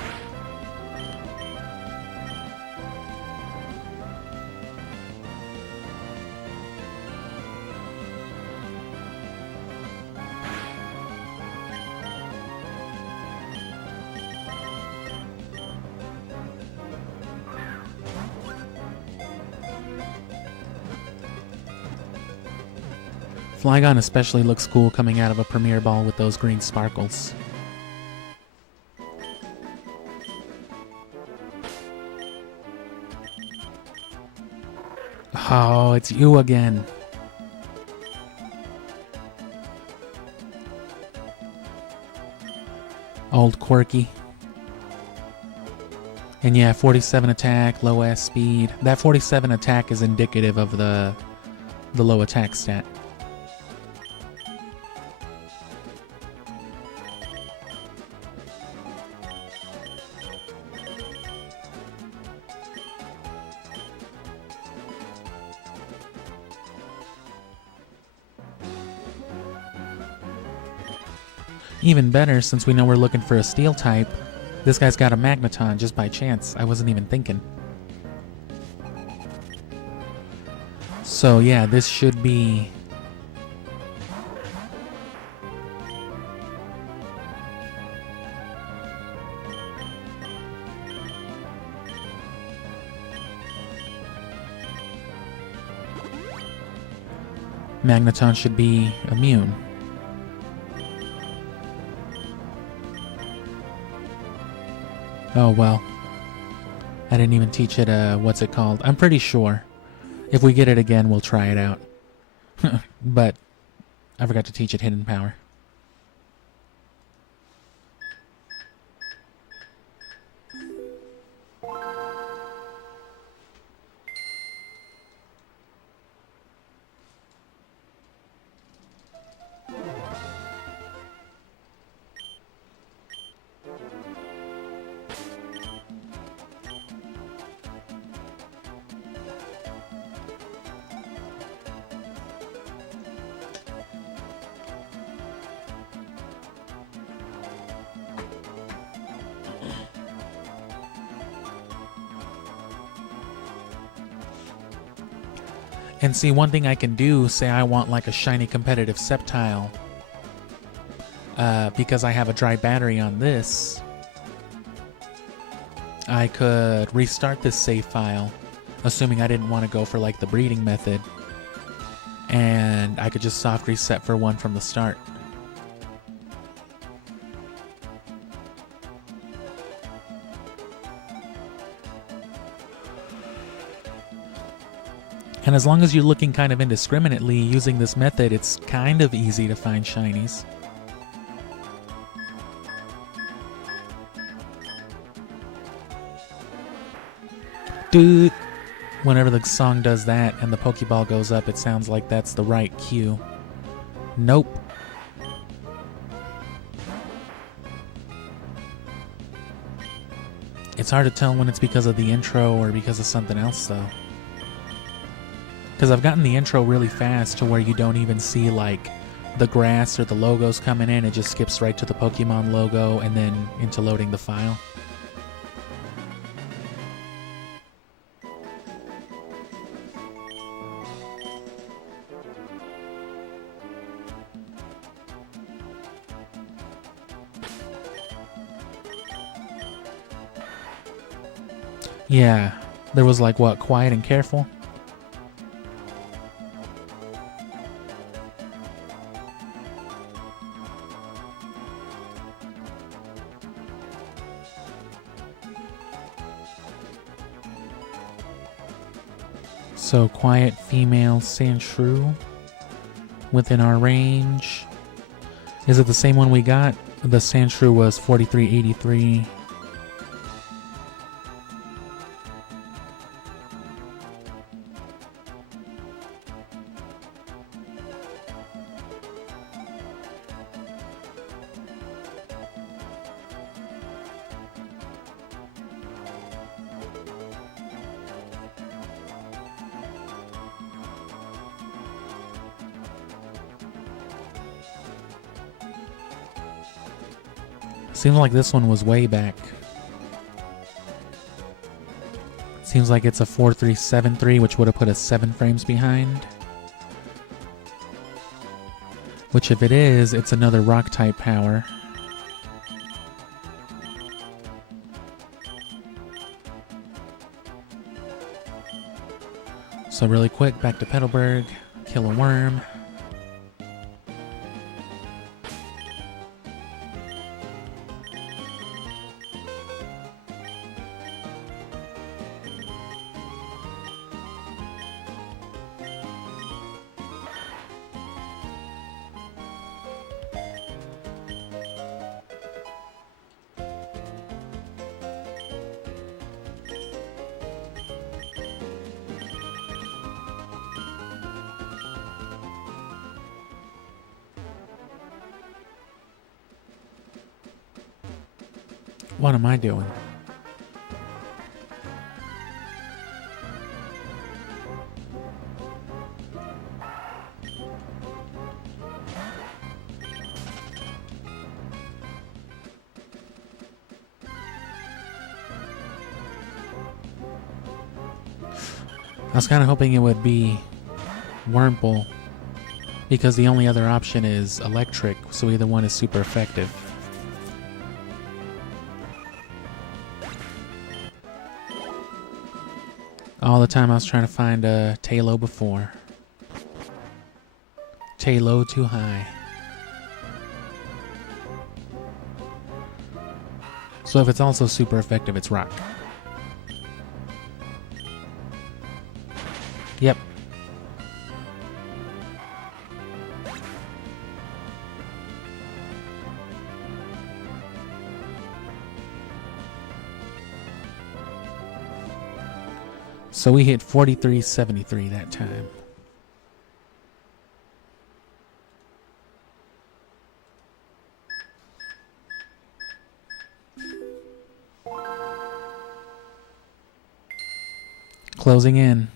Flygon especially looks cool coming out of a Premier Ball with those green sparkles. Oh, it's you again. Old Quirky. And yeah, 47 attack, low ass speed. That 47 attack is indicative of the low attack stat. Even better, since we know we're looking for a steel type, this guy's got a Magneton just by chance. I wasn't even thinking. So yeah, this should be... Magneton should be immune. Oh, well. I didn't even teach it, what's it called? I'm pretty sure. If we get it again, we'll try it out. But I forgot to teach it Hidden Power. And see, one thing I can do, say I want like a shiny competitive Sceptile, because I have a dry battery on this, I could restart this save file, assuming I didn't want to go for like the breeding method, and I could just soft reset for one from the start. And as long as you're looking kind of indiscriminately using this method, it's kind of easy to find shinies. Dude! Whenever the song does that and the Pokeball goes up, it sounds like that's the right cue. Nope. It's hard to tell when it's because of the intro or because of something else, though. Because I've gotten the intro really fast to where you don't even see, like, the grass or the logos coming in. It just skips right to the Pokemon logo and then into loading the file. Yeah, there was like, what, quiet and careful? So, quiet female Sandshrew within our range. Is it the same one we got? The Sandshrew was 4383. Seems like this one was way back. Seems like it's a 4373, which would have put us 7 frames behind. Which, if it is, it's another rock-type power. So really quick, back to Petalburg, kill a worm. What am I doing? I was kind of hoping it would be Wurmple, because the only other option is electric, so either one is super effective. All the time I was trying to find a Tailo before. Tailo too high. So if it's also super effective, it's rock. Yep. So we hit 4373 that time. Closing in.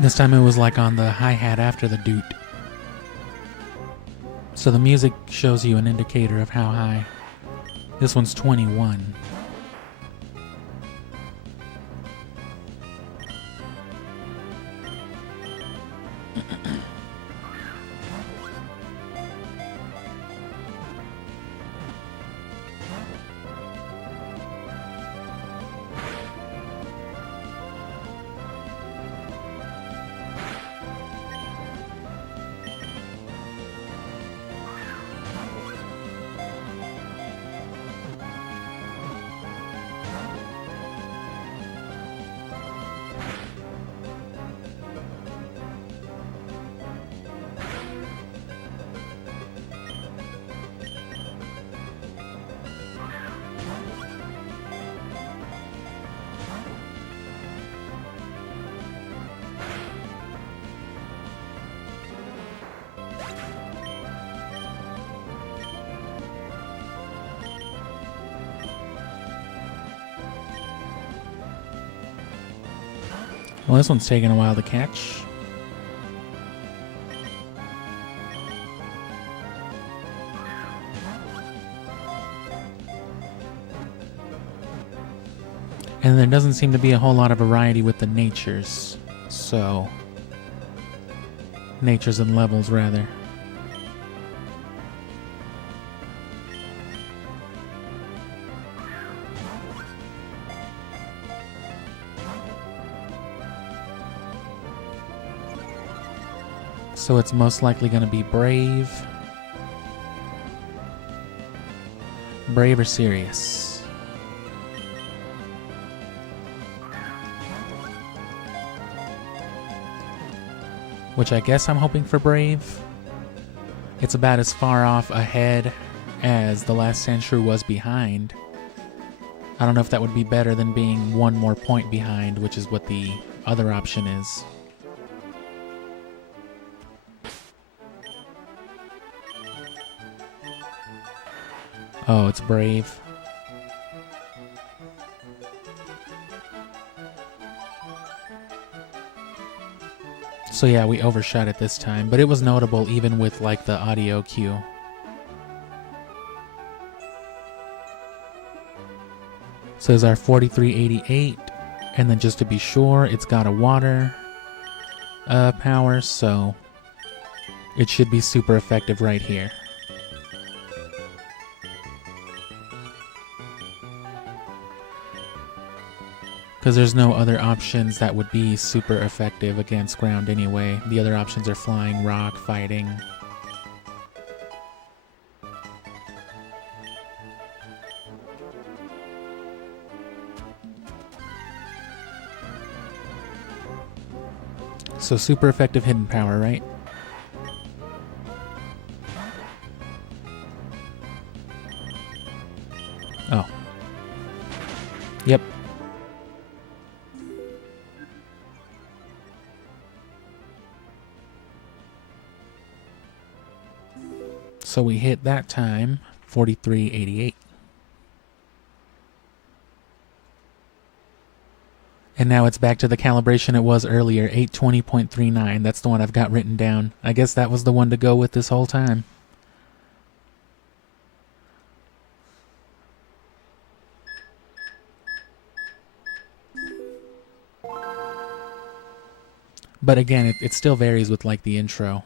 This time it was like on the hi-hat after the doot. So the music shows you an indicator of how high. This one's 21. Well, this one's taking a while to catch. And there doesn't seem to be a whole lot of variety with the natures. So, natures and levels, rather. So it's most likely going to be brave. Brave or serious? Which I guess I'm hoping for brave. It's about as far off ahead as the last Sandshrew was behind. I don't know if that would be better than being one more point behind, which is what the other option is. Oh, it's brave. So yeah, we overshot it this time, but it was notable even with like the audio cue. So there's our 4388, and then just to be sure, it's got a water power, so it should be super effective right here. Because there's no other options that would be super effective against ground anyway. The other options are flying, rock, fighting. So super effective hidden power, right? Oh. Yep. So we hit that time, 4388. And now it's back to the calibration it was earlier, 820.39. That's the one I've got written down. I guess that was the one to go with this whole time. But again, it still varies with like the intro.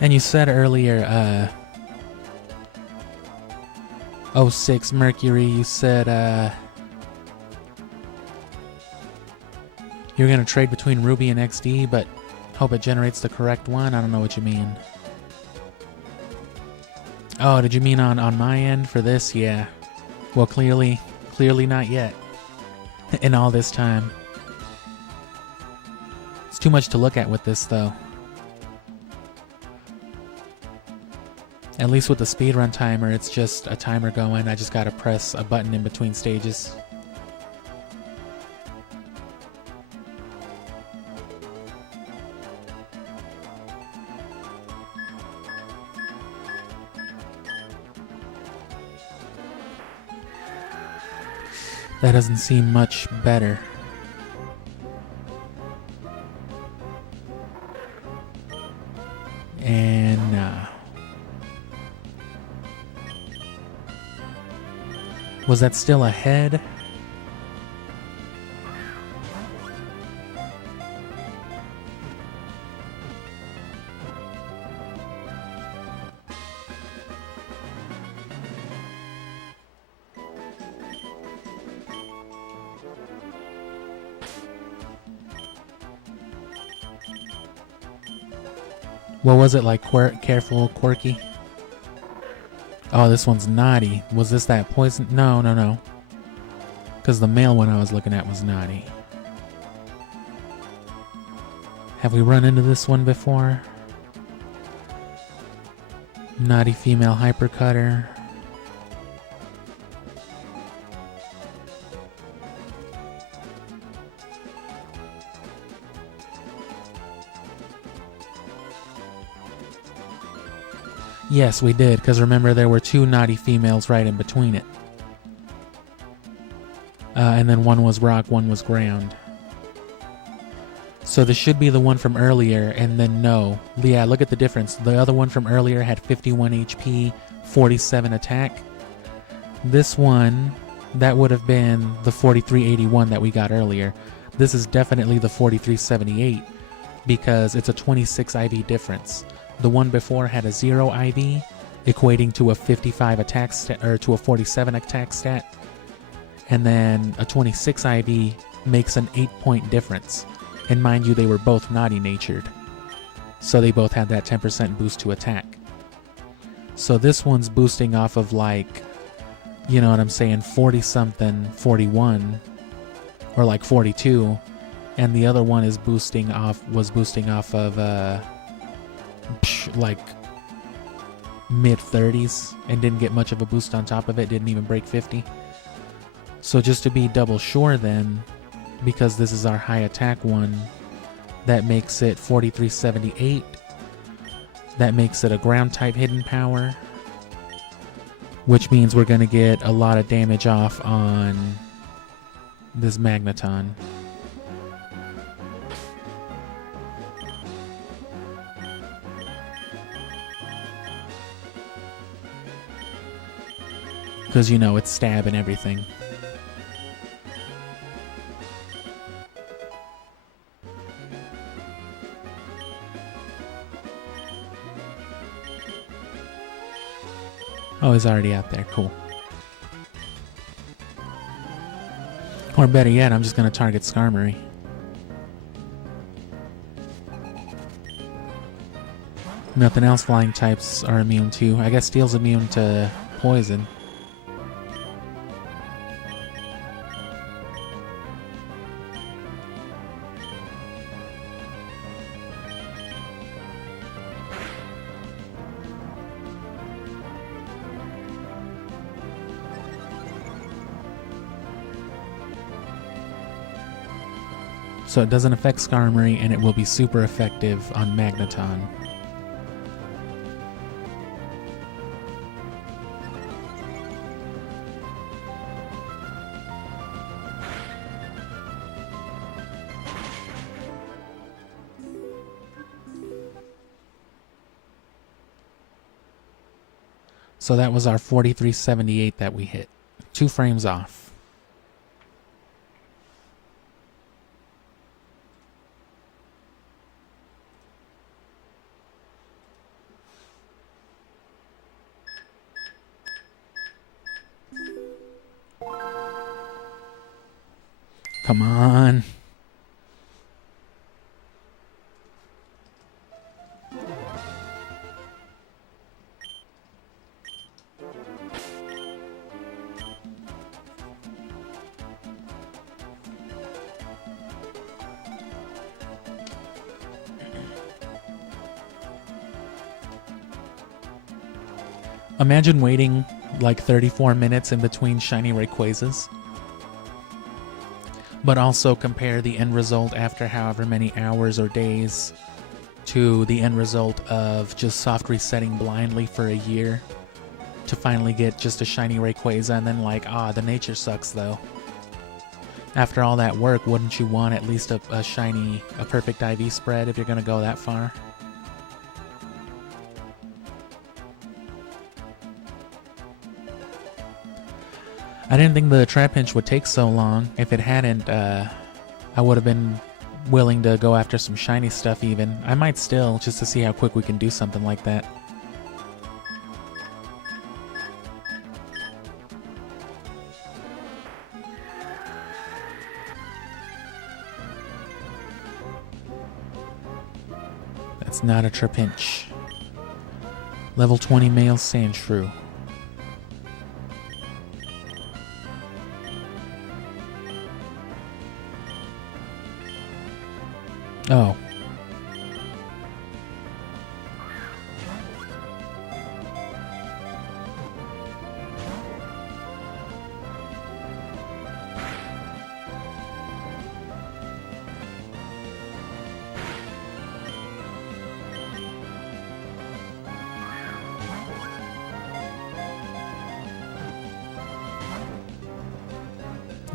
And you said earlier, 06 Mercury, you said, you're going to trade between Ruby and XD, but hope it generates the correct one? I don't know what you mean. Oh, did you mean on my end for this? Yeah. Well, clearly not yet. In all this time. It's too much to look at with this, though. At least with the speedrun timer, it's just a timer going. I just gotta press a button in between stages. That doesn't seem much better. And was that still ahead? What was it like? Careful, quirky? Oh, this one's naughty. Was this that poison? No, no, no. Because the male one I was looking at was naughty. Have we run into this one before? Naughty female hypercutter. Yes, we did, because remember there were two naughty females right in between it. And then one was rock, one was ground. So this should be the one from earlier, and then no. Yeah, look at the difference. The other one from earlier had 51 HP, 47 attack. This one, that would have been the 4381 that we got earlier. This is definitely the 4378, because it's a 26 IV difference. The one before had a 0 IV, equating to a 55 attack stat, or to a 47 attack stat. And then a 26 IV makes an 8-point difference. And mind you, they were both naughty natured. So they both had that 10% boost to attack. So this one's boosting off of like, you know what I'm saying, 40 something, 41, or like 42. And the other one is was boosting off of like mid 30s and didn't get much of a boost on top of it, didn't even break 50. So just to be double sure then, because this is our high attack one, that makes it 4378. That makes it a ground type hidden power, which means we're going to get a lot of damage off on this magneton. Because, you know, it's stab and everything. Oh, he's already out there. Cool. Or better yet, I'm just going to target Skarmory. Nothing else flying types are immune to. I guess Steel's immune to poison. So it doesn't affect Skarmory, and it will be super effective on Magneton. So that was our 4378 that we hit. 2 frames off. Come on. Imagine waiting like 34 minutes in between shiny Rayquazas. But also compare the end result after however many hours or days to the end result of just soft resetting blindly for a year to finally get just a shiny Rayquaza and then like, the nature sucks though. After all that work, wouldn't you want at least a perfect IV spread if you're going to go that far? I didn't think the Trapinch would take so long. If it hadn't, I would have been willing to go after some shiny stuff even. I might still, just to see how quick we can do something like that. That's not a Trapinch. Level 20 male Sandshrew. Oh.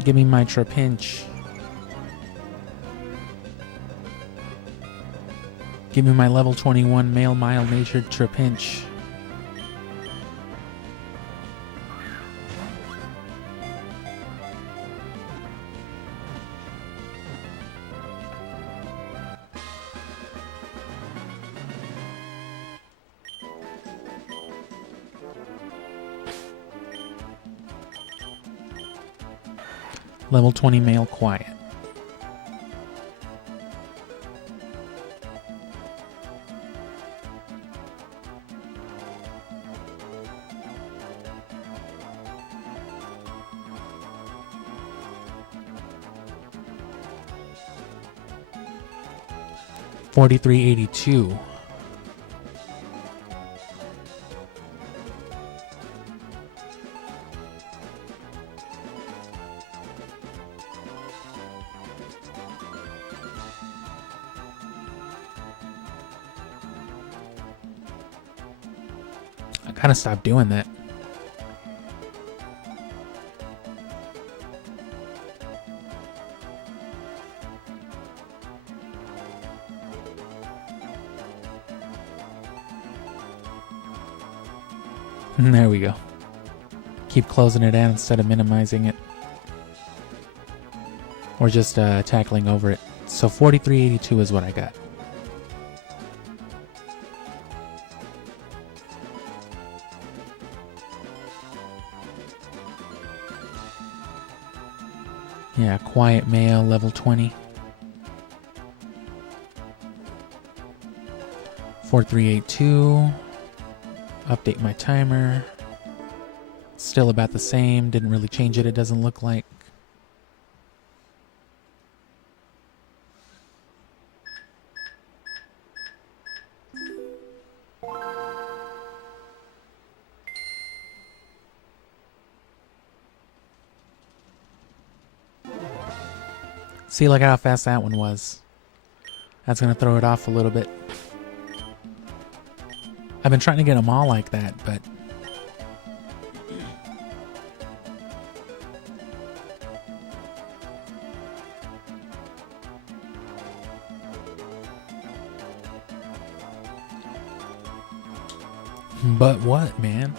Give me my Trapinch. Give me my level 21 male mild-natured Trapinch. Level 20 male Quiet. $43.82. I gotta stop doing that. There we go. Keep closing it in instead of minimizing it. Or just tackling over it. So 43.82 is what I got. Yeah, Quiet Male, level 20. 4382. Update my timer. Still about the same. Didn't really change it, it doesn't look like. See, look how fast that one was. That's going to throw it off a little bit. I've been trying to get them all like that, but... But what, man?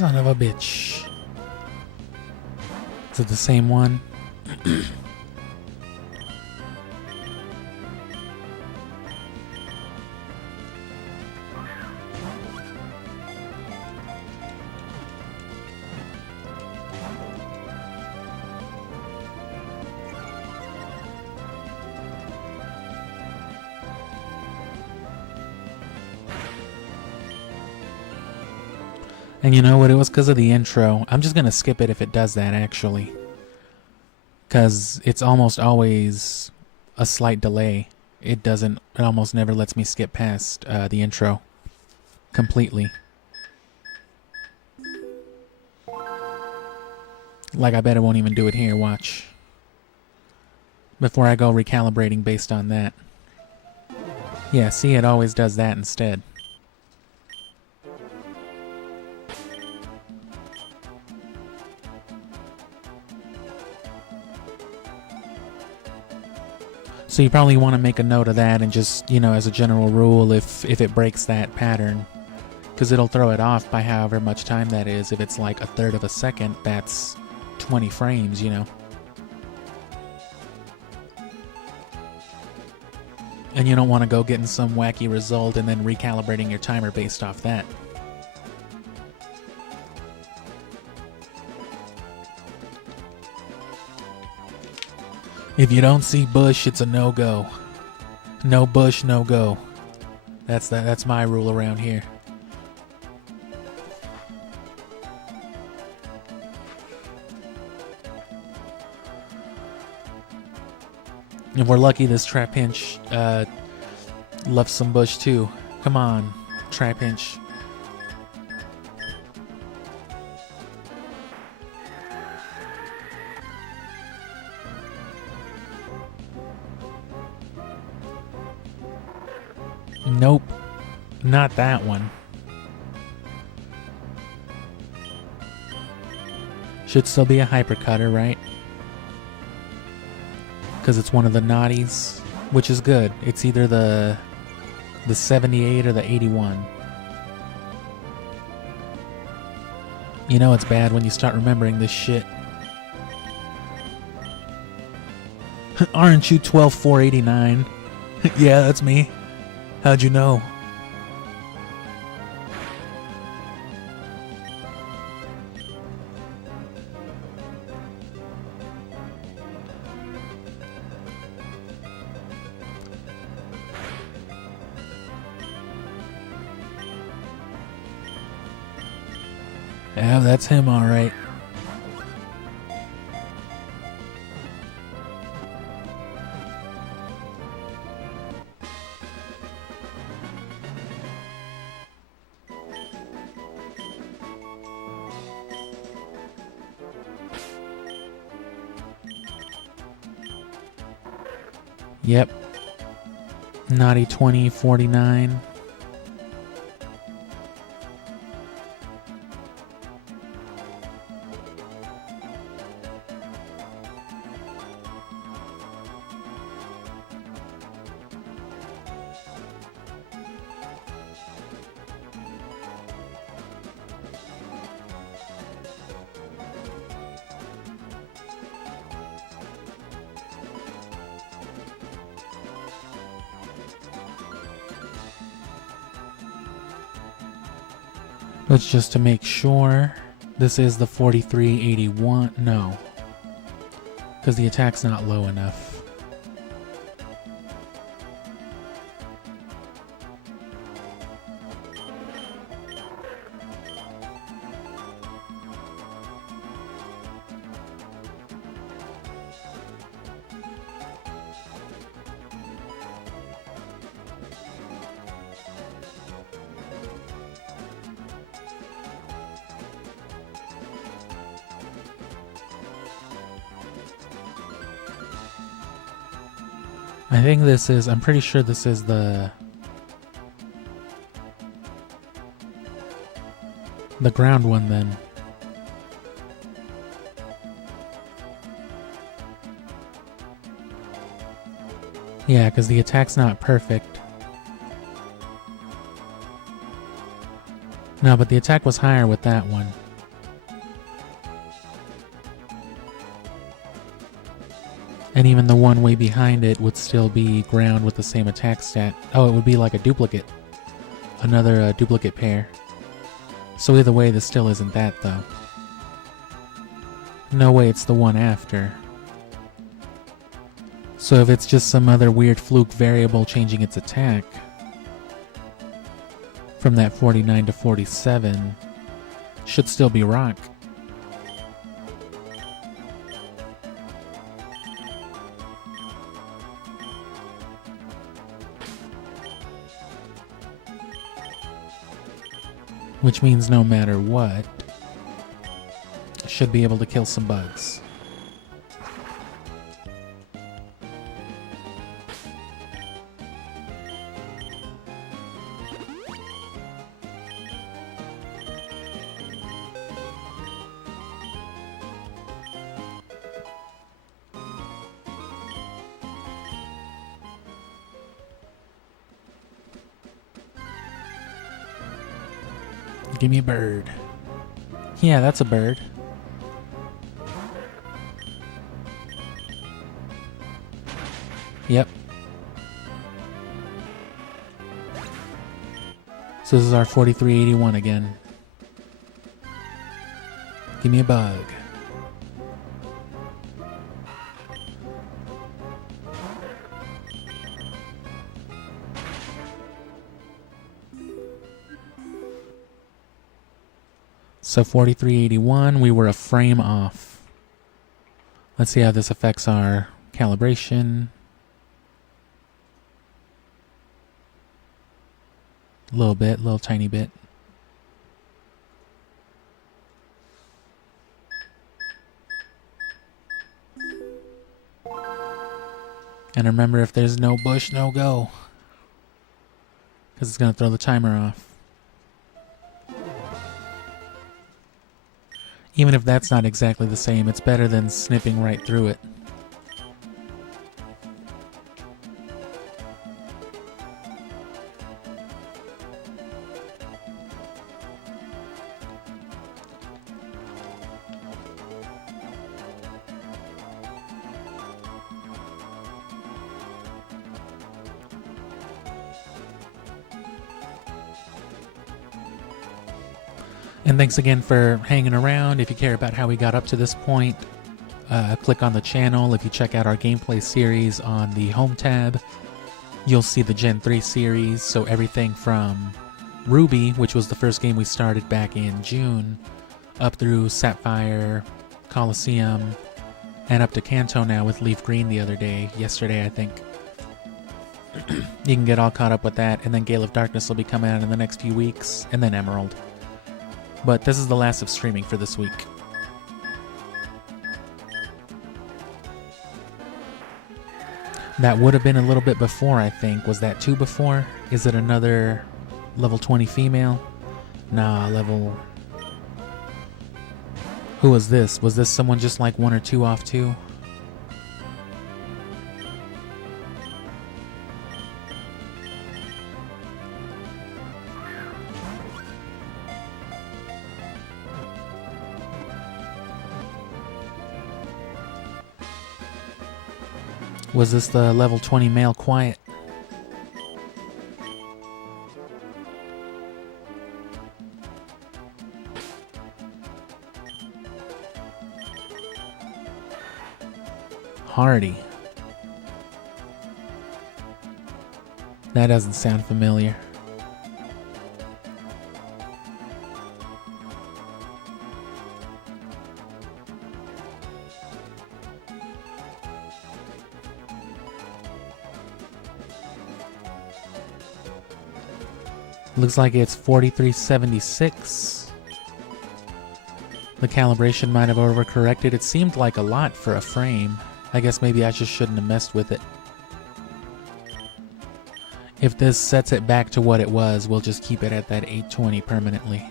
Son of a bitch. Is it the same one? And you know what? It was because of the intro. I'm just going to skip it if it does that, actually. Because it's almost always a slight delay. It almost never lets me skip past the intro completely. Like, I bet it won't even do it here. Watch. Before I go recalibrating based on that. Yeah, see, it always does that instead. So you probably want to make a note of that and just, as a general rule, if it breaks that pattern, because it'll throw it off by however much time that is. If it's like a third of a second, that's 20 frames, And you don't want to go getting some wacky result and then recalibrating your timer based off that. If you don't see bush, it's a no-go. No bush, no go. That's my rule around here. If we're lucky, this trap pinch loves some bush too. Come on, trap pinch. Nope, not that one. Should still be a hypercutter, right? Because it's one of the naughties, which is good. It's either the 78 or the 81. You know it's bad when you start remembering this shit. Aren't you 12489? Yeah, that's me. How'd you know? Yeah, that's him, all right. Yep. Naughty 2049. Let's just to make sure. This is the 4381. No. Because the attack's not low enough. I think this is, I'm pretty sure this is the ground one then. Yeah, because the attack's not perfect. No, but the attack was higher with that one. And even the one way behind it would still be ground with the same attack stat. Oh, it would be like a duplicate. Another duplicate pair. So either way, this still isn't that, though. No way it's the one after. So if it's just some other weird fluke variable changing its attack from that 49 to 47, should still be rock. Which means no matter what, should be able to kill some bugs. Give me a bird. Yeah, that's a bird. Yep. So this is our 4381 again. Give me a bug. So 4381, we were a frame off. Let's see how this affects our calibration. A little bit, little tiny bit. And remember, if there's no bush, no go. Because it's going to throw the timer off. Even if that's not exactly the same, it's better than snipping right through it. And thanks again for hanging around. If you care about how we got up to this point, click on the channel. If you check out our gameplay series on the home tab, you'll see the Gen 3 series. So everything from Ruby, which was the first game we started back in June, up through Sapphire, Coliseum, and up to Kanto now with Leaf Green yesterday I think. You can get all caught up with that, and then Gale of Darkness will be coming out in the next few weeks, and then Emerald. But this is the last of streaming for this week. That would have been a little bit before, I think. Was that 2 before? Is it another level 20 female? Nah, level... Who was this? Was this someone just like 1 or 2 off too? Was this the level 20 male quiet? Hardy. That doesn't sound familiar. Looks like it's 4376. The calibration might have overcorrected. It seemed like a lot for a frame. I guess maybe I just shouldn't have messed with it. If this sets it back to what it was, we'll just keep it at that 820 permanently.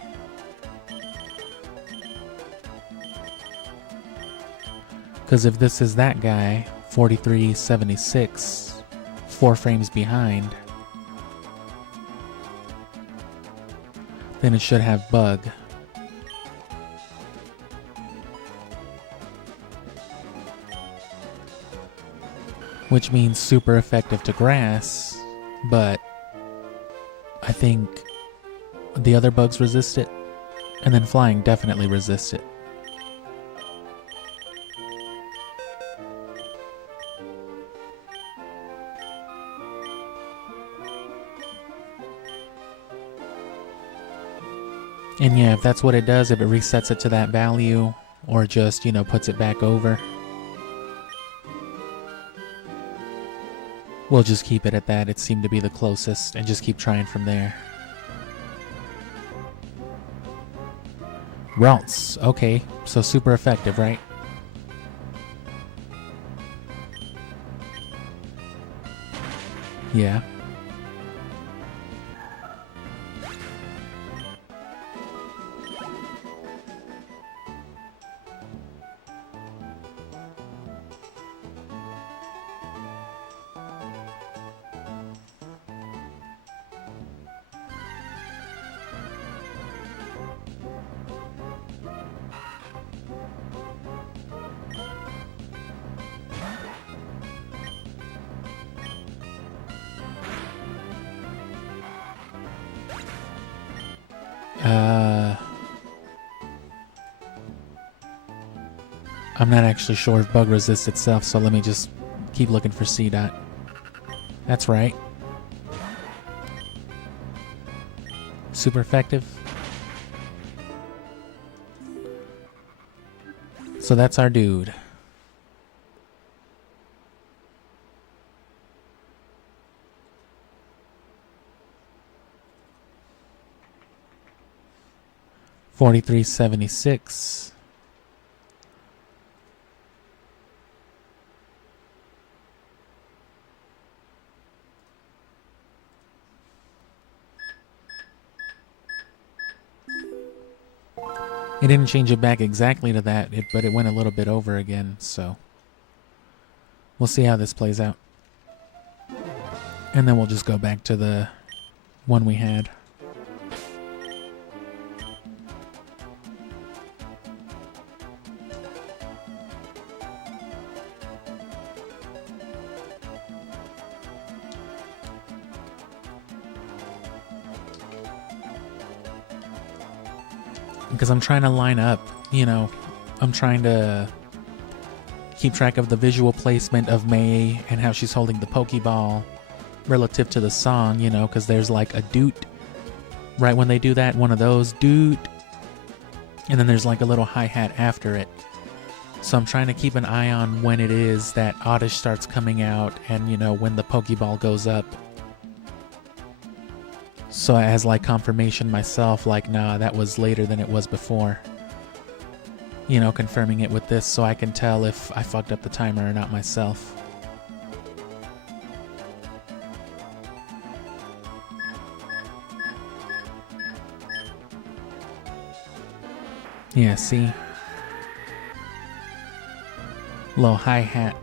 Because if this is that guy, 4376, 4 frames behind, then it should have bug. which means super effective to grass, but I think the other bugs resist it, and then flying definitely resists it. And yeah, if that's what it does, if it resets it to that value, or just, you know, puts it back over, we'll just keep it at that. It seemed to be the closest, and just keep trying from there. Ralts, okay, so super effective, right? Yeah. I'm not actually sure if bug resists itself, so let me just keep looking for C dot. That's right. Super effective. So that's our dude. $43.76. It didn't change it back exactly to that, but it went a little bit over again, so we'll see how this plays out. And then we'll just go back to the one we had. Because I'm trying to line up, you know, I'm trying to keep track of the visual placement of May and how she's holding the Pokeball relative to the song, you know, because there's like a doot right when they do that, one of those, doot, and then there's like a little hi-hat after it. So I'm trying to keep an eye on when it is that Oddish starts coming out and, you know, when the Pokeball goes up. So as like confirmation myself, like, nah, that was later than it was before. You know, confirming it with this so I can tell if I fucked up the timer or not myself. Yeah, see? Little hi-hat.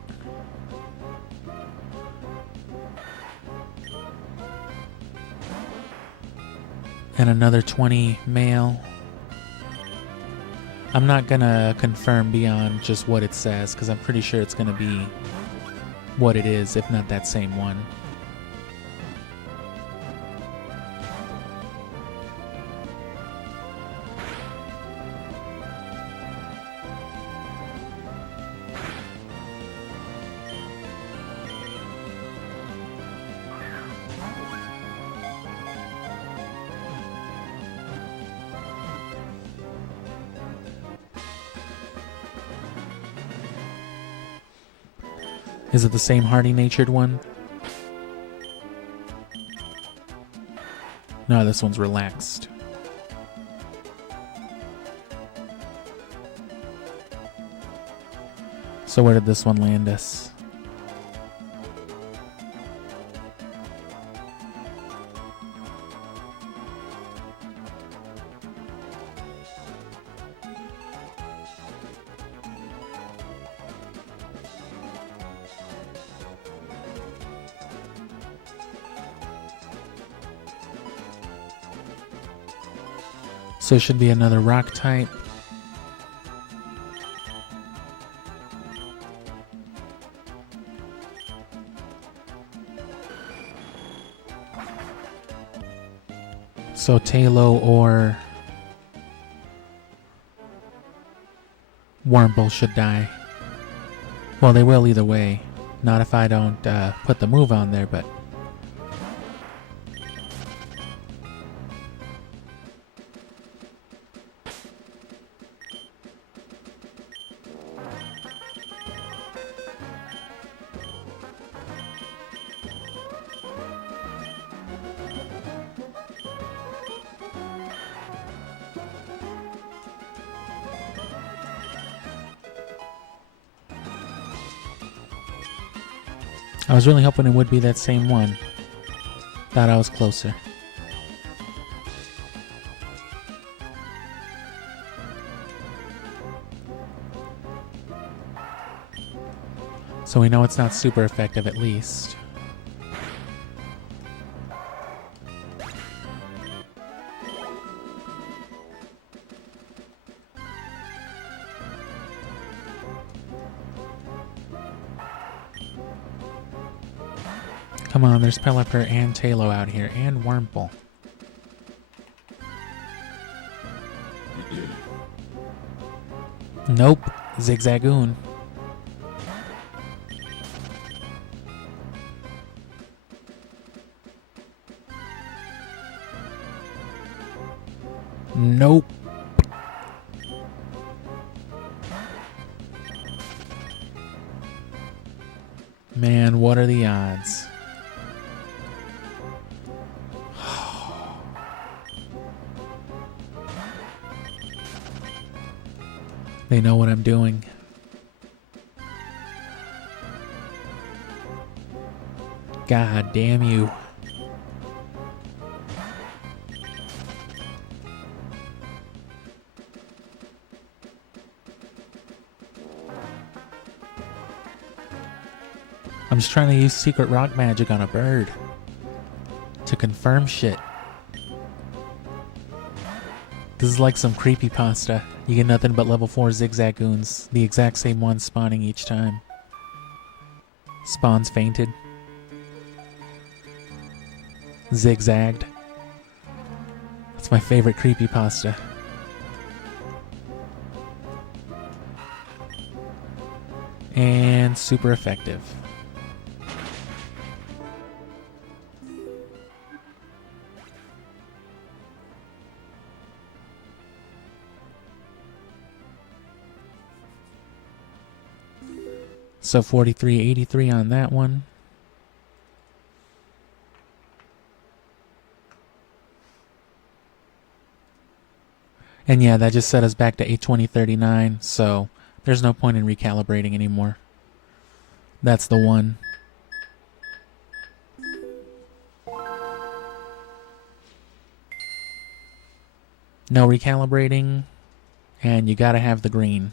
And another 20 male. I'm not gonna confirm beyond just what it says, because I'm pretty sure it's gonna be what it is, if not that same one. Is it the same hardy-natured one? No, this one's relaxed. So where did this one land us? So it should be another rock type. So Talo or Wurmple should die. Well, they will either way. Not if I don't put the move on there, but... I was really hoping it would be that same one. Thought I was closer. So we know it's not super effective at least. Come on, there's Pelipper and Talo out here, and Wurmple. Nope, Zigzagoon. Nope. Man, what are the odds? They know what I'm doing. God damn you. I'm just trying to use secret rock magic on a bird to confirm shit. This is like some creepypasta. You get nothing but level 4 Zigzagoons, the exact same one spawning each time. Spawns fainted. Zigzagged. That's my favorite creepypasta. And super effective. So 43.83 on that one. And yeah, that just set us back to 820.39, so there's no point in recalibrating anymore. That's the one. No recalibrating, and you gotta have the green.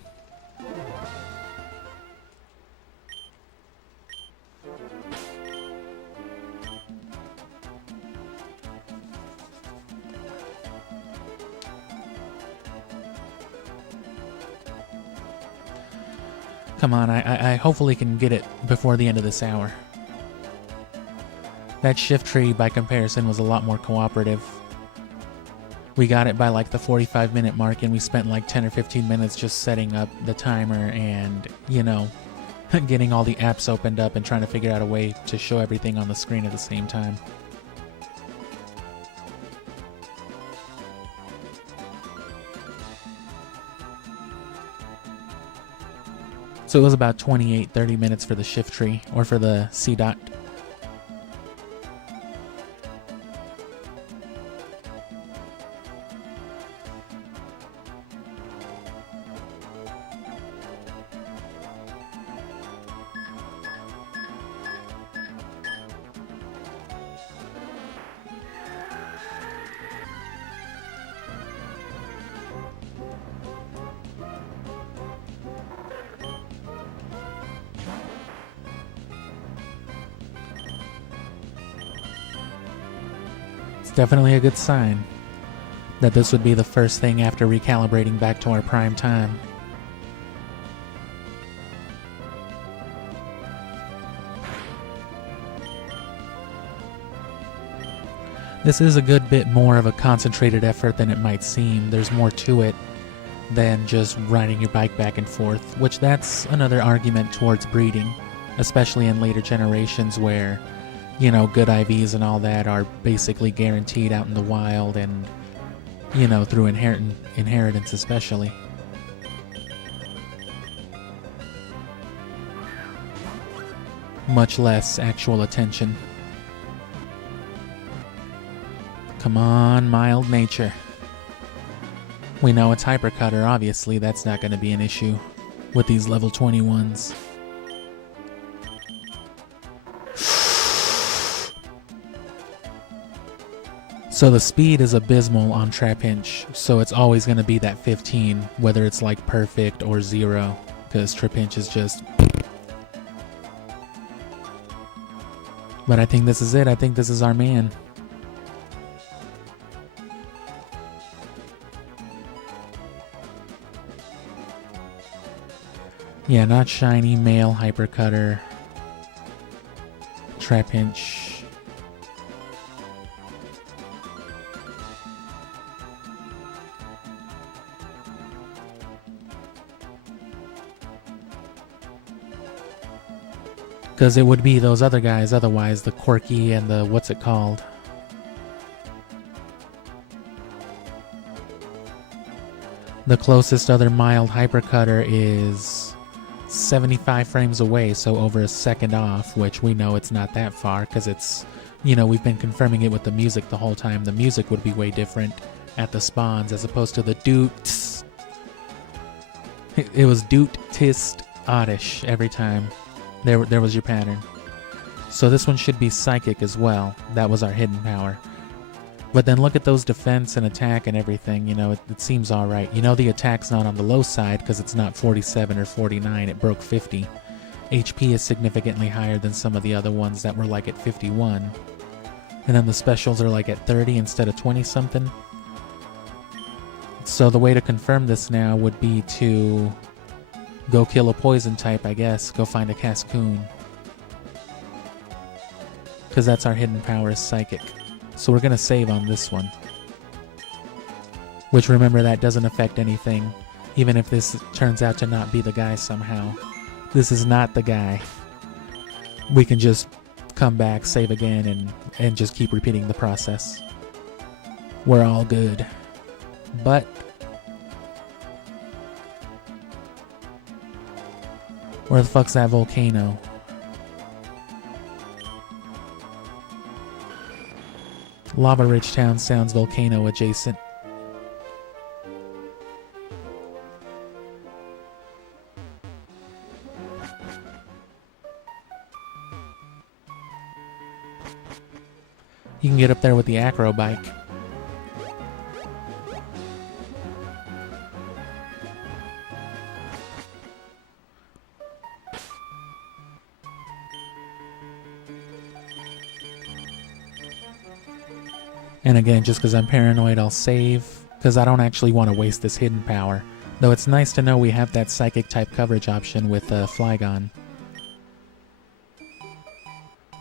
Come on, I hopefully can get it before the end of this hour. That shift tree, by comparison, was a lot more cooperative. We got it by like the 45-minute mark, and we spent like 10 or 15 minutes just setting up the timer and, you know, getting all the apps opened up and trying to figure out a way to show everything on the screen at the same time. So it was about 28-30 minutes for the shift tree, or for the C dot. Definitely a good sign that this would be the first thing after recalibrating back to our prime time. This is a good bit more of a concentrated effort than it might seem. There's more to it than just riding your bike back and forth, which that's another argument towards breeding, especially in later generations where, you know, good IVs and all that are basically guaranteed out in the wild and, you know, through inheritance especially. Much less actual attention. Come on, mild nature. We know it's hypercutter, obviously that's not going to be an issue with these level 21s. So the speed is abysmal on Trapinch, so it's always going to be that 15, whether it's like perfect or 0, because Trapinch is just... But I think this is it. I think this is our man. Yeah, not shiny, male, hypercutter, Trapinch. Because it would be those other guys, otherwise the quirky and the, what's it called? The closest other mild hypercutter is 75 frames away, so over a second off, which we know it's not that far because it's, you know, we've been confirming it with the music the whole time. The music would be way different at the spawns as opposed to the doots. It was doot, tist, oddish every time. There was your pattern. So this one should be psychic as well. That was our hidden power. But then look at those defense and attack and everything, you know, it seems alright. You know the attack's not on the low side because it's not 47 or 49, it broke 50. HP is significantly higher than some of the other ones that were like at 51. And then the specials are like at 30 instead of 20 something. So the way to confirm this now would be to go kill a poison type, I guess. Go find a Cascoon. Because that's our hidden power is psychic. So we're going to save on this one. Which, remember, that doesn't affect anything. Even if this turns out to not be the guy somehow. This is not the guy. We can just come back, save again, and just keep repeating the process. We're all good. But where the fuck's that volcano? Lava Ridge Town sounds volcano adjacent. You can get up there with the acro bike. And again, just because I'm paranoid, I'll save, because I don't actually want to waste this hidden power. Though it's nice to know we have that psychic type coverage option with Flygon.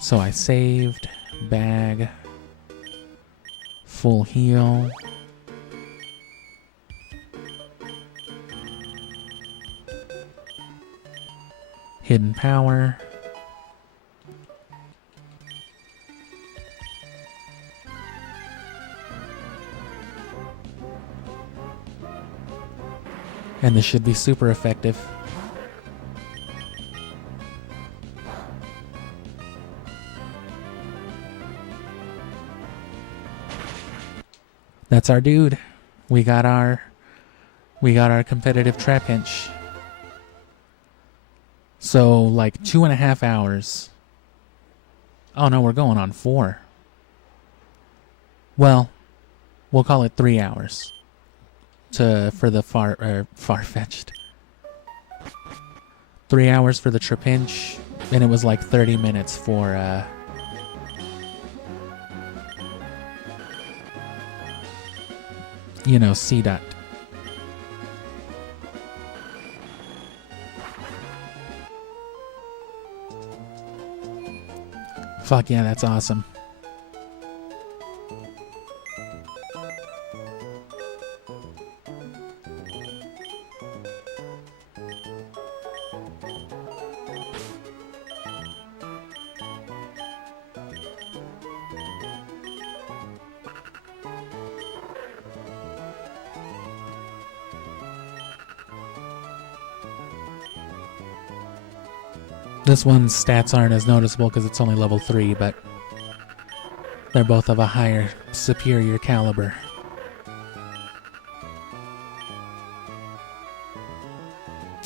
So I saved, bag, full heal. Hidden power. And this should be super effective. That's our dude. We got our competitive Trapinch. So like 2.5 hours. Oh no, we're going on 4. Well, we'll call it 3 hours. For the far-fetched. 3 hours for the Trapinch, and it was like 30 minutes for you know, C-Dot. Fuck yeah, that's awesome. This one's stats aren't as noticeable because it's only level 3, but they're both of a higher, superior caliber.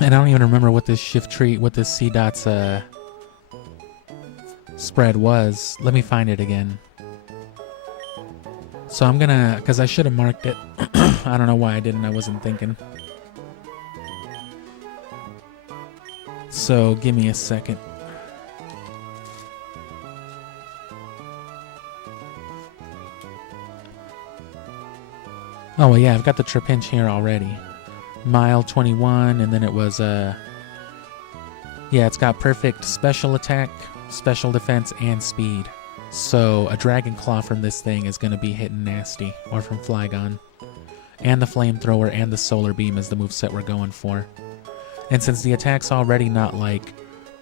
And I don't even remember what this shift tree, what this C dots spread was. Let me find it again. So I'm gonna, because I should have marked it. I don't know why I didn't, I wasn't thinking. So give me a second. Oh well, yeah, I've got the Trapinch here already. Mile 21, and then it was yeah, it's got perfect special attack, special defense, and speed. So a Dragon Claw from this thing is going to be hitting nasty, or from Flygon. And the Flamethrower and the Solar Beam is the moveset we're going for. And since the attack's already not like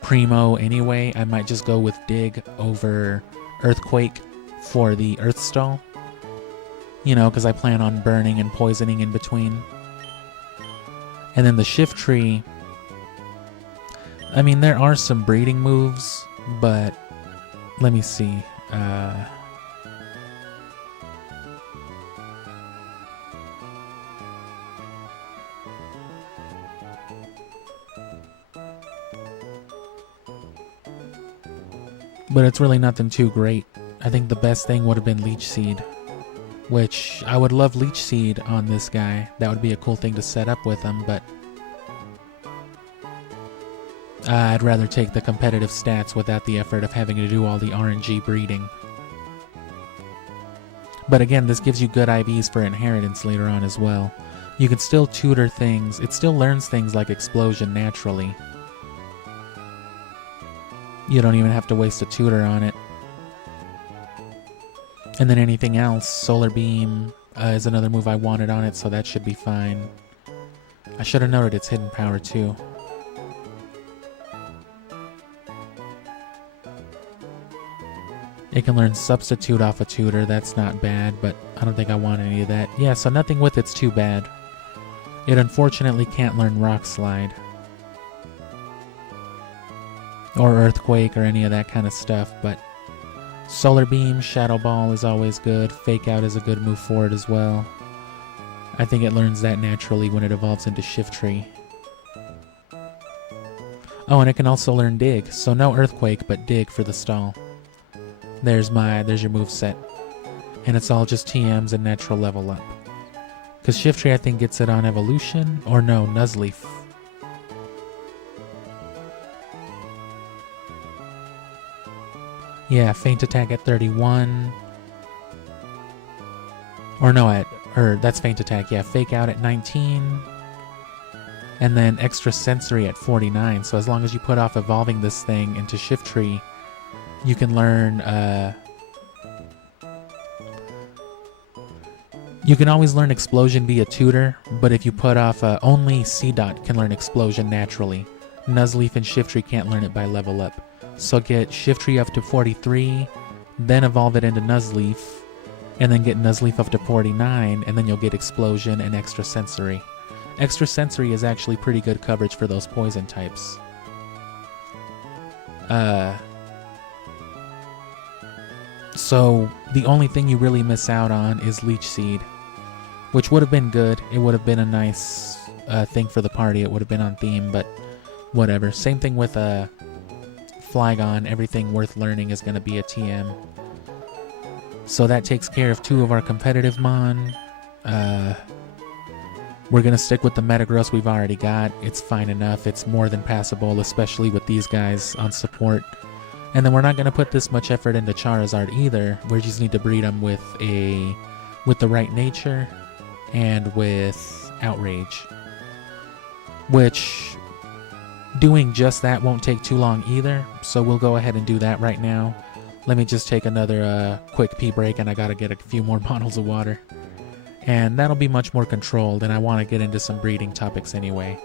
primo anyway, I might just go with Dig over Earthquake for the Earth Stall. You know, because I plan on burning and poisoning in between. And then the Shift Tree, I mean, there are some breeding moves, but let me see. But it's really nothing too great. I think the best thing would have been Leech Seed, which I would love Leech Seed on this guy. That would be a cool thing to set up with him, but I'd rather take the competitive stats without the effort of having to do all the RNG breeding. But again, this gives you good IVs for inheritance later on as well. You can still tutor things. It still learns things like Explosion naturally. You don't even have to waste a tutor on it. And then anything else, Solar Beam is another move I wanted on it, so that should be fine. I should have noted its hidden power too. It can learn Substitute off a tutor, that's not bad, but I don't think I want any of that. Yeah, so nothing with it's too bad. It unfortunately can't learn Rock Slide. Or Earthquake or any of that kind of stuff, but Solar Beam, Shadow Ball is always good. Fake Out is a good move for it as well. I think it learns that naturally when it evolves into Shift Tree. Oh, and it can also learn Dig, so no Earthquake, but Dig for the stall. There's your moveset. And it's all just TMs and natural level up. Because Shift Tree, I think, gets it on Evolution, or no, Nuzleaf. Yeah, Feint Attack at 31. Or no, that's Feint Attack. Yeah, Fake Out at 19. And then Extra Sensory at 49. So as long as you put off evolving this thing into Shift Tree, you can learn, you can always learn Explosion via tutor, but if you put off, only C-Dot can learn Explosion naturally. Nuzleaf and Shift Tree can't learn it by level up. So get Shift Tree up to 43, then evolve it into Nuzleaf, and then get Nuzleaf up to 49, and then you'll get Explosion and Extra Sensory. Extra Sensory is actually pretty good coverage for those poison types. So the only thing you really miss out on is Leech Seed, which would have been good. It would have been a nice thing for the party. It would have been on theme, but whatever. Same thing with Flygon. Everything worth learning is going to be a TM. So that takes care of 2 of our competitive Mon. We're going to stick with the Metagross we've already got. It's fine enough. It's more than passable, especially with these guys on support. And then we're not going to put this much effort into Charizard either. We just need to breed them with the right nature and with Outrage. Which, doing just that won't take too long either, so we'll go ahead and do that right now. Let me just take another quick pee break, and I gotta get a few more bottles of water. And that'll be much more controlled, and I want to get into some breeding topics anyway.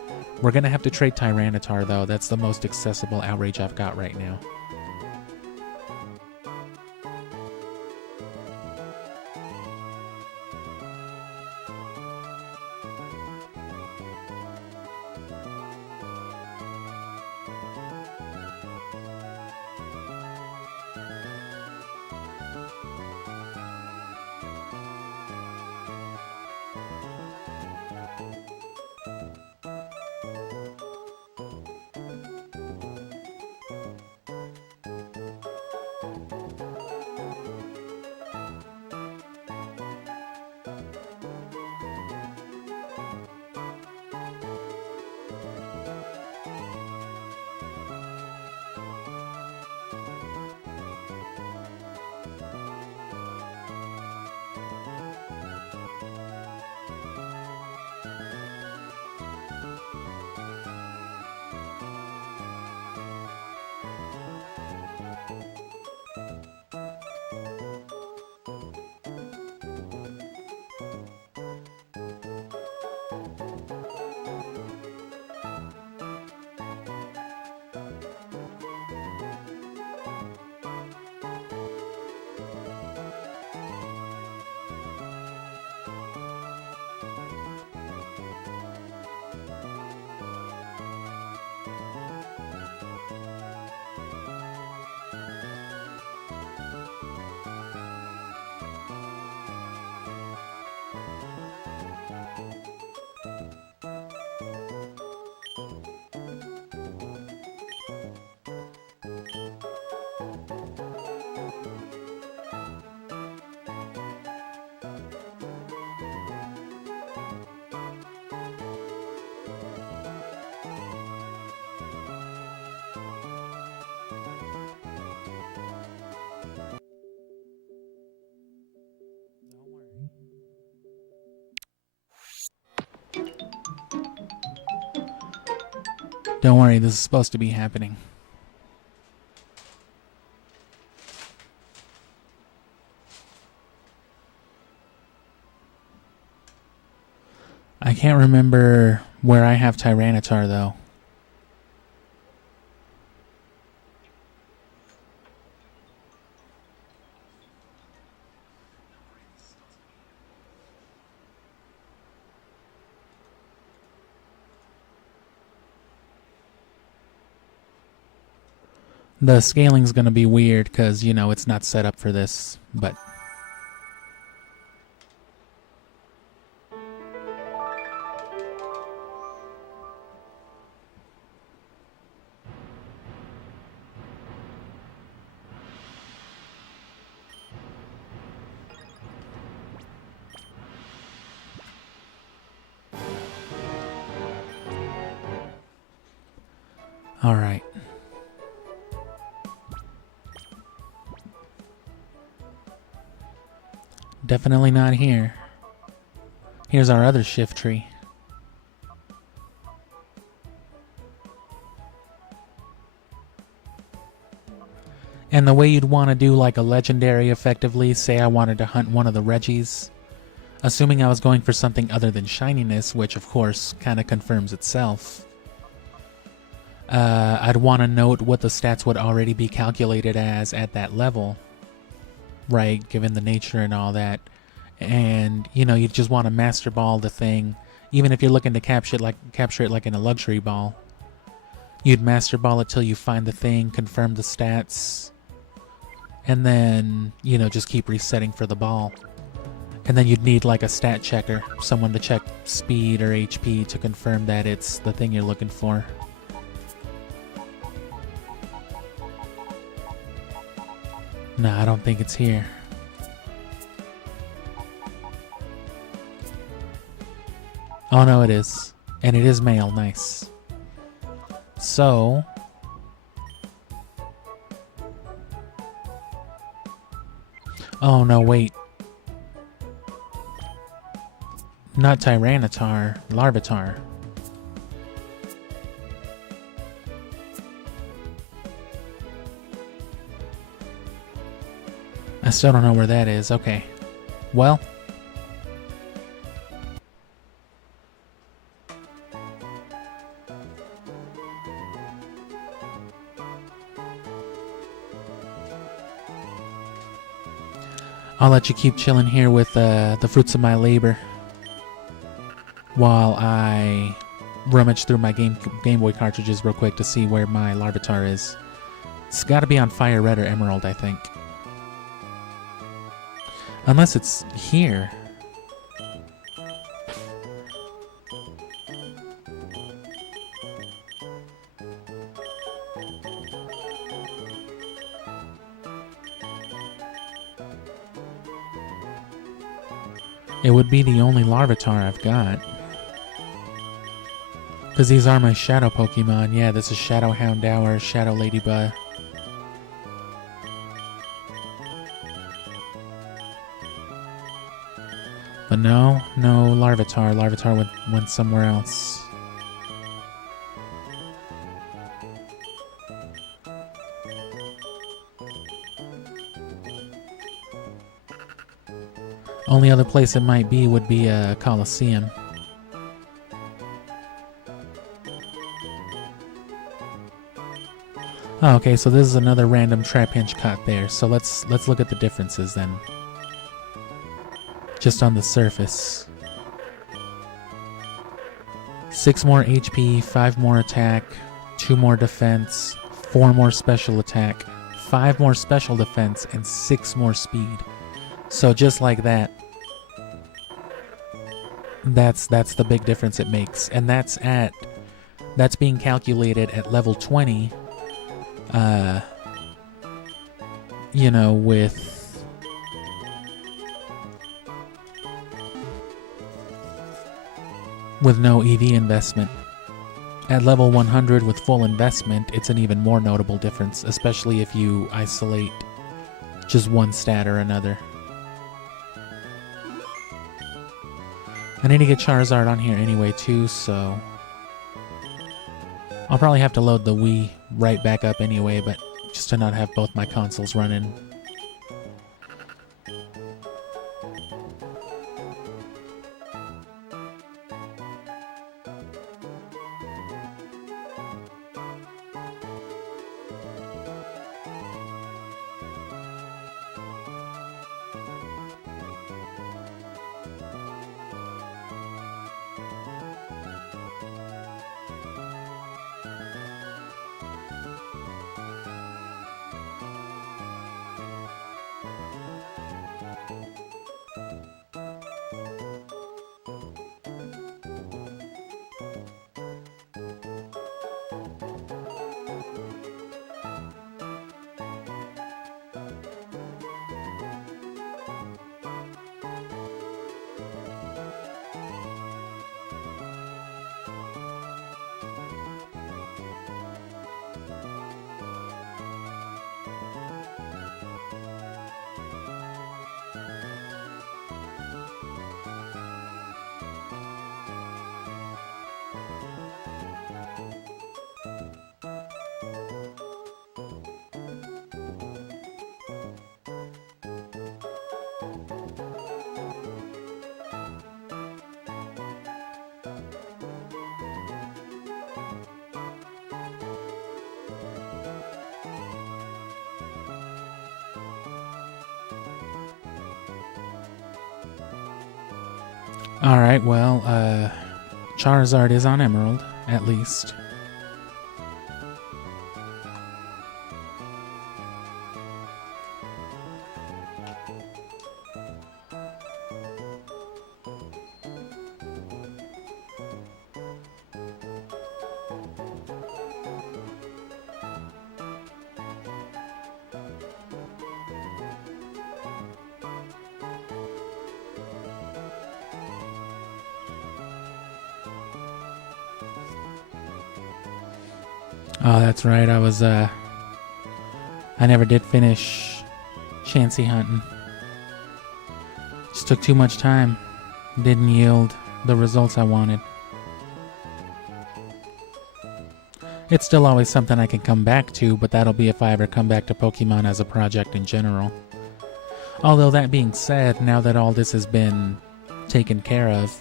We're gonna have to trade Tyranitar though. That's the most accessible Outrage I've got right now. Don't worry, this is supposed to be happening. I can't remember where I have Tyranitar, though. The scaling's going to be weird because, you know, it's not set up for this, but... All right. Definitely not here. Here's our other shift tree. And the way you'd want to do like a legendary effectively, say I wanted to hunt one of the Reggies, assuming I was going for something other than shininess, which of course kind of confirms itself, I'd want to note what the stats would already be calculated as at that level, right, given the nature and all that. And, you know, you just want to master ball the thing, even if you're looking to capture it like in a luxury ball. You'd master ball it till you find the thing, confirm the stats, and then, you know, just keep resetting for the ball. And then you'd need like a stat checker, someone to check speed or HP to confirm that it's the thing you're looking for. No, I don't think it's here. Oh no, it is. And it is male, nice. So... oh no, wait. Not Tyranitar, Larvitar. I still don't know where that is. Okay. Well. I'll let you keep chilling here with the fruits of my labor while I rummage through my Game Boy cartridges real quick to see where my Larvitar is. It's got to be on Fire Red or Emerald, I think. Unless it's here. It would be the only Larvitar I've got. Because these are my Shadow Pokemon. Yeah, this is Shadow Houndour, Shadow Ladybug. But no Larvitar. Larvitar went somewhere else. Only other place it might be would be a Coliseum. Oh, okay, so this is another random Trapinch caught there. So let's look at the differences then. Just on the surface. 6 more HP, 5 more attack, 2 more defense, 4 more special attack, 5 more special defense, and 6 more speed. So just like that. That's the big difference it makes. And that's being calculated at level 20. You know, with no EV investment. At level 100 with full investment, it's an even more notable difference, especially if you isolate just one stat or another. I need to get Charizard on here anyway too, so... I'll probably have to load the Wii right back up anyway, but just to not have both my consoles running. Alright, well, Charizard is on Emerald, at least. Oh, that's right. I never did finish Chansey hunting. Just took too much time. Didn't yield the results I wanted. It's still always something I can come back to, but that'll be if I ever come back to Pokemon as a project in general. Although that being said, now that all this has been taken care of,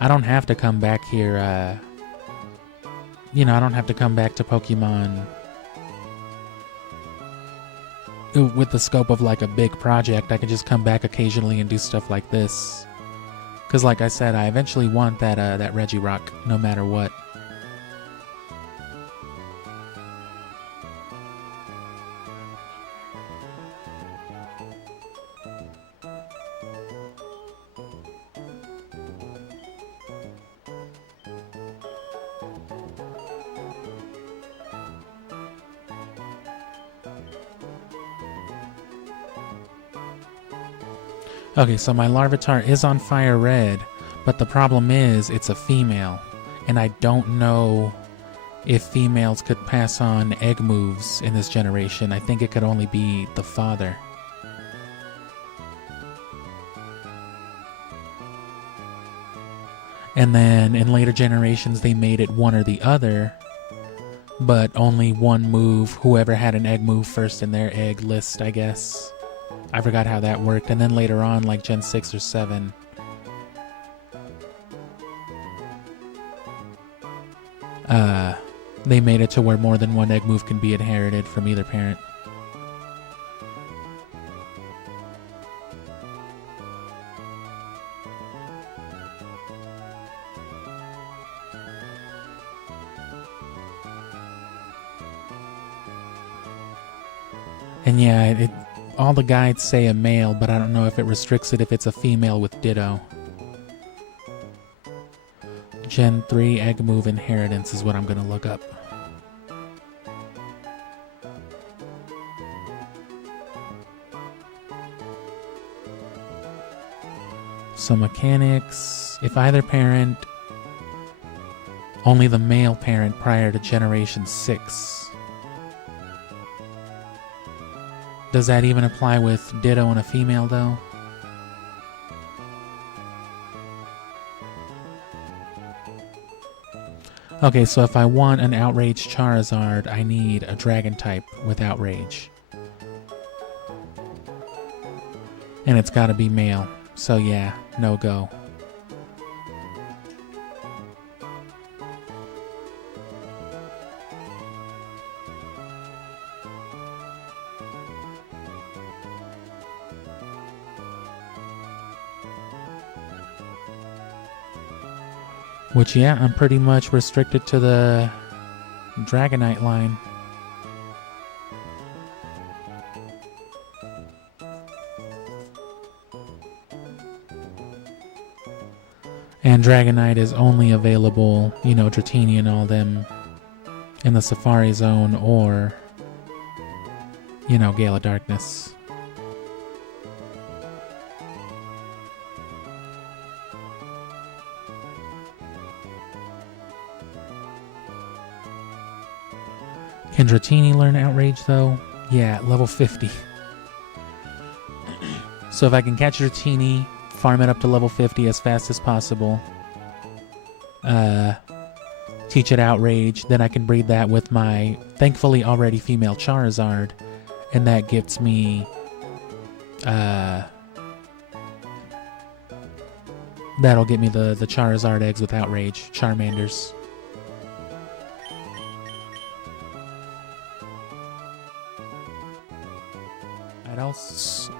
I don't have to come back here, I don't have to come back to Pokemon with the scope of like a big project. I can just come back occasionally and do stuff like this. Because like I said, I eventually want that Regirock no matter what. Okay, so my Larvitar is on Fire Red, but the problem is it's a female, and I don't know if females could pass on egg moves in this generation. I think it could only be the father. And then in later generations they made it one or the other, but only one move, whoever had an egg move first in their egg list, I guess. I forgot how that worked. And then later on, like Gen 6 or 7, they made it to where more than one egg move can be inherited from either parent. And yeah, all the guides say a male, but I don't know if it restricts it if it's a female with Ditto. Gen 3 egg move inheritance is what I'm going to look up. So mechanics, if either parent, only the male parent prior to generation 6. Does that even apply with Ditto and a female, though? Okay, so if I want an Outrage Charizard, I need a Dragon type with Outrage. And it's gotta be male. So yeah, no go. Which, yeah, I'm pretty much restricted to the Dragonite line. And Dragonite is only available, you know, Dratini and all them in the Safari Zone or, you know, Gale of Darkness. Can Dratini learn Outrage, though? Yeah, level 50. So if I can catch Dratini, farm it up to level 50 as fast as possible, teach it Outrage, then I can breed that with my, thankfully already female Charizard, and that gets me, that'll get me the Charizard eggs with Outrage, Charmanders.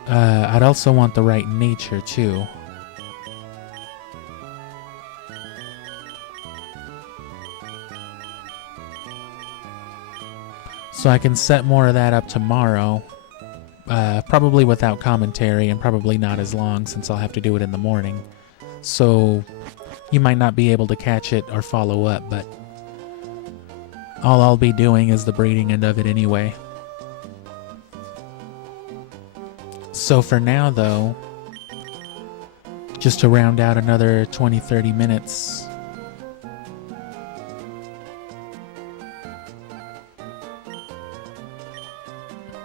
I'd also want the right nature too. So I can set more of that up tomorrow, probably without commentary and probably not as long since I'll have to do it in the morning. So you might not be able to catch it or follow up, but all I'll be doing is the breeding end of it anyway. So for now, though, just to round out another 20-30 minutes,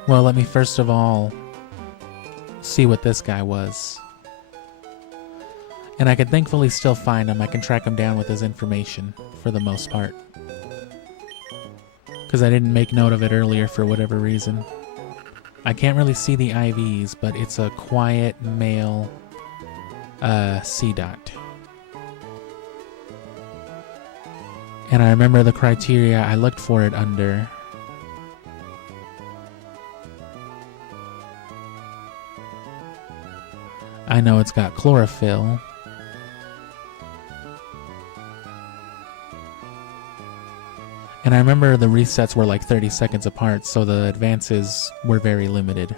well, let me first of all see what this guy was. And I can thankfully still find him. I can track him down with his information for the most part, because I didn't make note of it earlier for whatever reason. I can't really see the IVs, but it's a quiet male C-Dot. And I remember the criteria I looked for it under. I know it's got chlorophyll. And I remember the resets were like 30 seconds apart, so the advances were very limited.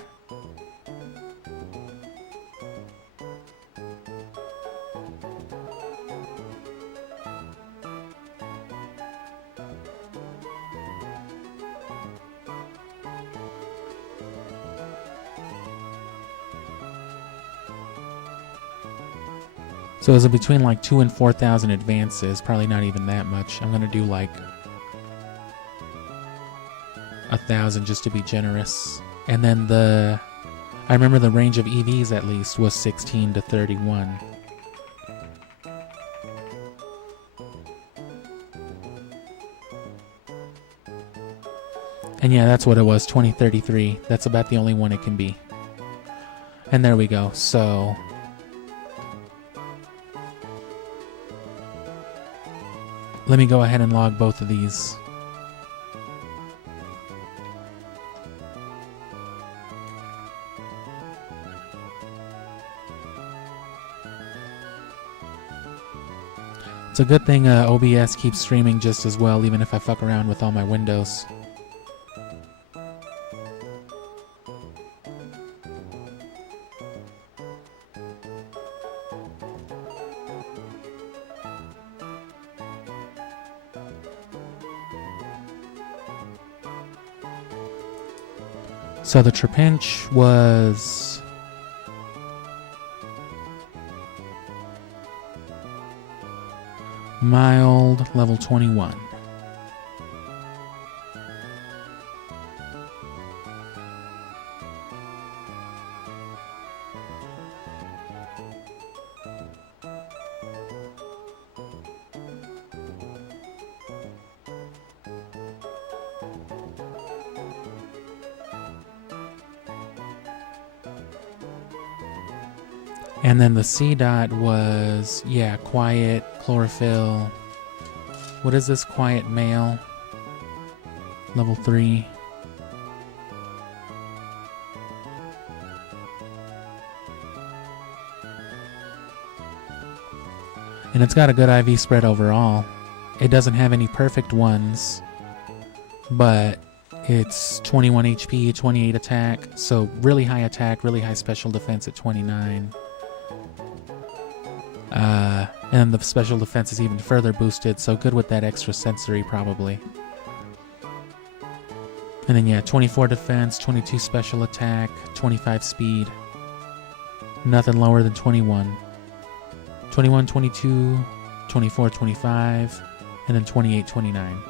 So is it between like 2,000 and 4,000 advances? Probably not even that much. I'm gonna do like 1,000 just to be generous. And then I remember the range of EVs at least was 16 to 31. And yeah, that's what it was, 2033. That's about the only one it can be. And there we go. So let me go ahead and log both of these. It's a good thing OBS keeps streaming just as well, even if I fuck around with all my windows. So the Trapinch was mild, level 21. And then the C dot was, yeah, quiet, chlorophyll. What is this? Quiet male. Level 3. And it's got a good IV spread overall. It doesn't have any perfect ones, but it's 21 HP, 28 attack, so really high attack, really high special defense at 29. And the special defense is even further boosted, so good with that extra sensory probably. And then yeah, 24 defense, 22 special attack, 25 speed. Nothing lower than 21. 21, 22, 24, 25, and then 28, 29.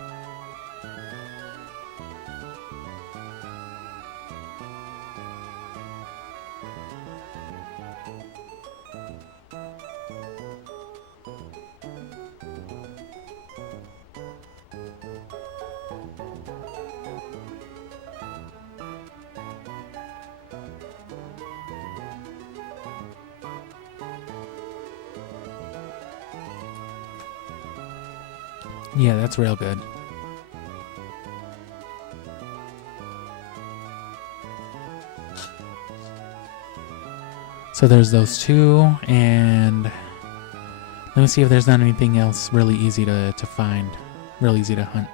Yeah, that's real good. So there's those two, and let me see if there's not anything else really easy to find, real easy to hunt.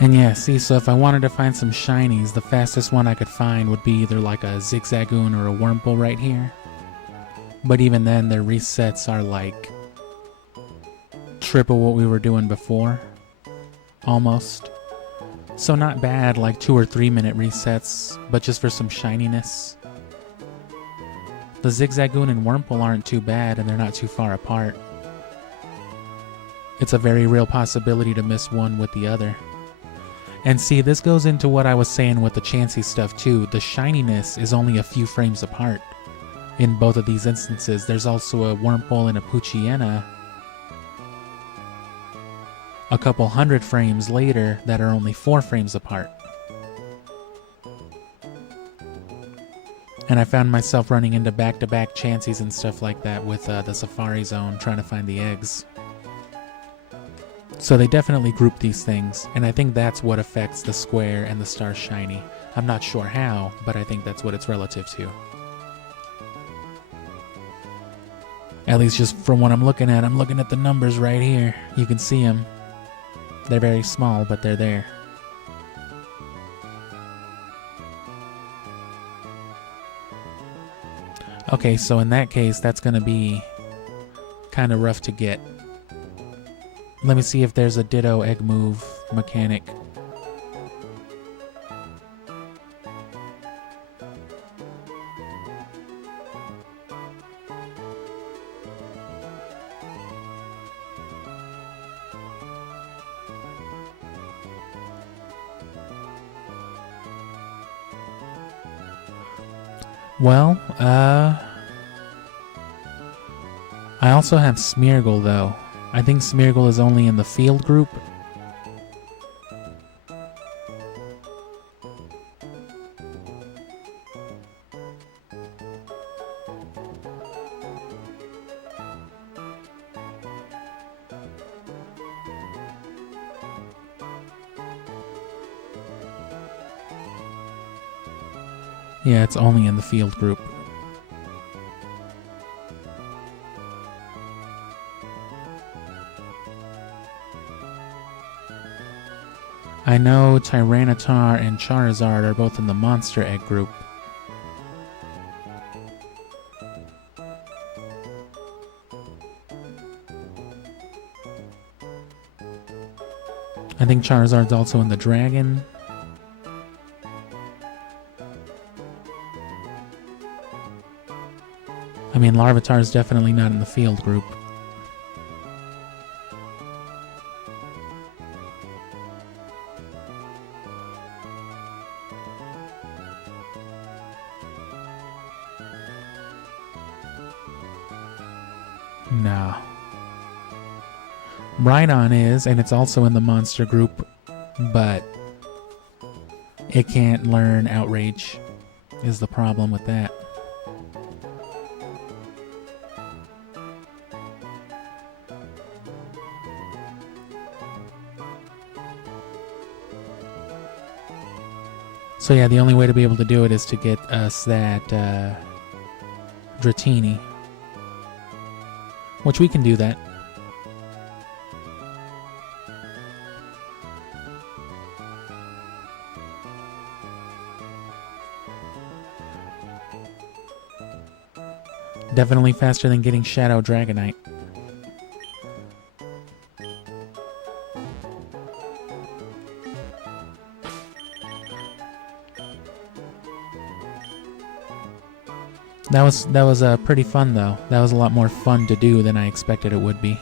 And yeah, see, so if I wanted to find some shinies, the fastest one I could find would be either like a Zigzagoon or a Wurmple right here. But even then, their resets are like triple what we were doing before. Almost. So not bad, like 2 or 3 minute resets, but just for some shininess. The Zigzagoon and Wurmple aren't too bad, and they're not too far apart. It's a very real possibility to miss one with the other. And see, this goes into what I was saying with the Chansey stuff too. The shininess is only a few frames apart. In both of these instances, there's also a Wurmple and a Poochyena a couple hundred frames later that are only 4 frames apart. And I found myself running into back-to-back Chanseys and stuff like that with the Safari Zone, trying to find the eggs. So they definitely group these things, and I think that's what affects the square and the star shiny. I'm not sure how, but I think that's what it's relative to. At least just from what I'm looking at the numbers right here. You can see them. They're very small, but they're there. Okay, so in that case, that's going to be kind of rough to get. Let me see if there's a Ditto Egg Move mechanic. Well, I also have Smeargle, though. I think Smeargle is only in the field group. Yeah, it's only in the field group. I know Tyranitar and Charizard are both in the Monster Egg group. I think Charizard's also in the Dragon. I mean, Larvitar's definitely not in the field group. No. Rhydon is, and it's also in the monster group, but it can't learn Outrage, is the problem with that. So yeah, the only way to be able to do it is to get us that Dratini, which we can do that. Definitely faster than getting Shadow Dragonite. That was pretty fun though. That was a lot more fun to do than I expected it would be.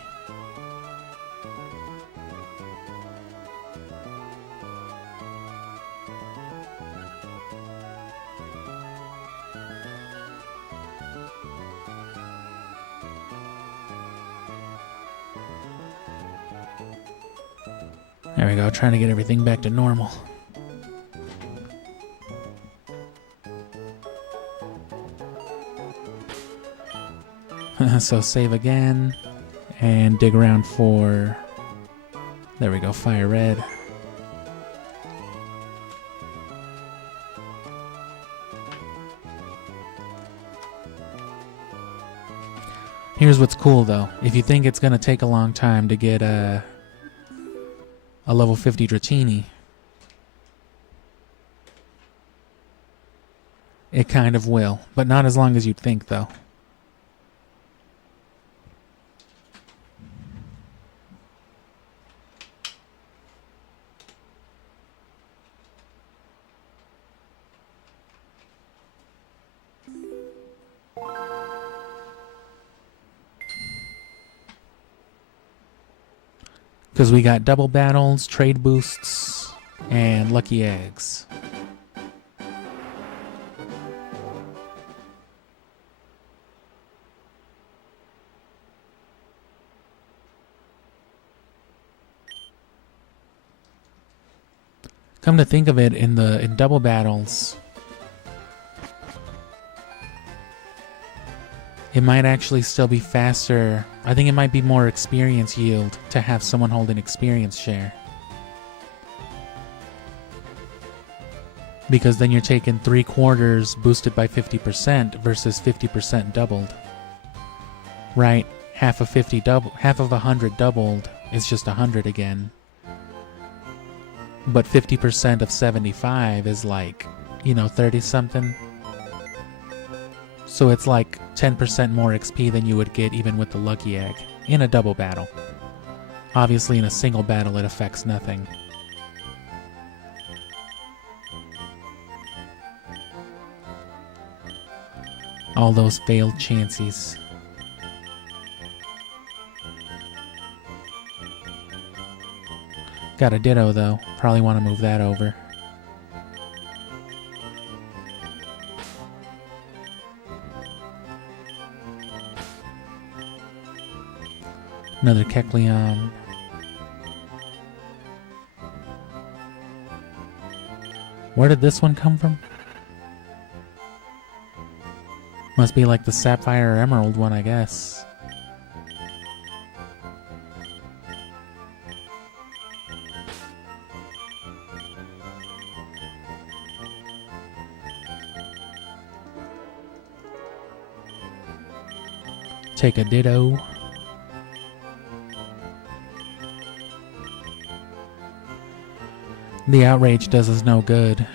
There we go, trying to get everything back to normal. So save again, and dig around for, there we go, Fire Red. Here's what's cool though, if you think it's going to take a long time to get a level 50 Dratini, it kind of will, but not as long as you'd think though. Because we got double battles, trade boosts, and lucky eggs. Come to think of it, in double battles, it might actually still be faster. I think it might be more experience yield to have someone hold an experience share. Because then you're taking 3/4 boosted by 50% versus 50% doubled. Right? Half of 100 doubled is just 100 again. But 50% of 75 is like, 30 something. So it's like 10% more XP than you would get even with the lucky egg in a double battle. Obviously in a single battle it affects nothing. All those failed chances. Got a Ditto though, probably want to move that over. Another Kecleon. Where did this one come from? Must be like the Sapphire or Emerald one, I guess. Take a ditto. The outrage does us no good.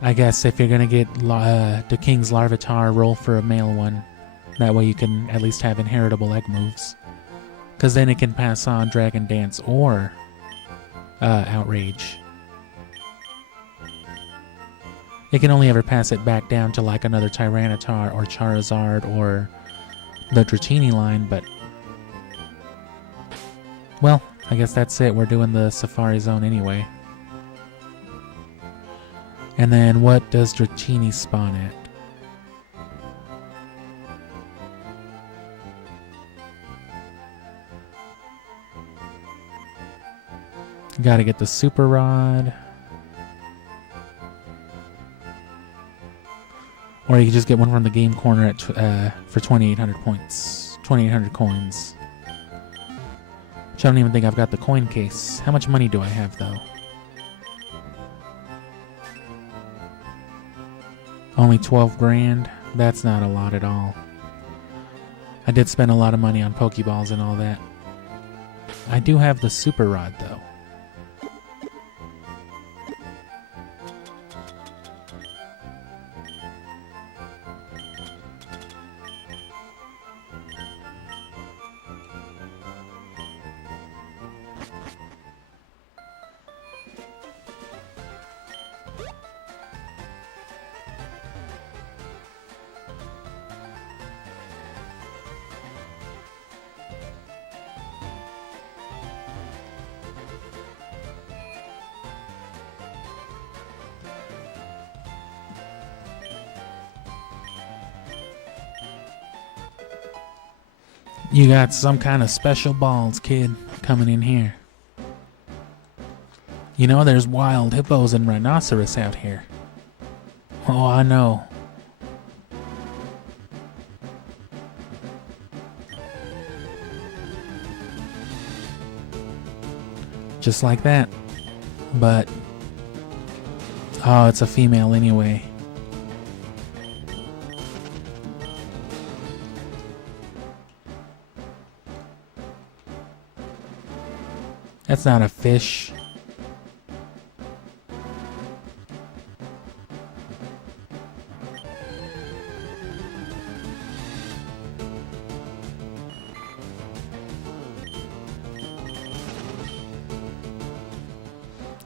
I guess if you're gonna get the King's Larvitar, roll for a male one. That way you can at least have inheritable egg moves. Because then it can pass on Dragon Dance or Outrage. It can only ever pass it back down to like another Tyranitar or Charizard or the Dratini line, but... Well, I guess that's it. We're doing the Safari Zone anyway. And then what does Dratini spawn at? Gotta get the Super Rod. Or you can just get one from the game corner at for 2,800 points. 2,800 coins. Which I don't even think I've got the coin case. How much money do I have, though? Only 12 grand? That's not a lot at all. I did spend a lot of money on Pokeballs and all that. I do have the Super Rod, though. You got some kind of special balls, kid, coming in here. You know, there's wild hippos and rhinoceros out here. Oh, I know. Just like that. But... oh, it's a female anyway. That's not a fish.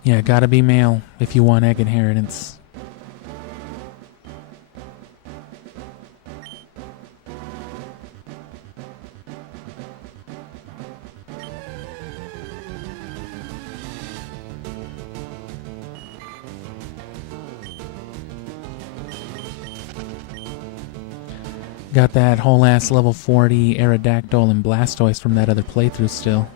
Yeah, gotta be male if you want egg inheritance. Got that whole ass level 40 Aerodactyl and Blastoise from that other playthrough still.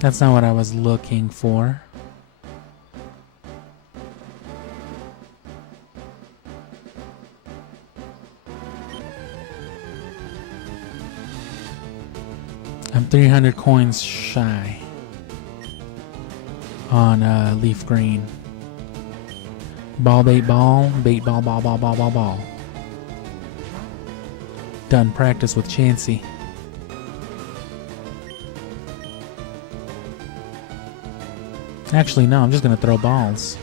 That's not what I was looking for. I'm 300 coins shy on leaf green. Ball, bait, ball, ball, ball, ball, ball, ball, ball. Done practice with Chansey. Actually, no, I'm just gonna throw balls.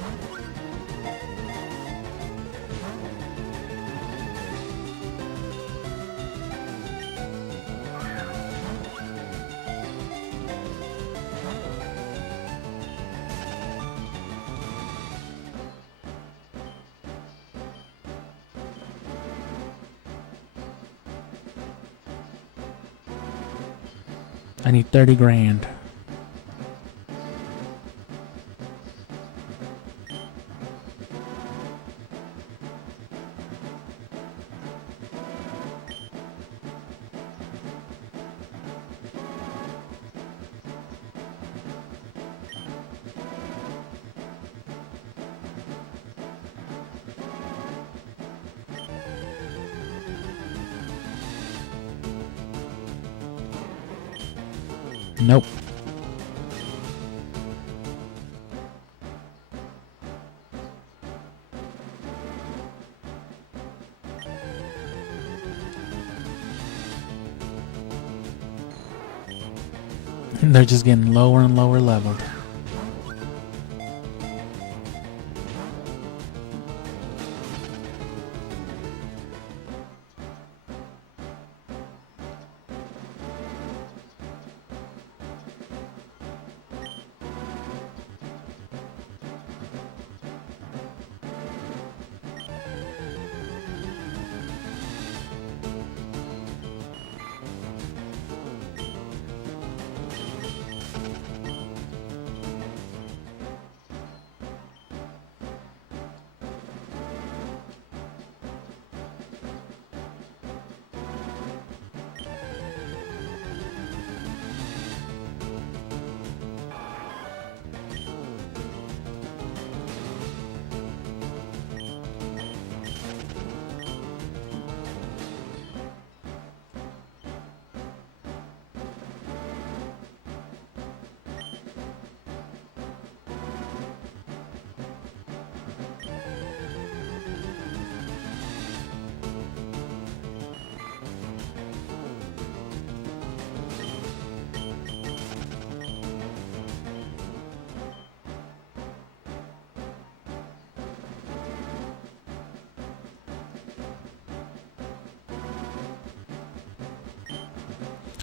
I need 30 grand. Nope. They're just getting lower and lower leveled.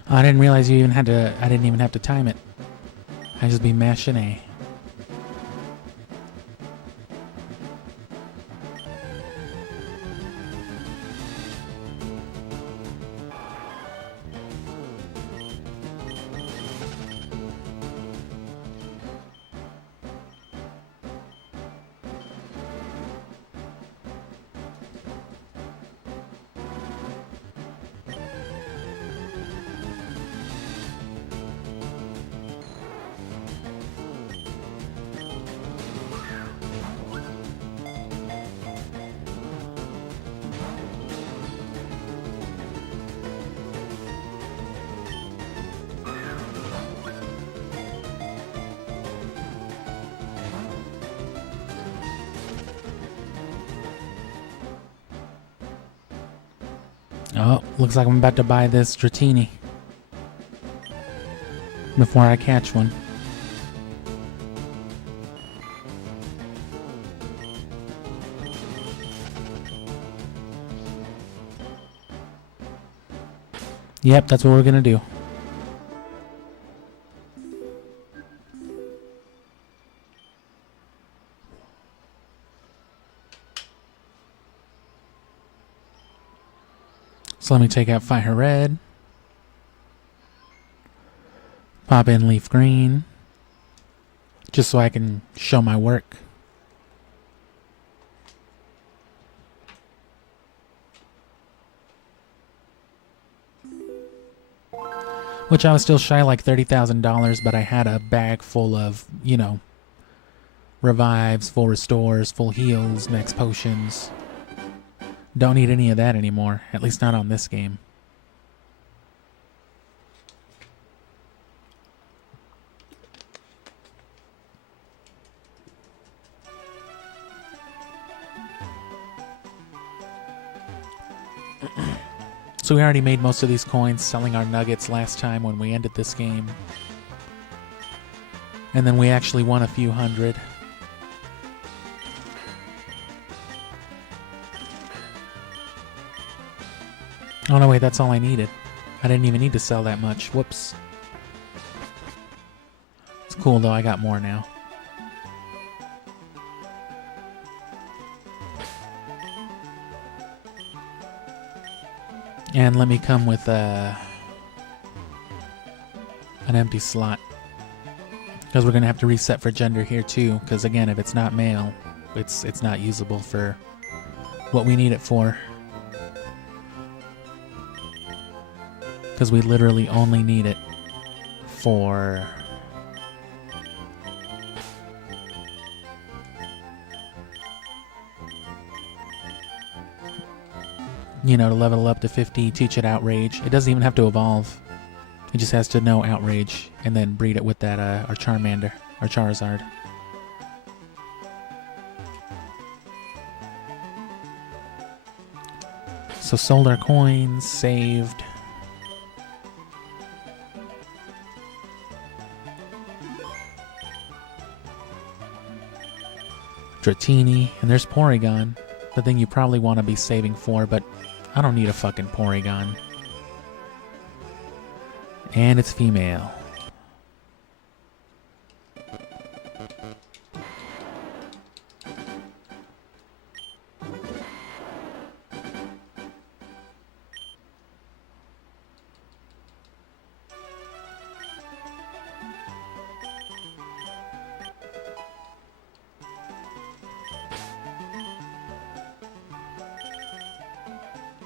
I didn't realize you even had to. I didn't even have to time it. I just be mashing A. Oh, looks like I'm about to buy this Dratini before I catch one. Yep, that's what we're gonna do. So let me take out Fire Red. Pop in Leaf Green. Just so I can show my work. Which I was still shy like $30,000, but I had a bag full of, you know, revives, full restores, full heals, max potions. Don't need any of that anymore, at least not on this game. So we already made most of these coins selling our nuggets last time when we ended this game. And then we actually won a few hundred. Oh no, wait, that's all I needed. I didn't even need to sell that much. Whoops. It's cool though, I got more now. And let me come with an empty slot. Because we're going to have to reset for gender here too. Because again, if it's not male, it's not usable for what we need it for. Because we literally only need it for... you know, to level up to 50, teach it Outrage. It doesn't even have to evolve. It just has to know Outrage and then breed it with that our Charmander, our Charizard. So sold our coins, saved. Dratini, and there's Porygon, the thing you probably want to be saving for, but I don't need a fucking Porygon. And it's female.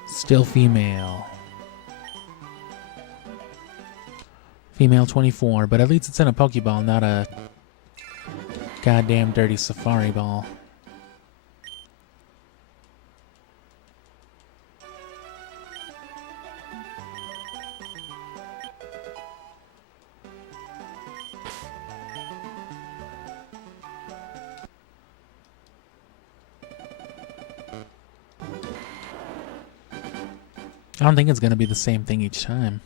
Still female. Female 24, but at least it's in a Pokeball, not a goddamn dirty Safari Ball. I don't think it's going to be the same thing each time.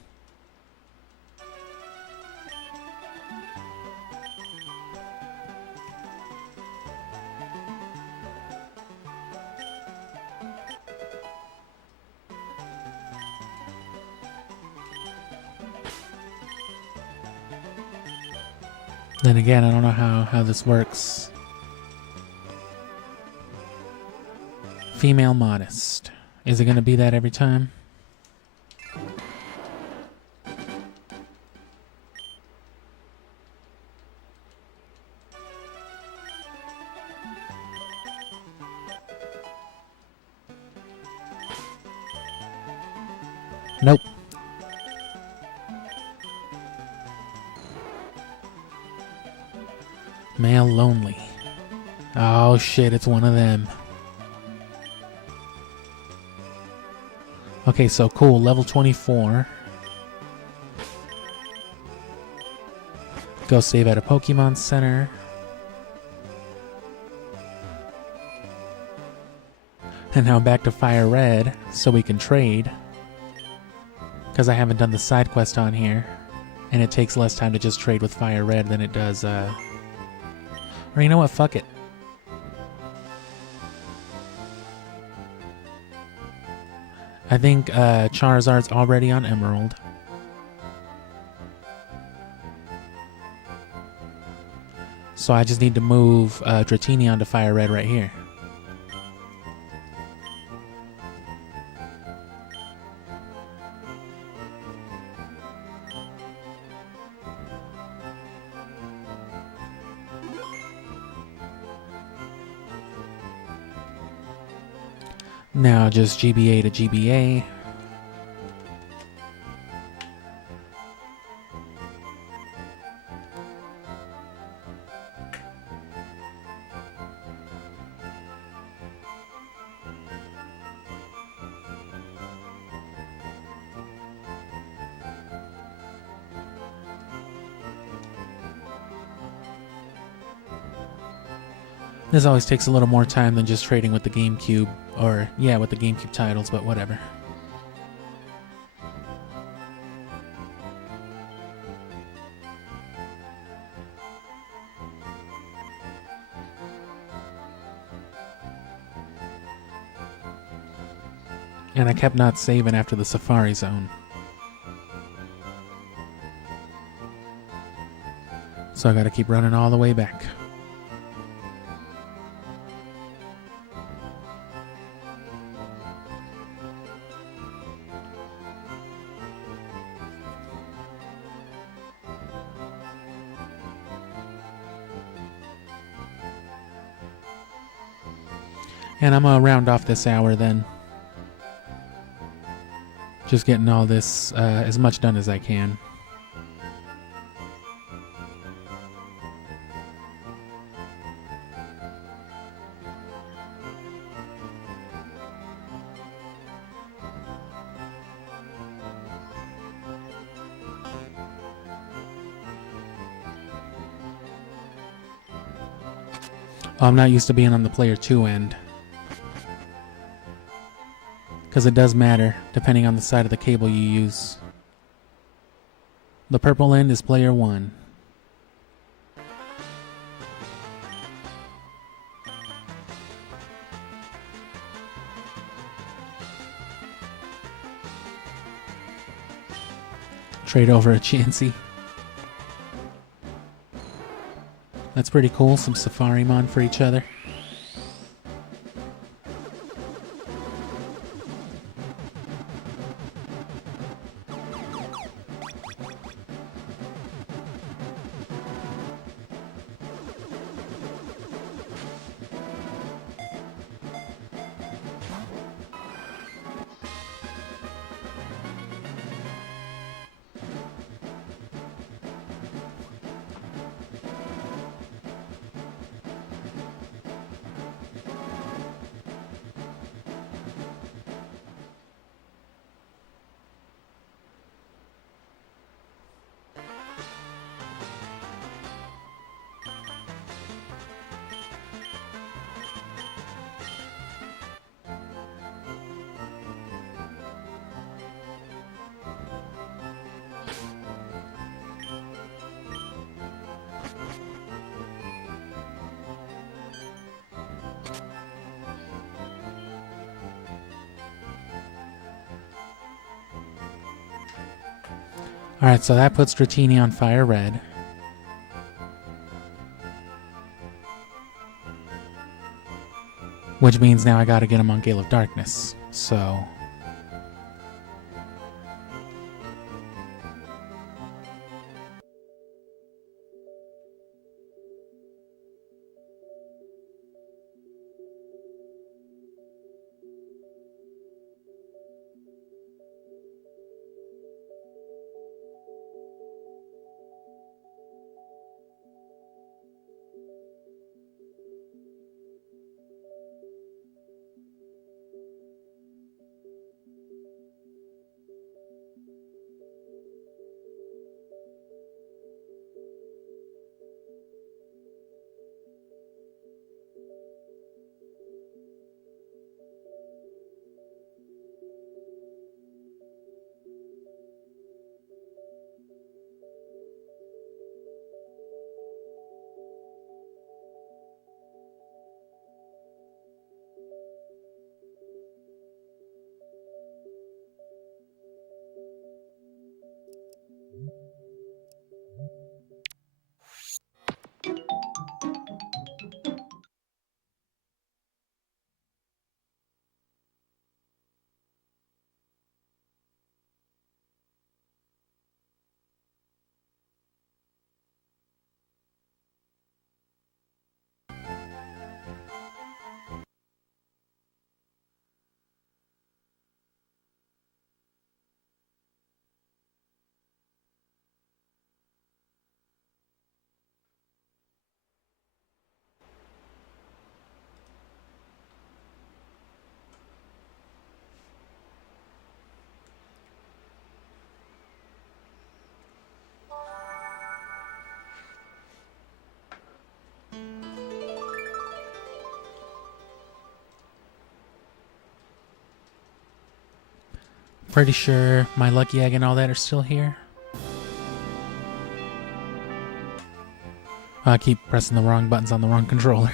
Then again, I don't know how this works. Female modest. Is it going to be that every time? Nope. Male lonely. Oh shit, it's one of them. Okay, so cool, level 24. Go save at a Pokemon Center. And now back to Fire Red, so we can trade. Because I haven't done the side quest on here. And it takes less time to just trade with Fire Red than it does, or you know what, fuck it. I think Charizard's already on Emerald. So I just need to move Dratini onto Fire Red right here. Now just GBA to GBA. This always takes a little more time than just trading with the GameCube, or yeah, with the GameCube titles, but whatever. And I kept not saving after the Safari Zone. So I gotta keep running all the way back. And I'm gonna round off this hour then. Just getting all this as much done as I can. Oh, I'm not used to being on the player 2 end. Because it does matter, depending on the side of the cable you use. The purple end is player 1. Trade over a Chansey. That's pretty cool, some Safarimon for each other. Alright, so that puts Dratini on Fire Red. Which means now I gotta get him on Gale of Darkness, so... Pretty sure my Lucky Egg and all that are still here. I keep pressing the wrong buttons on the wrong controller.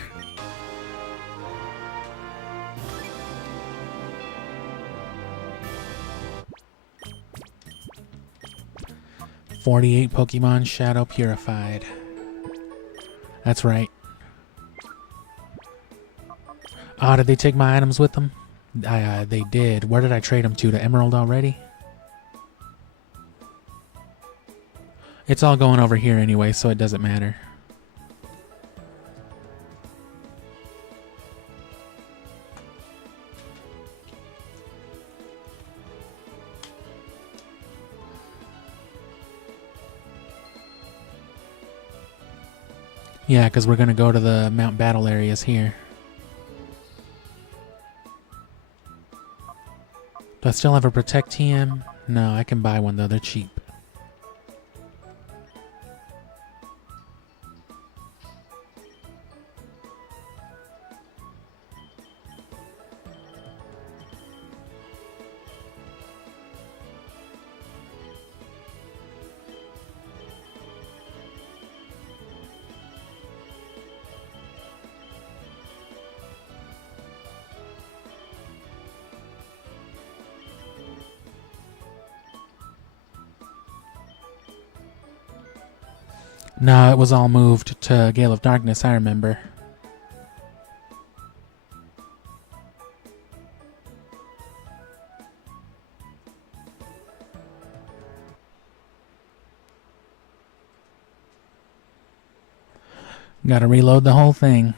"48 Pokemon Shadow Purified." That's right. Ah, did they take my items with them? They did. Where did I trade them to? To Emerald already? It's all going over here anyway, so it doesn't matter. Yeah, because we're going to go to the Mount Battle areas here. Do I still have a Protect TM? No, I can buy one though. They're cheap. No, it was all moved to Gale of Darkness, I remember. Gotta reload the whole thing.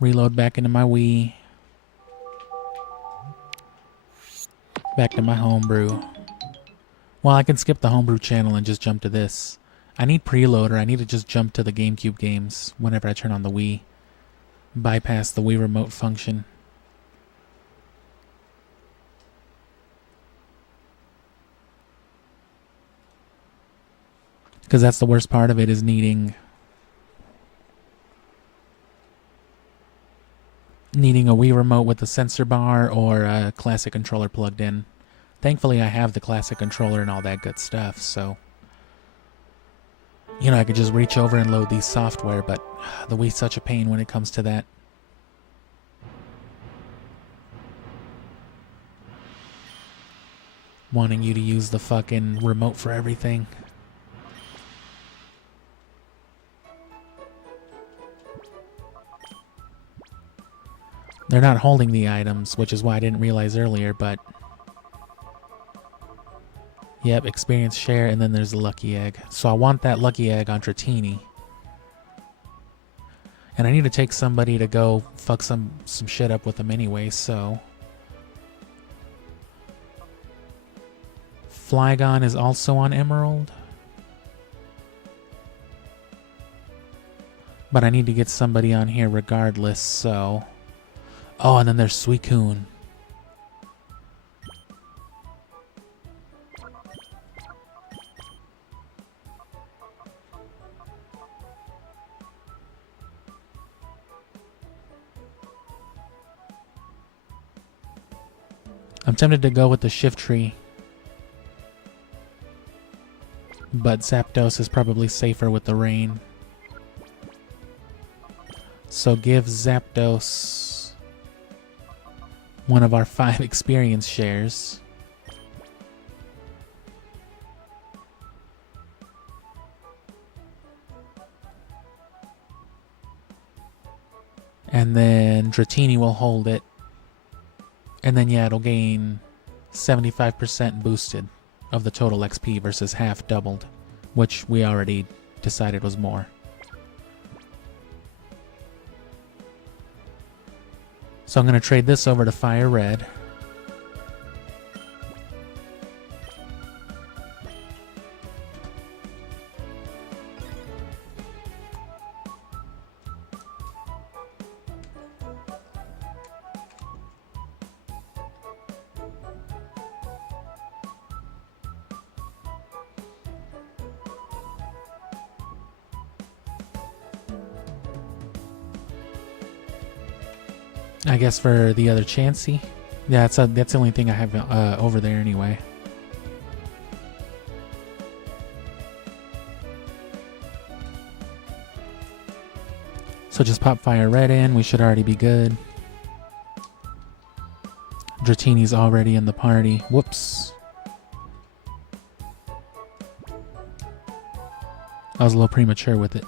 Reload back into my Wii. Back to my homebrew. Well, I can skip the homebrew channel and just jump to this. I need preloader. I need to just jump to the GameCube games whenever I turn on the Wii. Bypass the Wii remote function. Because that's the worst part of it, is needing a Wii remote with a sensor bar or a classic controller plugged in. Thankfully, I have the classic controller and all that good stuff, so... You know, I could just reach over and load these software, but the Wii's such a pain when it comes to that. Wanting you to use the fucking remote for everything. They're not holding the items, which is why I didn't realize earlier, but... Yep, experience share, and then there's the lucky egg. So I want that lucky egg on Dratini. And I need to take somebody to go fuck some shit up with them anyway, so... Flygon is also on Emerald. But I need to get somebody on here regardless, so... Oh, and then there's Suicune. I'm tempted to go with the Shift Tree. But Zapdos is probably safer with the rain. So give Zapdos one of our 5 experience shares. And then Dratini will hold it. And then, yeah, it'll gain 75% boosted of the total XP versus half doubled, which we already decided was more. So I'm going to trade this over to Fire Red. I guess for the other Chansey. Yeah, that's the only thing I have over there anyway. So just pop Fire Red in. We should already be good. Dratini's already in the party. Whoops. I was a little premature with it.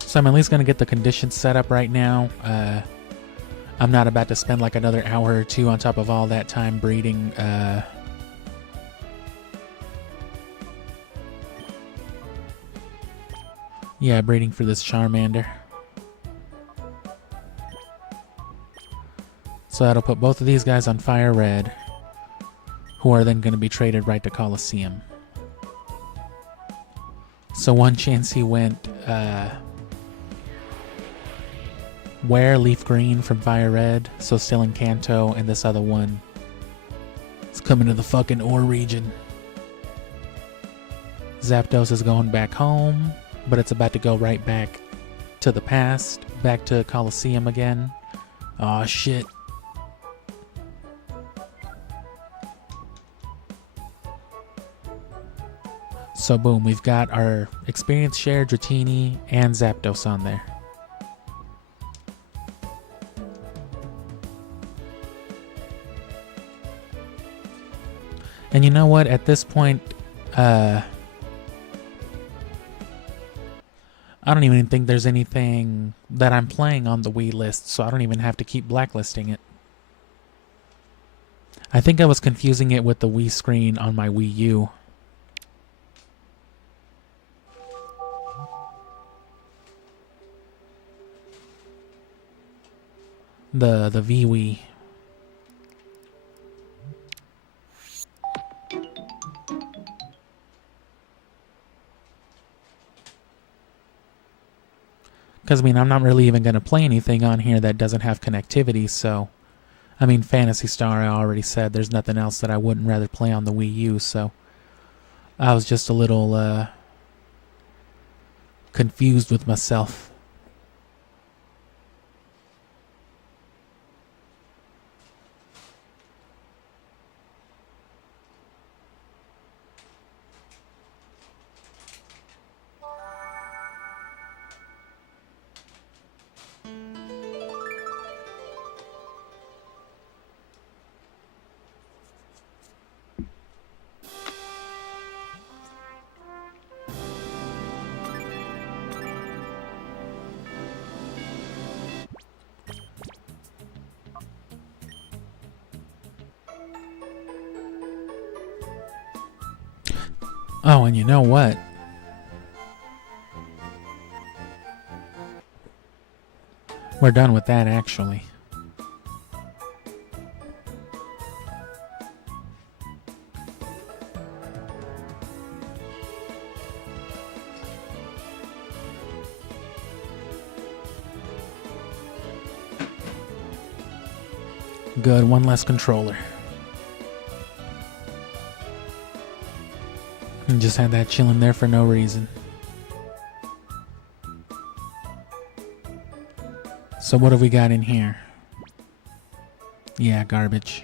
So I'm at least going to get the conditions set up right now. I'm not about to spend like another hour or two on top of all that time breeding. Yeah, breeding for this Charmander. So that'll put both of these guys on Fire Red, who are then going to be traded right to Colosseum. So one Chansey went... Where Leaf Green from Fire Red, so still in Kanto, and this other one is coming to the fucking Ore region. Zapdos is going back home, but it's about to go right back to the past, back to Colosseum again. Aw, shit. So boom, we've got our experience share, Dratini, and Zapdos on there. And you know what? At this point, I don't even think there's anything that I'm playing on the Wii list, so I don't even have to keep blacklisting it. I think I was confusing it with the Wii screen on my Wii U. The VWii. Because, I mean, I'm not really even going to play anything on here that doesn't have connectivity, so... I mean, Phantasy Star, I already said there's nothing else that I wouldn't rather play on the Wii U, so... I was just a little, confused with myself. Oh, and you know what? We're done with that, actually. Good, one less controller. And just had that chilling there for no reason. So what have we got in here? Yeah, garbage.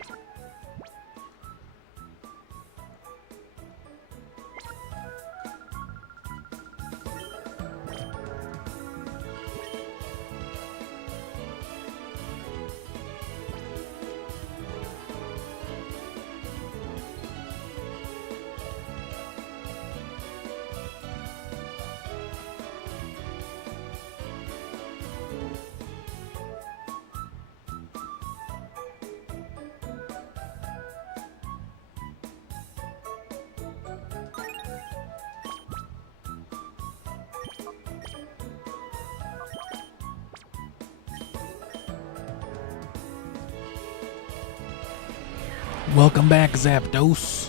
Welcome back, Zapdos.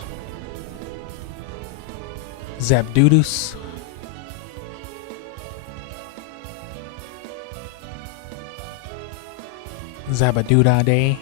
Zapdoodus. Zabadooda Day.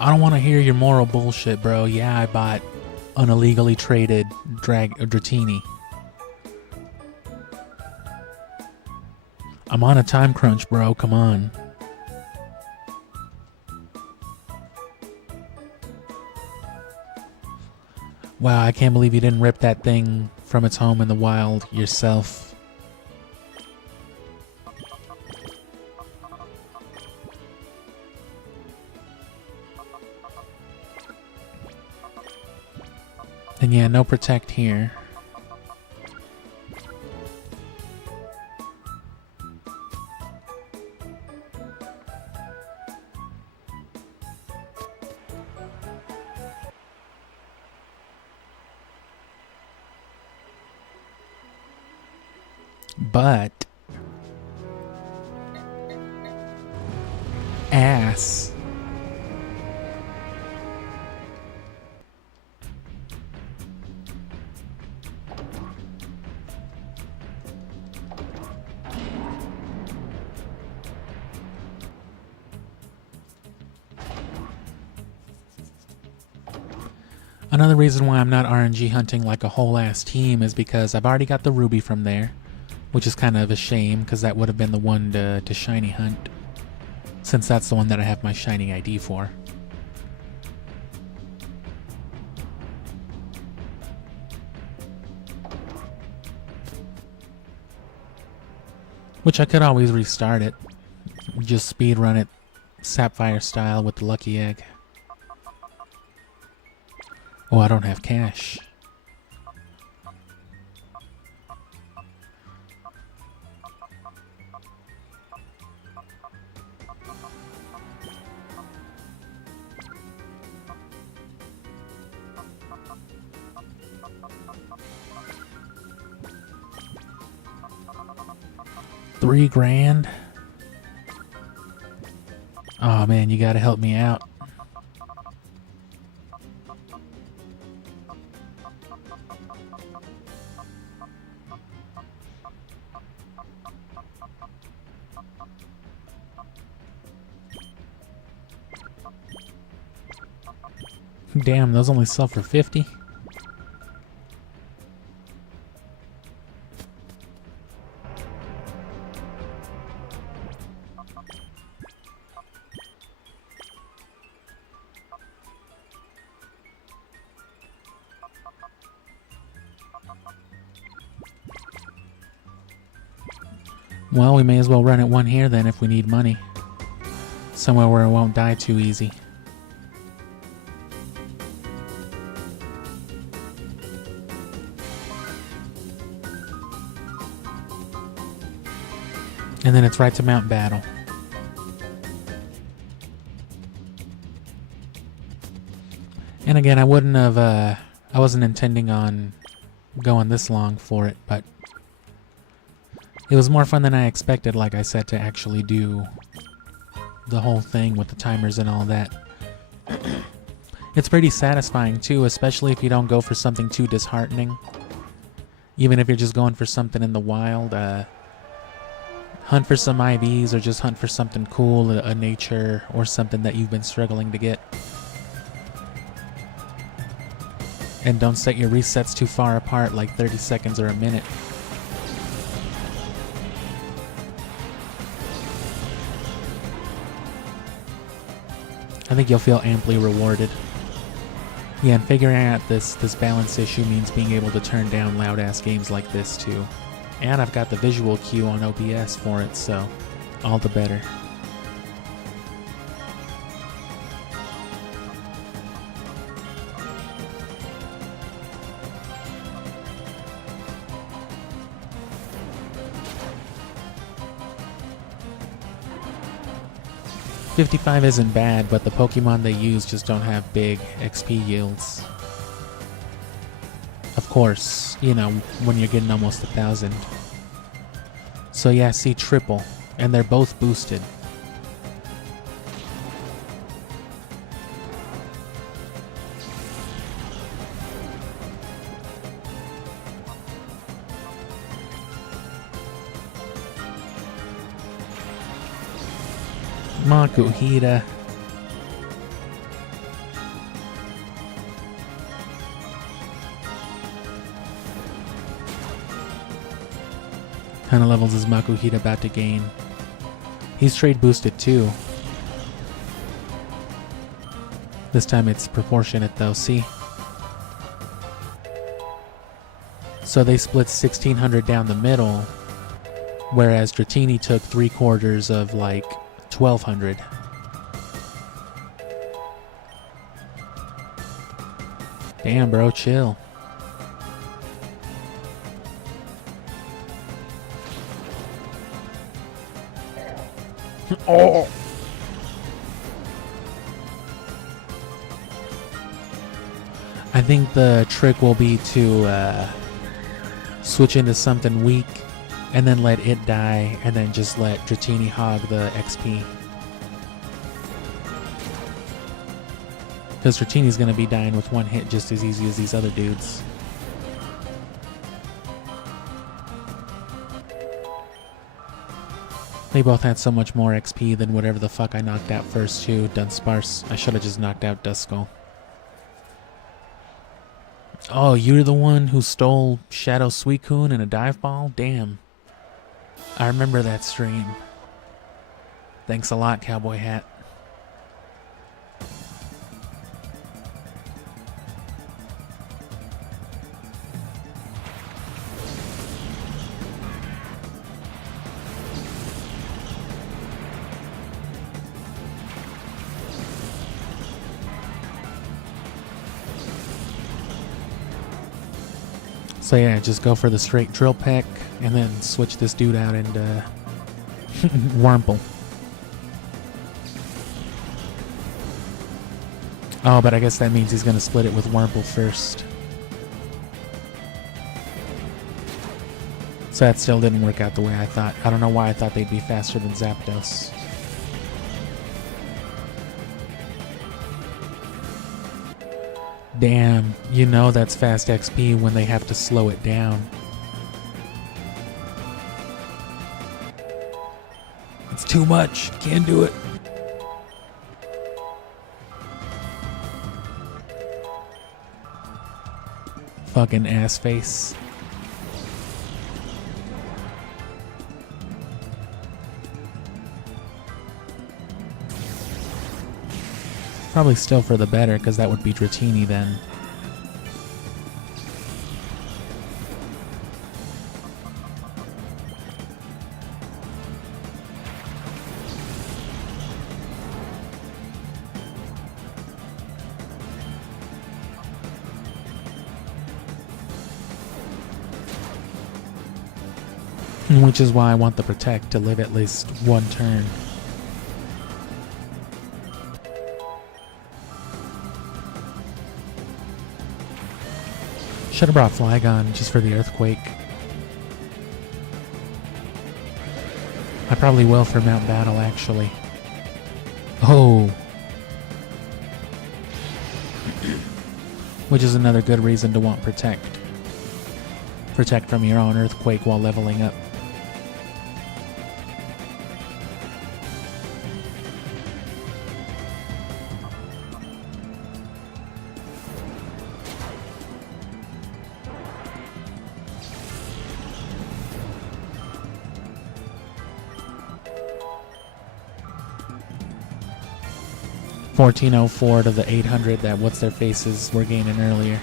I don't want to hear your moral bullshit, bro. Yeah, I bought an illegally traded Dratini. I'm on a time crunch, bro. Come on. Wow, I can't believe you didn't rip that thing from its home in the wild yourself. And yeah, no protect here. But ass. Another reason why I'm not RNG hunting like a whole ass team is because I've already got the ruby from there, which is kind of a shame because that would have been the one to shiny hunt, since that's the one that I have my shiny ID for. Which I could always restart it. Just speed run it Sapphire style with the lucky egg. Oh, I don't have cash. $3,000. Oh man, you gotta help me out. Damn, those only sell for 50. Well, we may as well run it one here then if we need money. Somewhere where it won't die too easy. And then it's right to Mount Battle. And again, I wouldn't have, I wasn't intending on going this long for it, but it was more fun than I expected, like I said, to actually do the whole thing with the timers and all that. It's pretty satisfying too, especially if you don't go for something too disheartening. Even if you're just going for something in the wild, hunt for some IVs or just hunt for something cool, a nature or something that you've been struggling to get. And don't set your resets too far apart, like 30 seconds or a minute. I think you'll feel amply rewarded. Yeah, and figuring out this balance issue means being able to turn down loud-ass games like this too. And I've got the visual cue on OBS for it, so all the better. $55 isn't bad, but the Pokemon they use just don't have big XP yields. Of course, you know, when you're getting almost 1,000. So yeah, see, triple. And they're both boosted. Makuhita. Kind of levels is Makuhita about to gain? He's trade boosted too. This time it's proportionate though, see? So they split 1,600 down the middle, whereas Dratini took 3/4 of like 1,200. Damn, bro, chill. Oh. I think the trick will be to switch into something weak and then let it die and then just let Dratini hog the XP. Because Dratini's going to be dying with one hit just as easy as these other dudes. They both had so much more XP than whatever the fuck I knocked out first too. Dunsparce. I should have just knocked out Duskull. Oh, you're the one who stole Shadow Suicune and a dive ball? Damn. I remember that stream. Thanks a lot, Cowboy Hat. So yeah, just go for the straight drill peck and then switch this dude out into Wurmple. Oh, but I guess that means he's going to split it with Wurmple first. So that still didn't work out the way I thought. I don't know why I thought they'd be faster than Zapdos. Damn, you know that's fast XP when they have to slow it down. It's too much. Can't do it. Fucking ass face. Probably still for the better, because that would be Dratini then. Which is why I want the Protect to live at least one turn. Should have brought Flygon just for the Earthquake. I probably will for Mount Battle, actually. Oh. Which is another good reason to want Protect. Protect from your own Earthquake while leveling up. $1404 to the 800 that what's their faces were gaining earlier.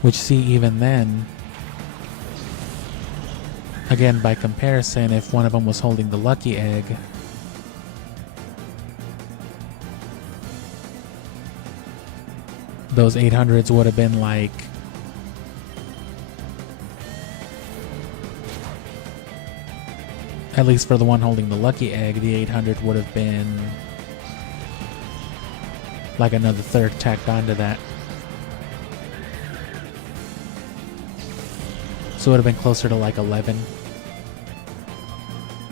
Which, see, even then, again, by comparison, if one of them was holding the lucky egg, those 800s would have been like, at least for the one holding the lucky egg, the 800 would have been like another third tacked onto that. So it would have been closer to like 11.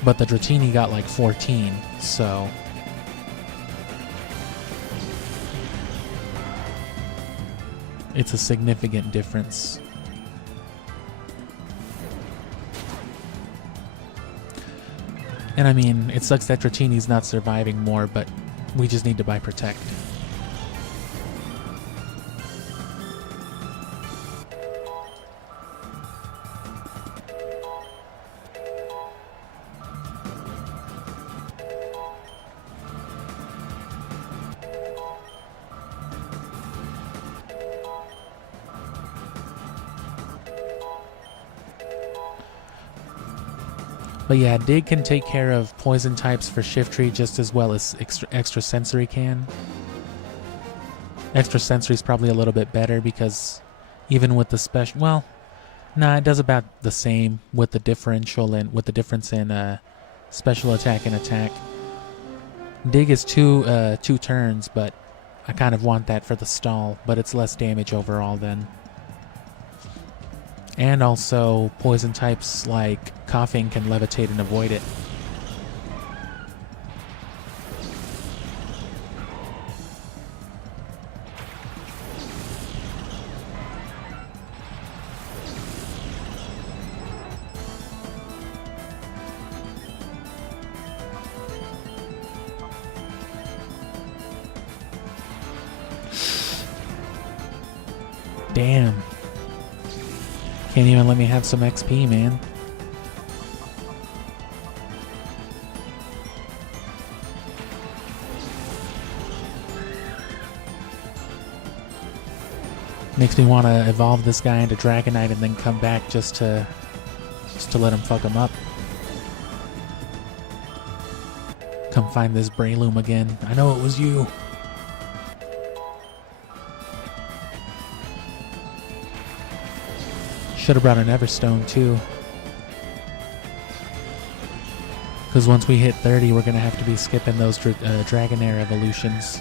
But the Dratini got like 14, so... it's a significant difference. And I mean, it sucks that Dratini's not surviving more, but we just need to buy Protect. But yeah, Dig can take care of poison types for Shiftry just as well as Extra Sensory can. Extra Sensory is probably a little bit better because even with the special... well, nah, it does about the same with the differential and with the difference in special attack and attack. Dig is two turns, but I kind of want that for the stall, but it's less damage overall then. And also, poison types like Coughing can levitate and avoid it. Damn. Can't even let me have some XP, man. Makes me want to evolve this guy into Dragonite and then come back just to let him fuck him up. Come find this Breloom again. I know it was you. Should have brought an Everstone too. Because once we hit 30, we're going to have to be skipping those Dragonair evolutions.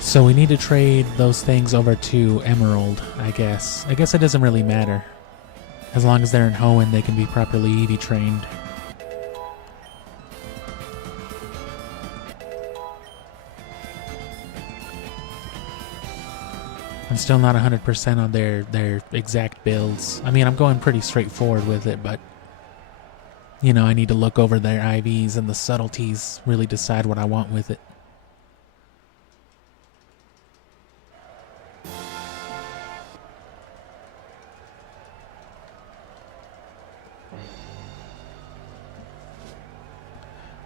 So we need to trade those things over to Emerald, I guess. I guess it doesn't really matter. As long as they're in Hoenn, they can be properly EV trained. I'm still not 100% on their exact builds. I mean, I'm going pretty straightforward with it, but you know, I need to look over their IVs and the subtleties, really decide what I want with it.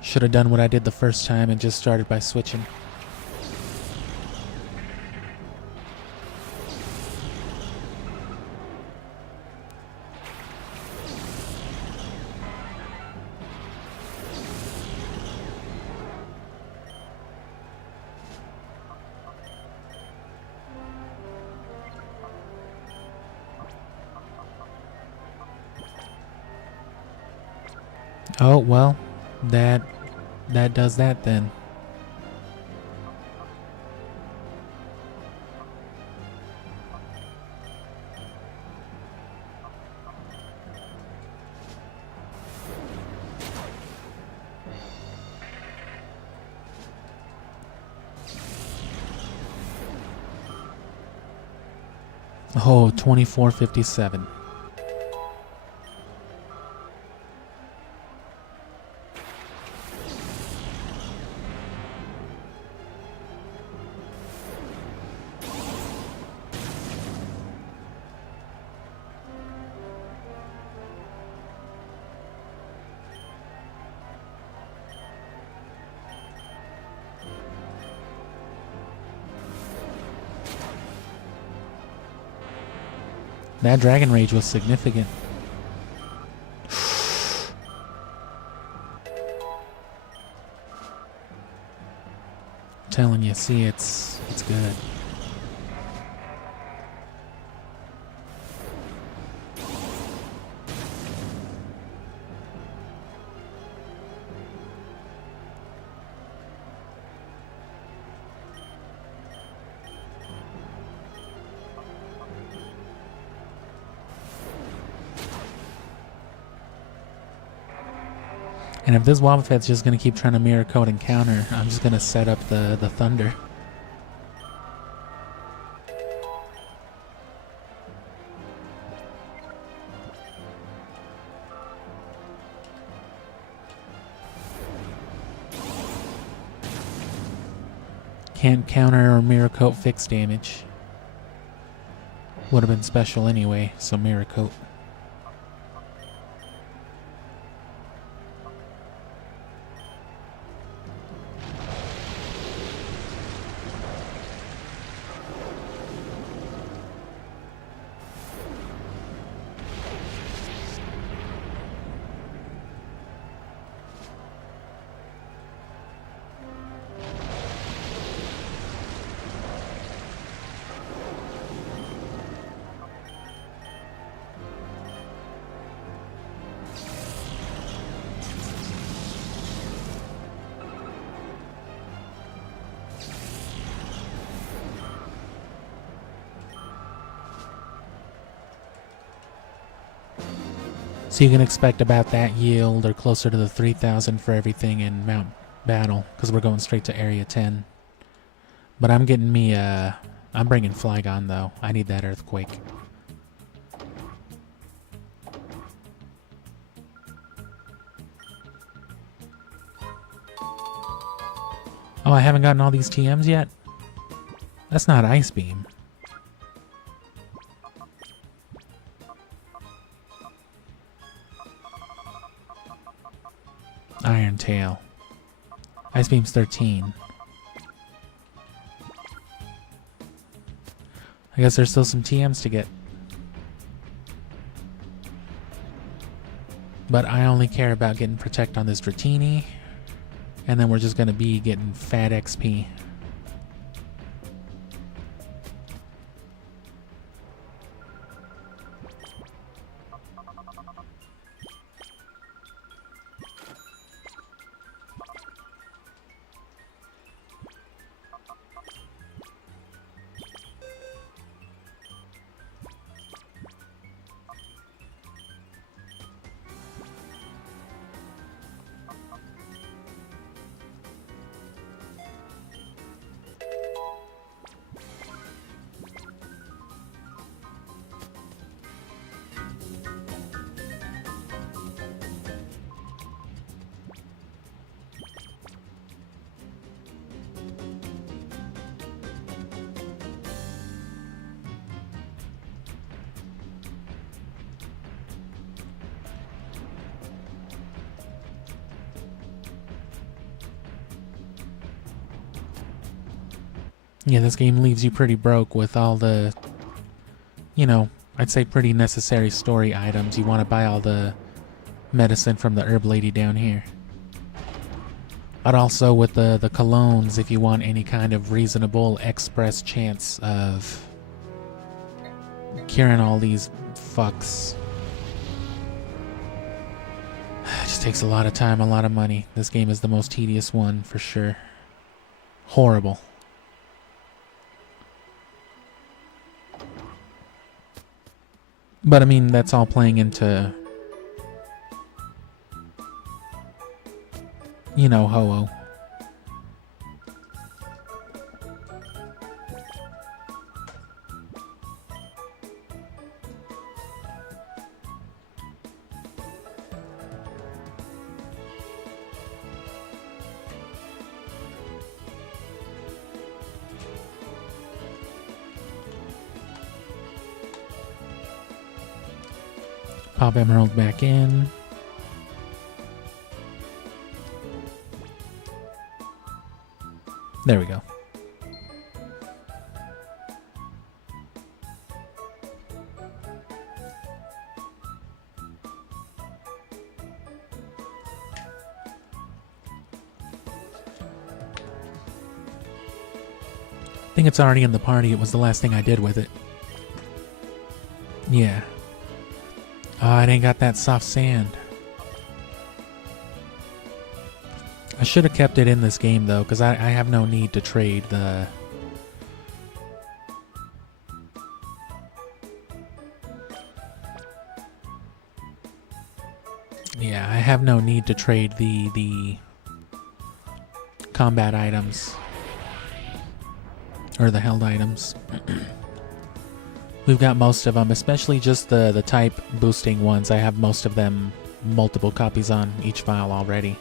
Should have done what I did the first time and just started by switching. Oh, well, that does that then. Oh, 2457. That Dragon Rage was significant. I'm telling you, see, it's good. And if this Wobbuffet's just going to keep trying to mirror code and counter, I'm just going to set up the Thunder. Can't counter or mirror coat fixed damage. Would have been special anyway, so mirror coat. So you can expect about that yield or closer to the 3,000 for everything in Mount Battle, because we're going straight to Area 10. But I'm getting me, I'm bringing Flygon though. I need that Earthquake. Oh, I haven't gotten all these TMs yet? That's not Ice Beam. Iron Tail. Ice Beam's 13. I guess there's still some TMs to get. But I only care about getting Protect on this Dratini. And then we're just going to be getting fat XP. Yeah, this game leaves you pretty broke with all the, you know, I'd say pretty necessary story items. You want to buy all the medicine from the herb lady down here. But also with the colognes, if you want any kind of reasonable express chance of curing all these fucks. It just takes a lot of time, a lot of money. This game is the most tedious one for sure. Horrible. But I mean, that's all playing into, you know, Ho-Oh. Pop Emerald back in. There we go. I think it's already in the party. It was the last thing I did with it. Yeah. Oh, it ain't got that soft sand. I should have kept it in this game, though, because I have no need to trade the... Yeah, I have no need to trade the combat items. Or the held items. We've got most of them, especially just the type boosting ones. I have most of them, multiple copies on each file already.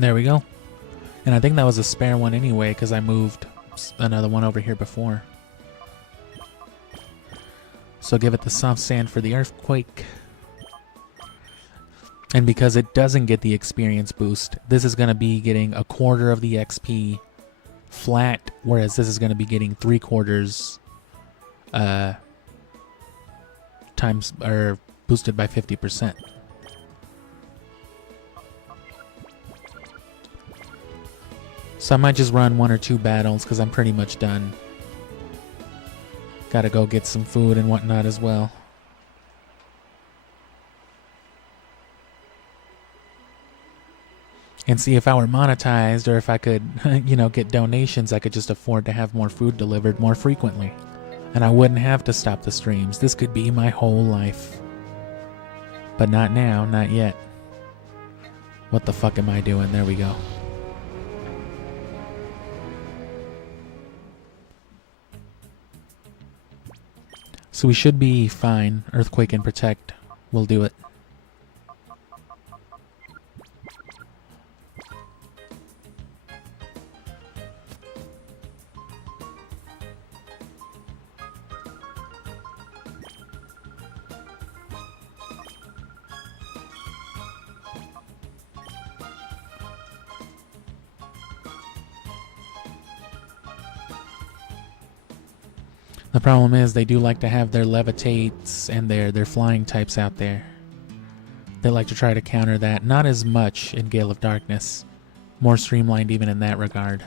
There we go. And I think that was a spare one anyway, because I moved another one over here before. So give it the soft sand for the earthquake. And because it doesn't get the experience boost, this is going to be getting a quarter of the XP flat, whereas this is going to be getting 3/4 times or boosted by 50%. So I might just run 1 or 2 battles because I'm pretty much done. Gotta go get some food and whatnot as well. And see, if I were monetized or if I could, you know, get donations, I could just afford to have more food delivered more frequently. And I wouldn't have to stop the streams. This could be my whole life. But not now, not yet. What the fuck am I doing? There we go. So we should be fine. Earthquake and Protect will do it. The problem is they do like to have their levitates and their flying types out there. They like to try to counter that. Not as much in Gale of Darkness. More streamlined even in that regard.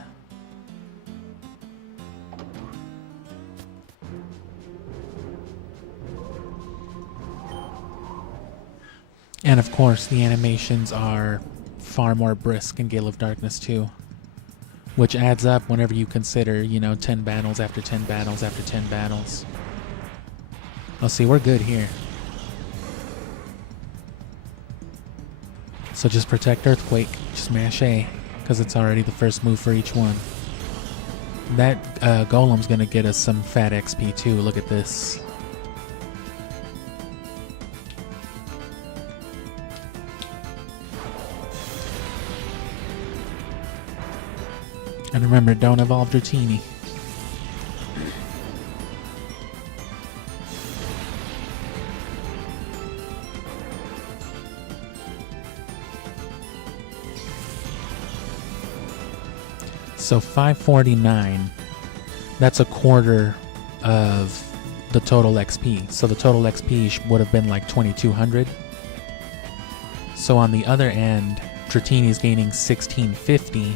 And of course the animations are far more brisk in Gale of Darkness too. Which adds up whenever you consider, you know, 10 battles after 10 battles after 10 battles. Oh, see, we're good here. So just protect Earthquake. Just mash A, because it's already the first move for each one. That Golem's going to get us some fat XP too. Look at this. And remember, don't evolve Dratini. So 549, that's a quarter of the total XP. So the total XP would have been like 2200. So on the other end, Dratini's gaining 1650.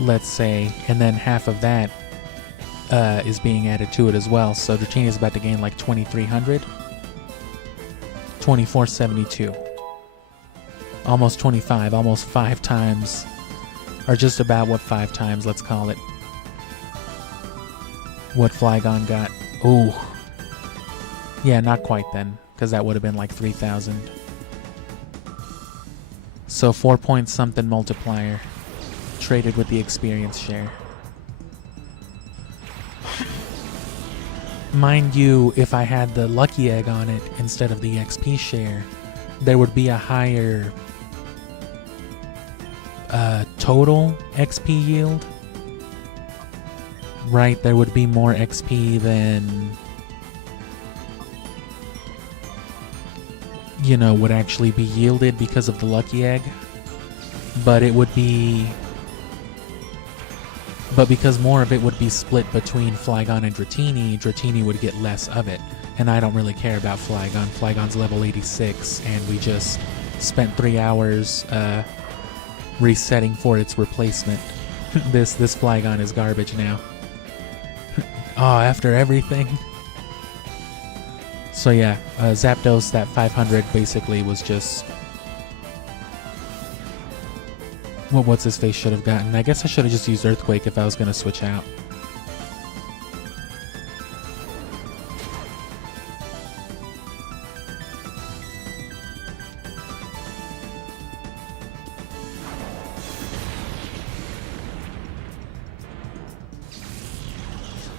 Let's say, and then half of that is being added to it as well. So Dratini is about to gain like 2300, 2472, almost 25, almost 5 times, or just about what 5 times, let's call it, what Flygon got. Ooh, yeah, not quite then, because that would have been like 3000. So 4 point something multiplier. Traded with the experience share. Mind you, if I had the lucky egg on it instead of the XP share, there would be a higher total XP yield. Right, there would be more XP than, you know, would actually be yielded because of the lucky egg. But it would be... But because more of it would be split between Flygon and Dratini, Dratini would get less of it. And I don't really care about Flygon. Flygon's level 86, and we just spent 3 hours resetting for its replacement. This Flygon is garbage now. Oh, after everything. So yeah, Zapdos, that 500 basically was just... What's his face should have gotten. I guess I should have just used Earthquake if I was going to switch out.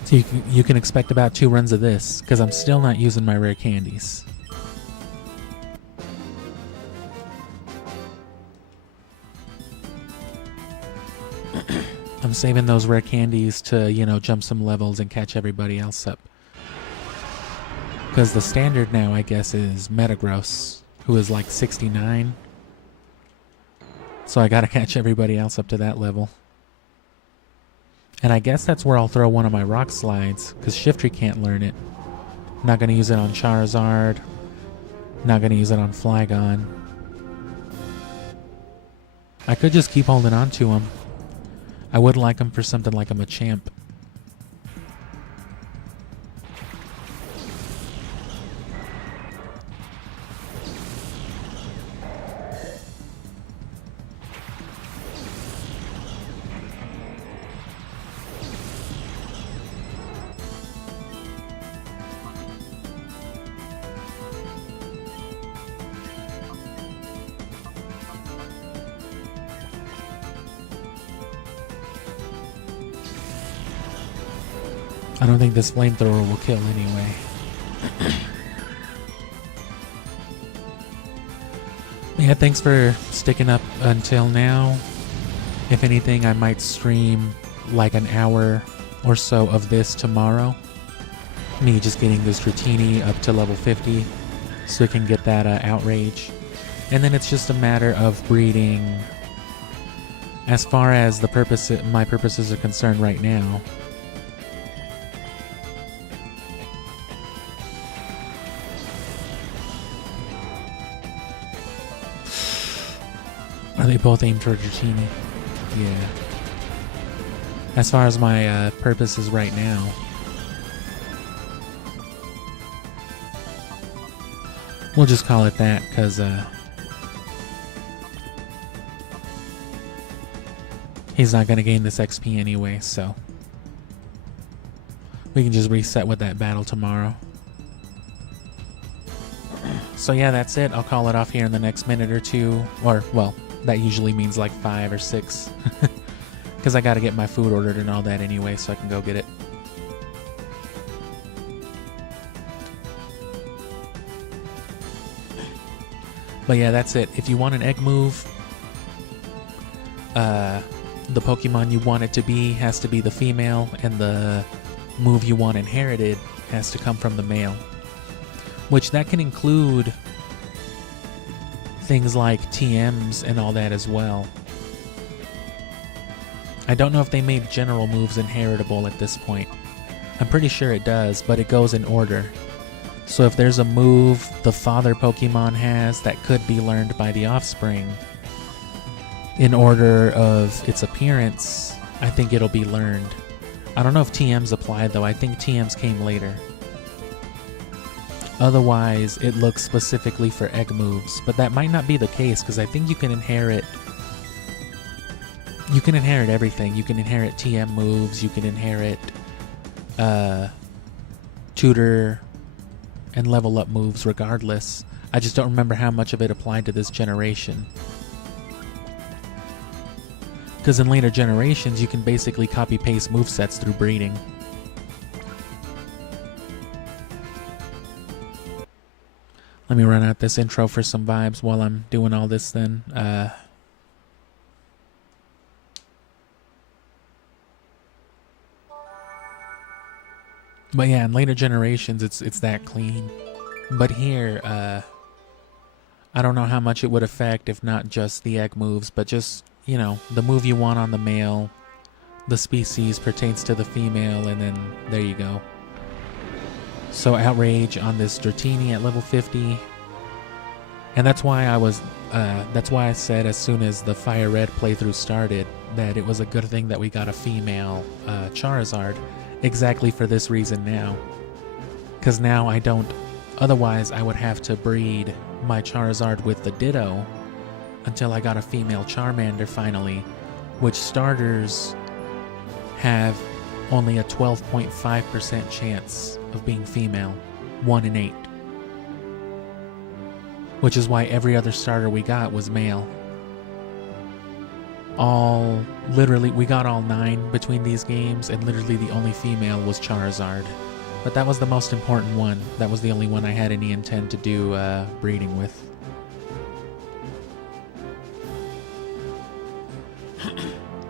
So you can expect about 2 runs of this, because I'm still not using my rare candies. I'm saving those rare candies to, you know, jump some levels and catch everybody else up. Because the standard now, I guess, is Metagross, who is like 69. So I gotta catch everybody else up to that level. And I guess that's where I'll throw one of my rock slides, because Shiftry can't learn it. Not going to use it on Charizard. Not going to use it on Flygon. I could just keep holding on to him. I would like him for something like a Machamp. I don't think this flamethrower will kill anyway. Yeah, thanks for sticking up until now. If anything, I might stream like an hour or so of this tomorrow. Me just getting this Dratini up to level 50 so we can get that outrage. And then it's just a matter of breeding. As far as the my purposes are concerned right now, are they both aimed for Dratini? Yeah. As far as my purposes right now, we'll just call it that, because he's not going to gain this XP anyway, so we can just reset with that battle tomorrow. So yeah, that's it. I'll call it off here in the next minute or two, or, well, that usually means like 5 or 6. Because I got to get my food ordered and all that anyway, so I can go get it. But yeah, that's it. If you want an egg move, the Pokemon you want it to be has to be the female, and the move you want inherited has to come from the male. Which that can include things like TMs and all that as well. I don't know if they made general moves inheritable at this point. I'm pretty sure it does, but it goes in order. So if there's a move the father Pokemon has that could be learned by the offspring, in order of its appearance, I think it'll be learned. I don't know if TMs apply though. I think TMs came later. Otherwise, it looks specifically for egg moves, but that might not be the case because I think you can inherit everything. You can inherit TM moves, you can inherit tutor and level up moves regardless. I just don't remember how much of it applied to this generation. Because in later generations, you can basically copy-paste movesets through breeding. Let me run out this intro for some vibes while I'm doing all this then. But yeah, in later generations, it's that clean. But here, I don't know how much it would affect if not just the egg moves, but just, you know, the move you want on the male, the species pertains to the female, and then there you go. So outrage on this Dratini at level 50. And that's why I said as soon as the Fire Red playthrough started that it was a good thing that we got a female Charizard. Exactly for this reason now. Because now I don't... Otherwise, I would have to breed my Charizard with the Ditto until I got a female Charmander finally, which starters have only a 12.5% chance of being female. 1 in 8. Which is why every other starter we got was male. Literally, we got all 9 between these games, and literally the only female was Charizard. But that was the most important one. That was the only one I had any intent to do breeding with.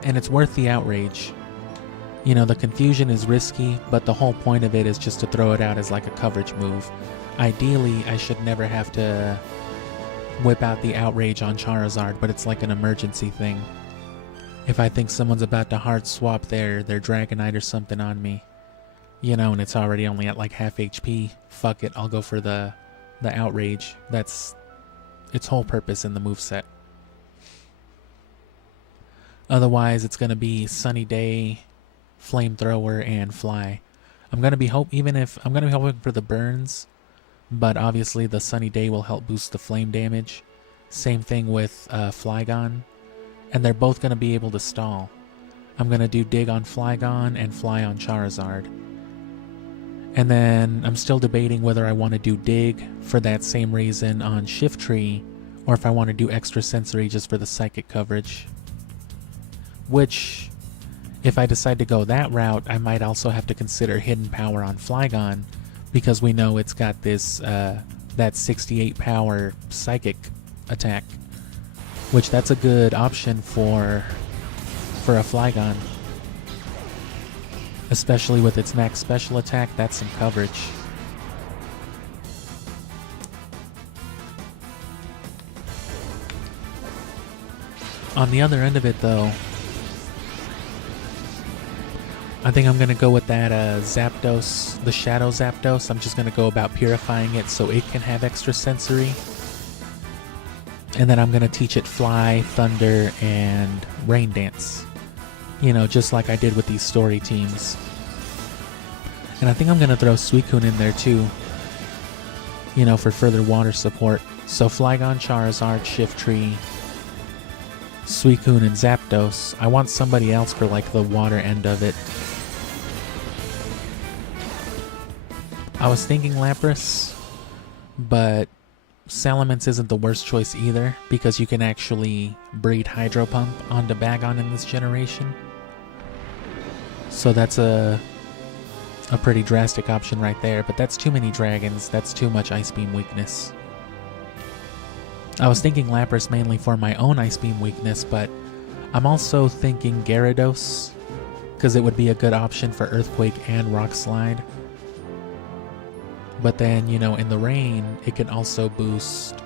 And it's worth the outrage. You know, the confusion is risky, but the whole point of it is just to throw it out as like a coverage move. Ideally, I should never have to whip out the outrage on Charizard, but it's like an emergency thing. if I think someone's about to hard swap their Dragonite or something on me, you know, and it's already only at like half HP, fuck it, I'll go for the Outrage. That's its whole purpose in the moveset. Otherwise, it's going to be Sunny Day, Flamethrower, and Fly. I'm going to be hoping for the burns, but obviously the Sunny Day will help boost the flame damage. Same thing with Flygon, and they're both going to be able to stall. I'm going to do Dig on Flygon and Fly on Charizard. And then I'm still debating whether I want to do Dig for that same reason on Shiftry, or if I want to do Extra Sensory just for the psychic coverage. Which, if I decide to go that route, I might also have to consider Hidden Power on Flygon, because we know it's got this that 68 power psychic attack, which that's a good option for a Flygon. Especially with its max special attack, that's some coverage. On the other end of it though, I think I'm going to go with that Zapdos, the Shadow Zapdos. I'm just going to go about purifying it so it can have extra sensory. And then I'm going to teach it Fly, Thunder, and Rain Dance. You know, just like I did with these story teams. And I think I'm going to throw Suicune in there too. You know, for further water support. So Flygon, Charizard, Shiftry, Suicune, and Zapdos. I want somebody else for like the water end of it. I was thinking Lapras, but Salamence isn't the worst choice either, because you can actually breed Hydro Pump onto Bagon in this generation. So that's a pretty drastic option right there, but that's too many dragons, that's too much Ice Beam weakness. I was thinking Lapras mainly for my own Ice Beam weakness, but I'm also thinking Gyarados, because it would be a good option for Earthquake and Rock Slide. But then, you know, in the rain, it can also boost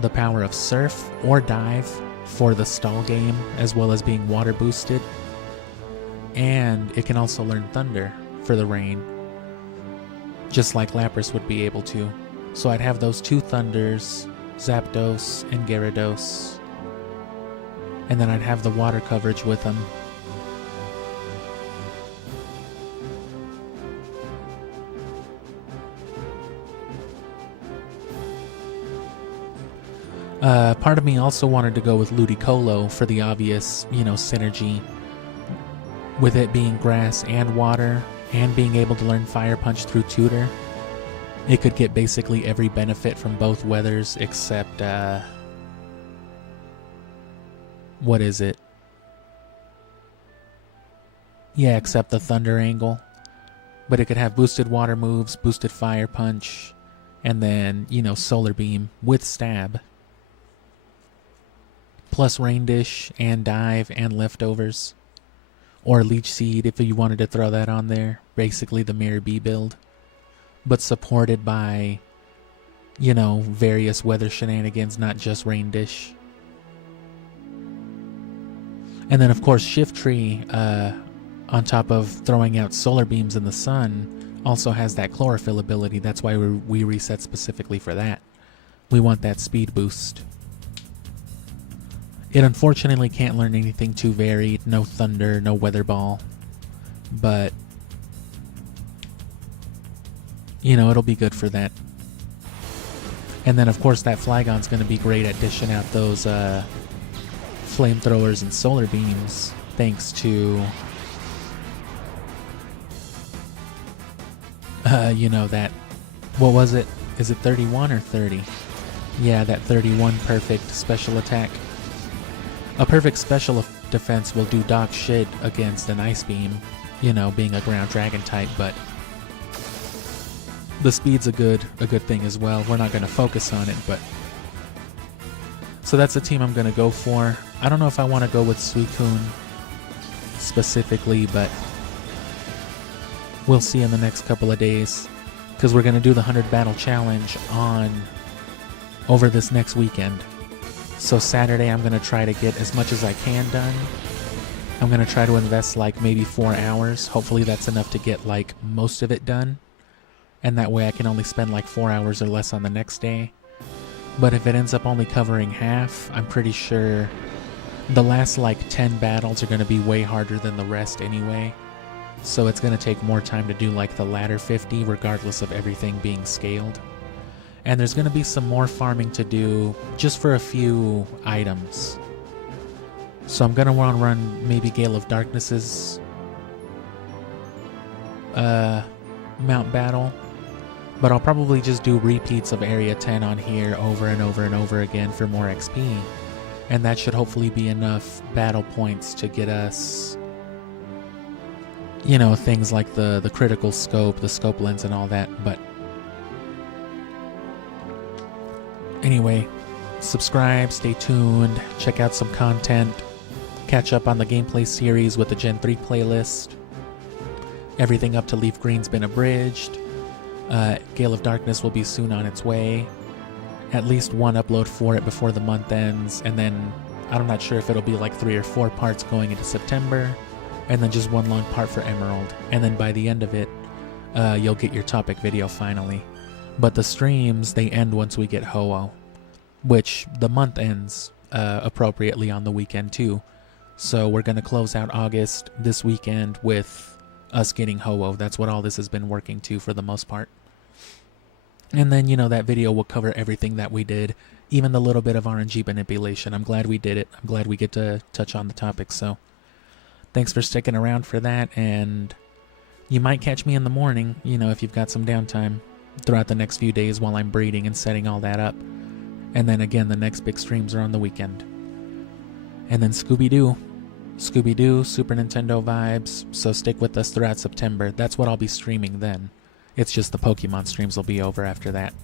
the power of Surf or Dive for the stall game, as well as being water boosted. And it can also learn Thunder for the rain, just like Lapras would be able to. So I'd have those two Thunders, Zapdos and Gyarados, and then I'd have the water coverage with them. Part of me also wanted to go with Ludicolo for the obvious, you know, synergy with it being grass and water and being able to learn Fire Punch through Tutor. It could get basically every benefit from both weathers except, what is it? Yeah, except the Thunder angle. But it could have boosted water moves, boosted Fire Punch, and then, you know, Solar Beam with Stab. Plus Rain Dish and Dive and Leftovers. Or Leech Seed if you wanted to throw that on there. Basically the Mirror B build. But supported by, you know, various weather shenanigans, not just Rain Dish. And then of course Shiftry, on top of throwing out solar beams in the sun, also has that chlorophyll ability. That's why we reset specifically for that. We want that speed boost. It unfortunately can't learn anything too varied. No Thunder, no Weather Ball. But, you know, it'll be good for that. And then of course that Flygon's going to be great at dishing out those flamethrowers and solar beams, thanks to, you know, that, what was it? Is it 31 or 30? Yeah, that 31 perfect special attack. A perfect special defense will do dog shit against an Ice Beam, you know, being a ground dragon type, but the speed's a good thing as well. We're not going to focus on it, but so that's the team I'm going to go for. I don't know if I want to go with Suicune specifically, but we'll see in the next couple of days, because we're going to do the 100 battle challenge over this next weekend. So Saturday I'm going to try to get as much as I can done, I'm going to try to invest like maybe 4 hours. Hopefully that's enough to get like most of it done. And that way I can only spend like 4 hours or less on the next day. But if it ends up only covering half, I'm pretty sure the last like 10 battles are going to be way harder than the rest anyway. So it's going to take more time to do like the latter 50 regardless of everything being scaled. And there's going to be some more farming to do just for a few items. So I'm going to want to run maybe Gale of Darkness's Mount Battle. But I'll probably just do repeats of Area 10 on here over and over and over again for more XP. And that should hopefully be enough battle points to get us, you know, things like the critical scope, the scope lens and all that. But anyway, subscribe, stay tuned, check out some content, catch up on the gameplay series with the Gen 3 playlist. Everything up to Leaf Green's been abridged. Gale of Darkness will be soon on its way. At least one upload for it before the month ends, and then I'm not sure if it'll be like 3 or 4 parts going into September, and then just one long part for Emerald, and then by the end of it, you'll get your topic video finally. But the streams, they end once we get Ho-Oh, which the month ends appropriately on the weekend too. So we're going to close out August this weekend with us getting Ho-Oh. That's what all this has been working to for the most part. And then, you know, that video will cover everything that we did, even the little bit of RNG manipulation. I'm glad we did it. I'm glad we get to touch on the topic. So thanks for sticking around for that. And you might catch me in the morning, you know, if you've got some downtime throughout the next few days while I'm breeding and setting all that up. And then again, the next big streams are on the weekend. And then Scooby-Doo, Super Nintendo vibes. So stick with us throughout September. That's what I'll be streaming then. It's just the Pokemon streams will be over after that.